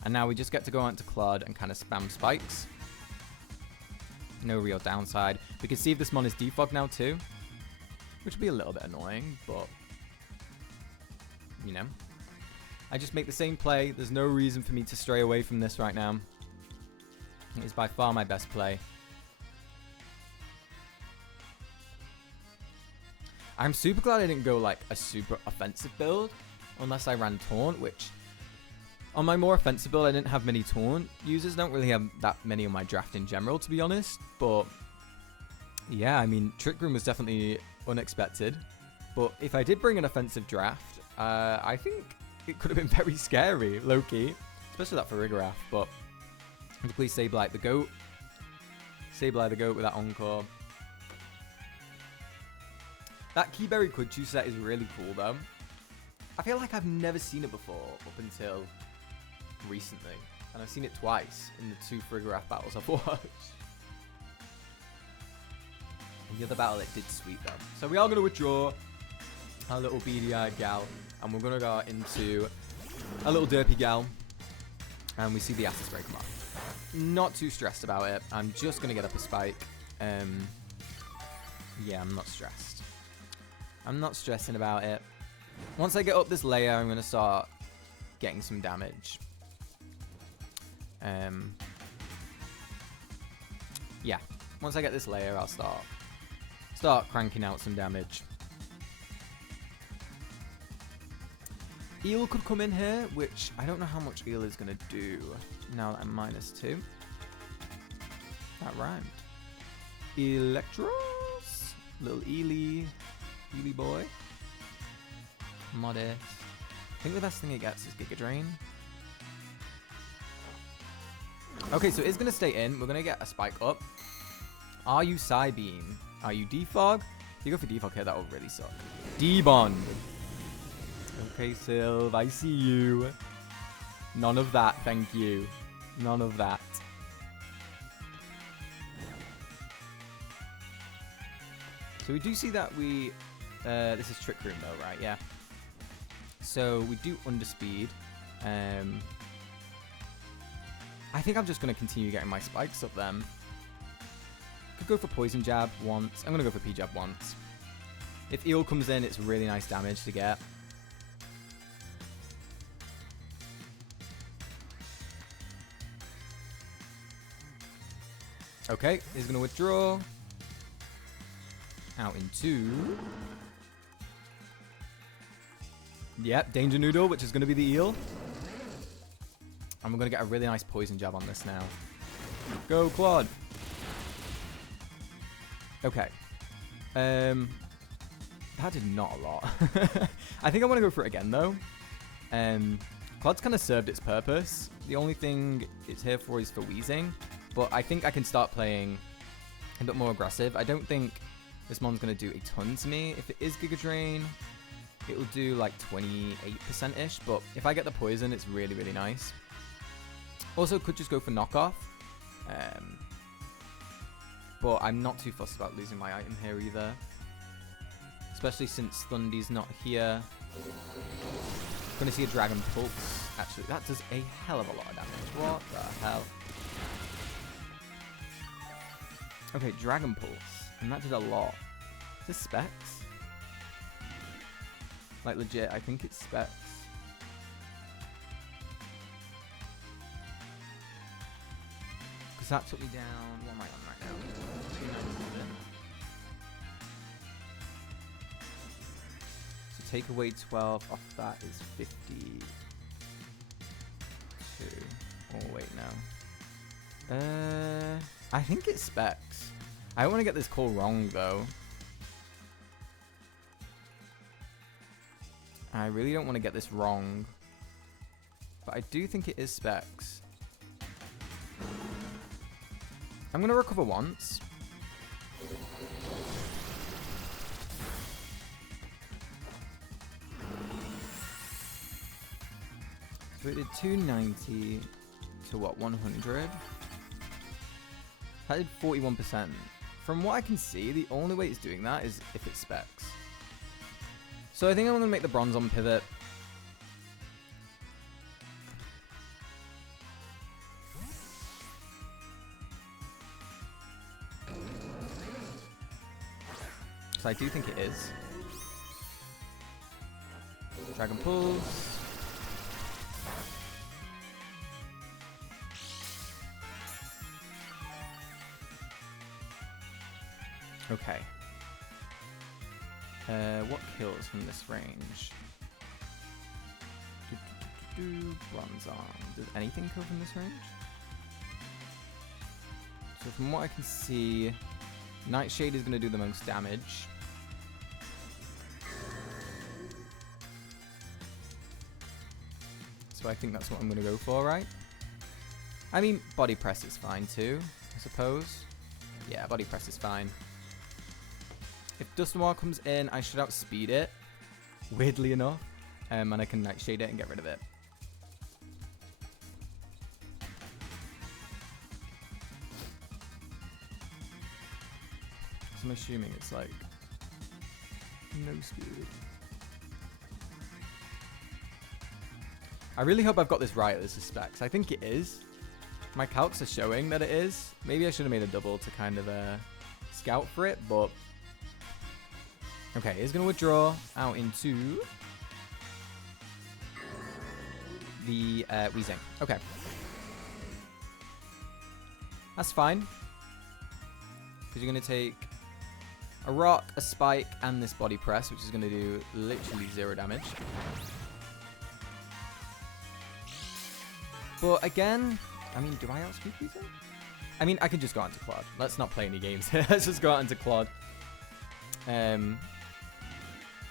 And now we just get to go onto Claude and kind of spam spikes. No real downside. We can see if this Mon is defogged now too, which would be a little bit annoying, but you know. I just make the same play. There's no reason for me to stray away from this right now. It is by far my best play. I'm super glad I didn't go like a super offensive build, unless I ran Taunt, which on my more offensive build I didn't have many Taunt users. Don't really have that many on my draft in general, to be honest. But yeah, I mean, Trick Room was definitely unexpected. But if I did bring an offensive draft, I think it could have been very scary, low-key. Especially that for Farigiraf, but please Sableye the GOAT. Sableye the GOAT with that Encore. That Keyberry Quidchu set is really cool, though. I feel like I've never seen it before up until recently. And I've seen it twice in the 2 Farigiraf battles I've watched. And the other battle it did sweep, though. So we are going to withdraw our little beady-eyed gal. And we're going to go into a little derpy gal. And we see the Acid Spray come up. Not too stressed about it. I'm just going to get up a spike. Yeah, I'm not stressed. I'm not stressing about it. Once I get up this layer, I'm going to start getting some damage. Yeah, once I get this layer, I'll start cranking out some damage. Eel could come in here, which I don't know how much Eel is going to do now that I'm -2. That rhymed. Electros. Little Eely boy. Modest. I think the best thing it gets is Giga Drain. Okay, so it's going to stay in. We're going to get a spike up. Are you Psybeam? Are you Defog? If you go for Defog here, that will really suck. D-Bond. Okay, Sylv, I see you. None of that, thank you. None of that. So we do see that we... this is Trick Room though, right? Yeah. So we do Underspeed. I think I'm just going to continue getting my spikes up then. Could go for Poison Jab once. I'm going to go for P-Jab once. If Eel comes in, it's really nice damage to get. Okay, he's going to withdraw. Out into... Yep, Danger Noodle, which is going to be the Eel. And we're going to get a really nice Poison Jab on this now. Go, Claude. Okay. That did not a lot. I think I want to go for it again, though. Claude's kind of served its purpose. The only thing it's here for is for Weezing. But I think I can start playing a bit more aggressive. I don't think this Mon's going to do a ton to me. If it is Giga Drain, it will do like 28%-ish. But if I get the Poison, it's really, really nice. Also, could just go for Knockoff. But I'm not too fussed about losing my item here either. Especially since Thundy's not here. Going to see a Dragon Pulse. Actually, that does a hell of a lot of damage. What the hell? Okay, Dragon Pulse. And that did a lot. Is this Specs? Like, legit, I think it's Specs. Because that took me down... What am I on right now? 297. So take away 12 off that is 52. Oh, wait, no. I think it's specs. I don't want to get this call wrong, though. I really don't want to get this wrong. But I do think it is specs. I'm going to recover once. So it did 290 to what, 100? That did 41%. From what I can see, the only way it's doing that is if it's specs. So I think I'm going to make the bronze on pivot. So I do think it is. Dragon pulls. Okay. What kills from this range? Bronze arm. Does anything kill from this range? So from what I can see, Nightshade is going to do the most damage. So I think that's what I'm going to go for, right? I mean, body press is fine too, I suppose. Yeah, body press is fine. If Dust Noir comes in, I should outspeed it, weirdly enough, and I can Nightshade it and get rid of it. So I'm assuming it's like no speed. I really hope I've got this right as a specs. I think it is. My calcs are showing that it is. Maybe I should have made a double to kind of scout for it, but okay, it's going to withdraw out into the Weezing. Okay. That's fine. Because you're going to take a rock, a spike, and this body press, which is going to do literally 0 damage. But again, I mean, do I outspeed Weezing? I mean, I can just go on to Claude. Let's not play any games here. Let's just go out into Claude.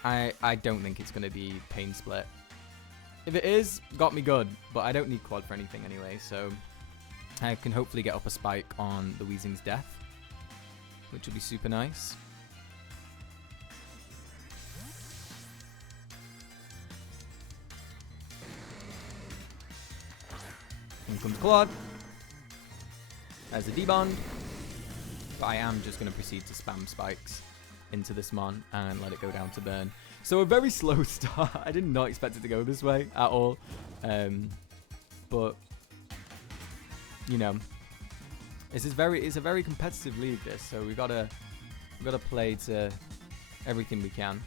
I don't think it's going to be Pain Split. If it is, got me good. But I don't need Quad for anything anyway, so I can hopefully get up a spike on the Weezing's death, which will be super nice. In comes Claude. There's a debond. But I am just going to proceed to spam spikes into this mon and let it go down to burn. So a very slow start. I did not expect it to go this way at all. But you know, it's a very competitive league, this, so we gotta play to everything we can.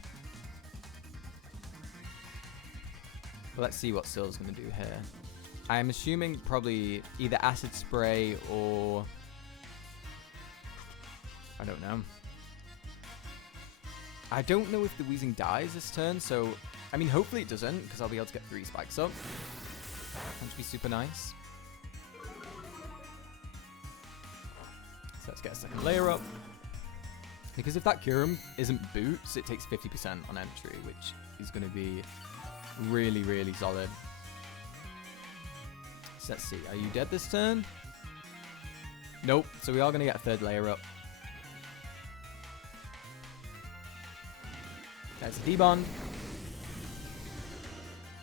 But let's see what Syl's gonna do here. I'm assuming probably either Acid Spray or I don't know. I don't know if the Weezing dies this turn, so I mean, hopefully it doesn't, because I'll be able to get 3 spikes up. That should be super nice. So let's get a second layer up. Because if that Kyurem isn't boots, it takes 50% on entry, which is going to be really, really solid. So let's see. Are you dead this turn? Nope. So we are going to get a 3rd layer up. There's a debond.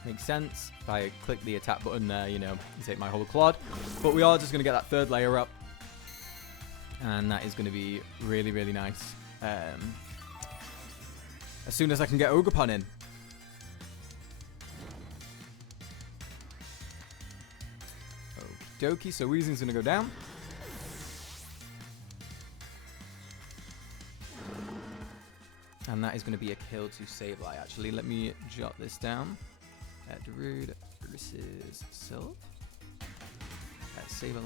Makes sense. If I click the attack button there, you know, you take my whole quad. But we are just going to get that 3rd layer up. And that is going to be really, really nice. As soon as I can get Ogerpon in. Okie dokie, so Weezing's going to go down. And that is going to be a kill to Sableye. Actually, let me jot this down. Darude versus Sylv. Sableye. 1-0.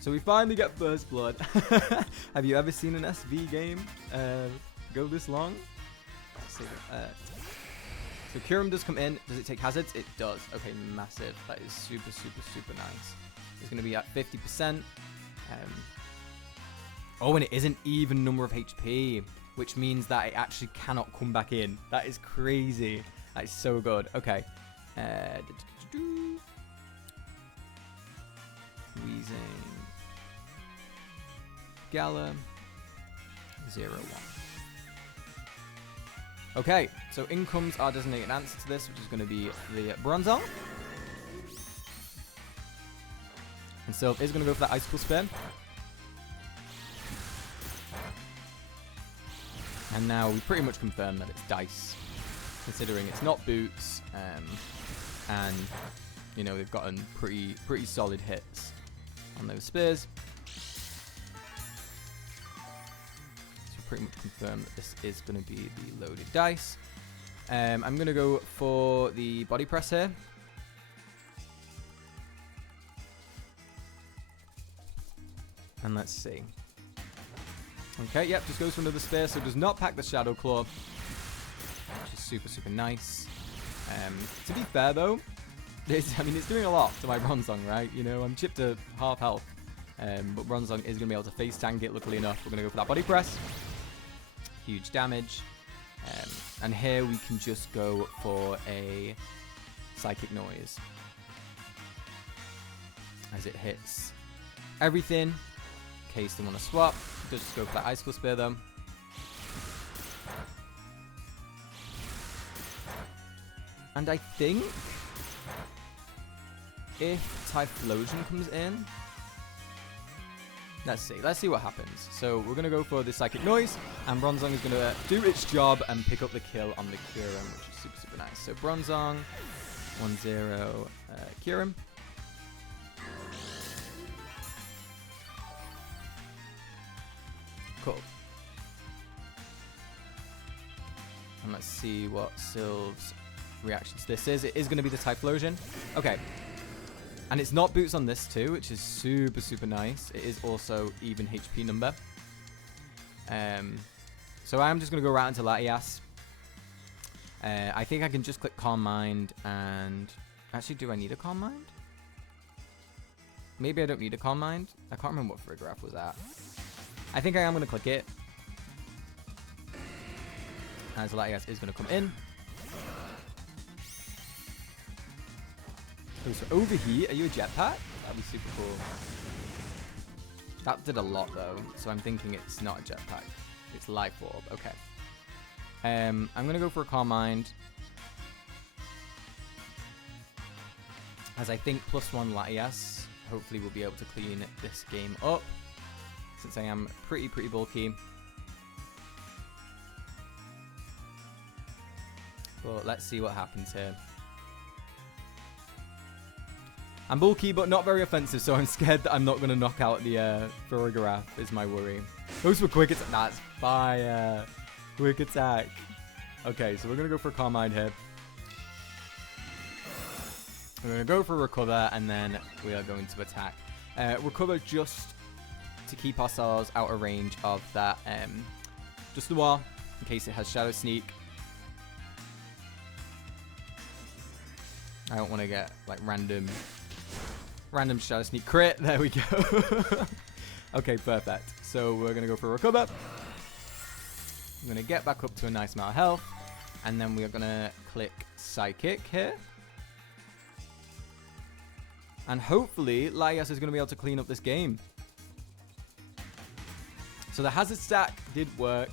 So we finally get first blood. Have you ever seen an SV game go this long? So Kyurem does come in. Does it take hazards? It does. Okay, massive. That is super, super, super nice. It's going to be at 50%. Oh, and it is an even number of HP, which means that it actually cannot come back in. That is crazy. That is so good. Okay. Weezing. Gala. 0-1. Okay, so in comes our designated answer to this, which is going to be the Bronzong. And so is going to go for that Icicle Spin. And now we pretty much confirm that it's Dice, considering it's not Boots, and you know they've gotten pretty solid hits on those spears. So pretty much confirm that this is going to be the loaded dice. I'm going to go for the body press here. And let's see. Okay, yep, just goes for another spear, so does not pack the Shadow Claw, which is super, super nice. To be fair, though, it's doing a lot to my Bronzong, right? You know, I'm chipped to half health, but Bronzong is going to be able to face tank it, luckily enough. We're going to go for that body press. Huge damage. And here we can just go for a Psychic Noise, as it hits everything. In case they want to swap, just go for that Icicle Spear though. And I think if Typhlosion comes in, let's see what happens. So we're gonna go for the Psychic Noise, and Bronzong is gonna do its job and pick up the kill on the Kyurem, which is super, super nice. So Bronzong, 1-0 Kyurem. Cool. And let's see what Sylve's reaction to this is. It is going to be the Typhlosion. Okay. And it's not Boots on this too, which is super, super nice. It is also even HP number. So I'm just going to go right into Latias. I think I can just click Calm Mind and... Actually, do I need a Calm Mind? Maybe I don't need a Calm Mind. I can't remember what Farigiraf was at. I think I am going to click it. As Latias is going to come in. Oh, so Overheat. Are you a jetpack? That'd be super cool. That did a lot though. So I'm thinking it's not a jetpack. It's Life Orb. Okay. I'm going to go for a Calm Mind. As I think +1 Latias hopefully will be able to clean this game up, since I am pretty bulky. But let's see what happens here. I'm bulky, but not very offensive, so I'm scared that I'm not going to knock out the Farigiraf, is my worry. Goes for quick attack. That's fire. Quick attack. Okay, so we're going to go for Calm Mind here. We're going to go for Recover, and then we are going to attack. Recover just to keep ourselves out of range of that Just Noir, in case it has Shadow Sneak. I don't want to get like random Shadow Sneak crit. There we go. Okay, perfect. So we're going to go for Recover. I'm going to get back up to a nice amount of health, and then we are going to click Psychic here. And hopefully Latias is going to be able to clean up this game. So the hazard stack did work.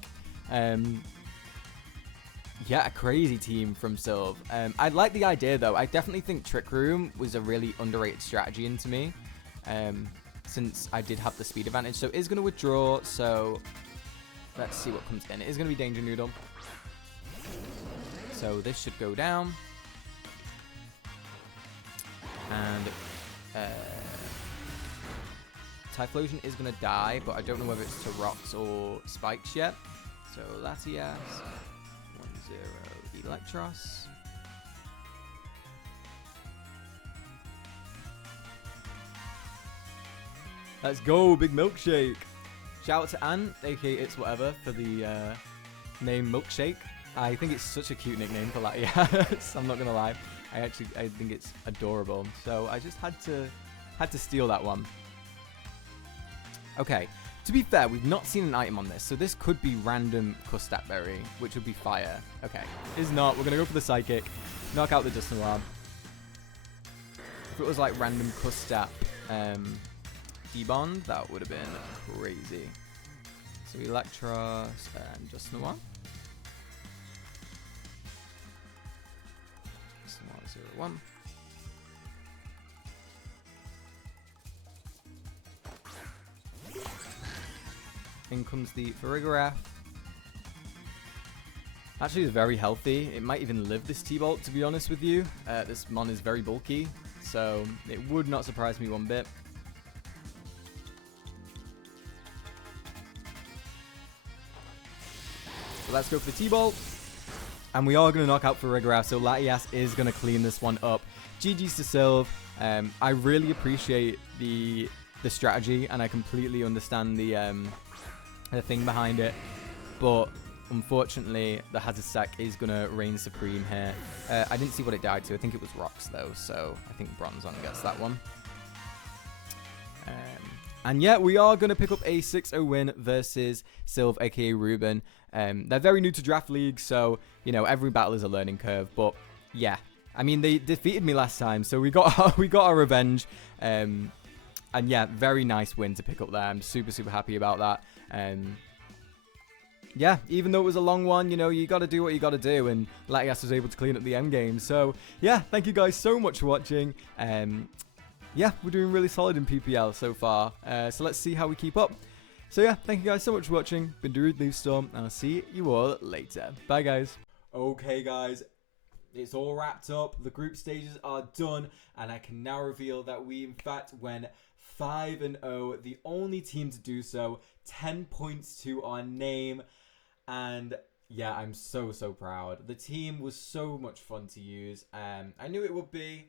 Yeah, a crazy team from Sylve. I like the idea though. I definitely think Trick Room was a really underrated strategy into me. Since I did have the speed advantage. So it is going to withdraw. So let's see what comes in. It is going to be Danger Noodle. So this should go down. And Typhlosion is going to die, but I don't know whether it's to rocks or spikes yet. So Latias, 1-0 Electros. Let's go, big milkshake. Shout out to Anne, aka It's Whatever, for the name Milkshake. I think it's such a cute nickname for Latias. I'm not gonna lie. I think it's adorable. So I just had to steal that one. Okay. To be fair, we've not seen an item on this, so this could be random Custap Berry, which would be fire. Okay, is not. We're going to go for the Psychic, knock out the Dust Noir. If it was like random Custap Debond, that would have been crazy. So Electros and Dust Noir. Dust Noir 0-1. In comes the Farigiraf. Actually, it's very healthy. It might even live this T-Bolt, to be honest with you. This Mon is very bulky, so it would not surprise me one bit. So let's go for the T-Bolt. And we are going to knock out Farigiraf, so Latias is going to clean this one up. GG's to Sylv. I really appreciate the strategy, and I completely understand the thing behind it, but unfortunately the Hazard Sack is gonna reign supreme here. I didn't see what it died to. I think it was rocks though, so I think Bronzong gets that one. And yeah, we are gonna pick up a 6-0 win versus Sylv, aka Ruben. They're very new to Draft League, so you know every battle is a learning curve. But yeah, I mean they defeated me last time, so we got our revenge. And yeah, very nice win to pick up there. I'm super happy about that. Yeah, even though it was a long one, you know, you got to do what you got to do, and Latias was able to clean up the end game. So yeah, thank you guys so much for watching. Yeah, we're doing really solid in PPL so far. So let's see how we keep up. So yeah, thank you guys so much for watching. Been DarudeLeafStorm, and I'll see you all later. Bye guys. Okay guys, it's all wrapped up. The group stages are done, and I can now reveal that we in fact went 5-0, the only team to do so. 10 points to our name, and yeah, I'm so proud. The team was so much fun to use. I knew it would be.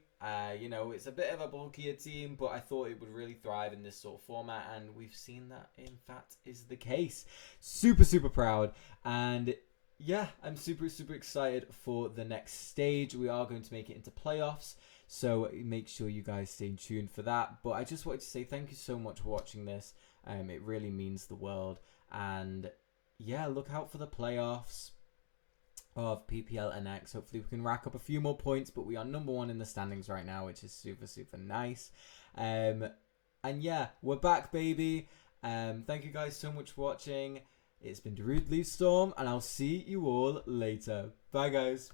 You know, it's a bit of a bulkier team, but I thought it would really thrive in this sort of format, and we've seen that in fact is the case. Super proud, and yeah, I'm super excited for the next stage. We are going to make it into playoffs, so make sure you guys stay tuned for that. But I just wanted to say thank you so much for watching this. It really means the world, and yeah, look out for the playoffs of PPL NX. Hopefully we can rack up a few more points, but we are #1 in the standings right now, which is super nice. And yeah, we're back, baby. Thank you guys so much for watching. It's been DarudeLeafStorm, and I'll see you all later. Bye guys.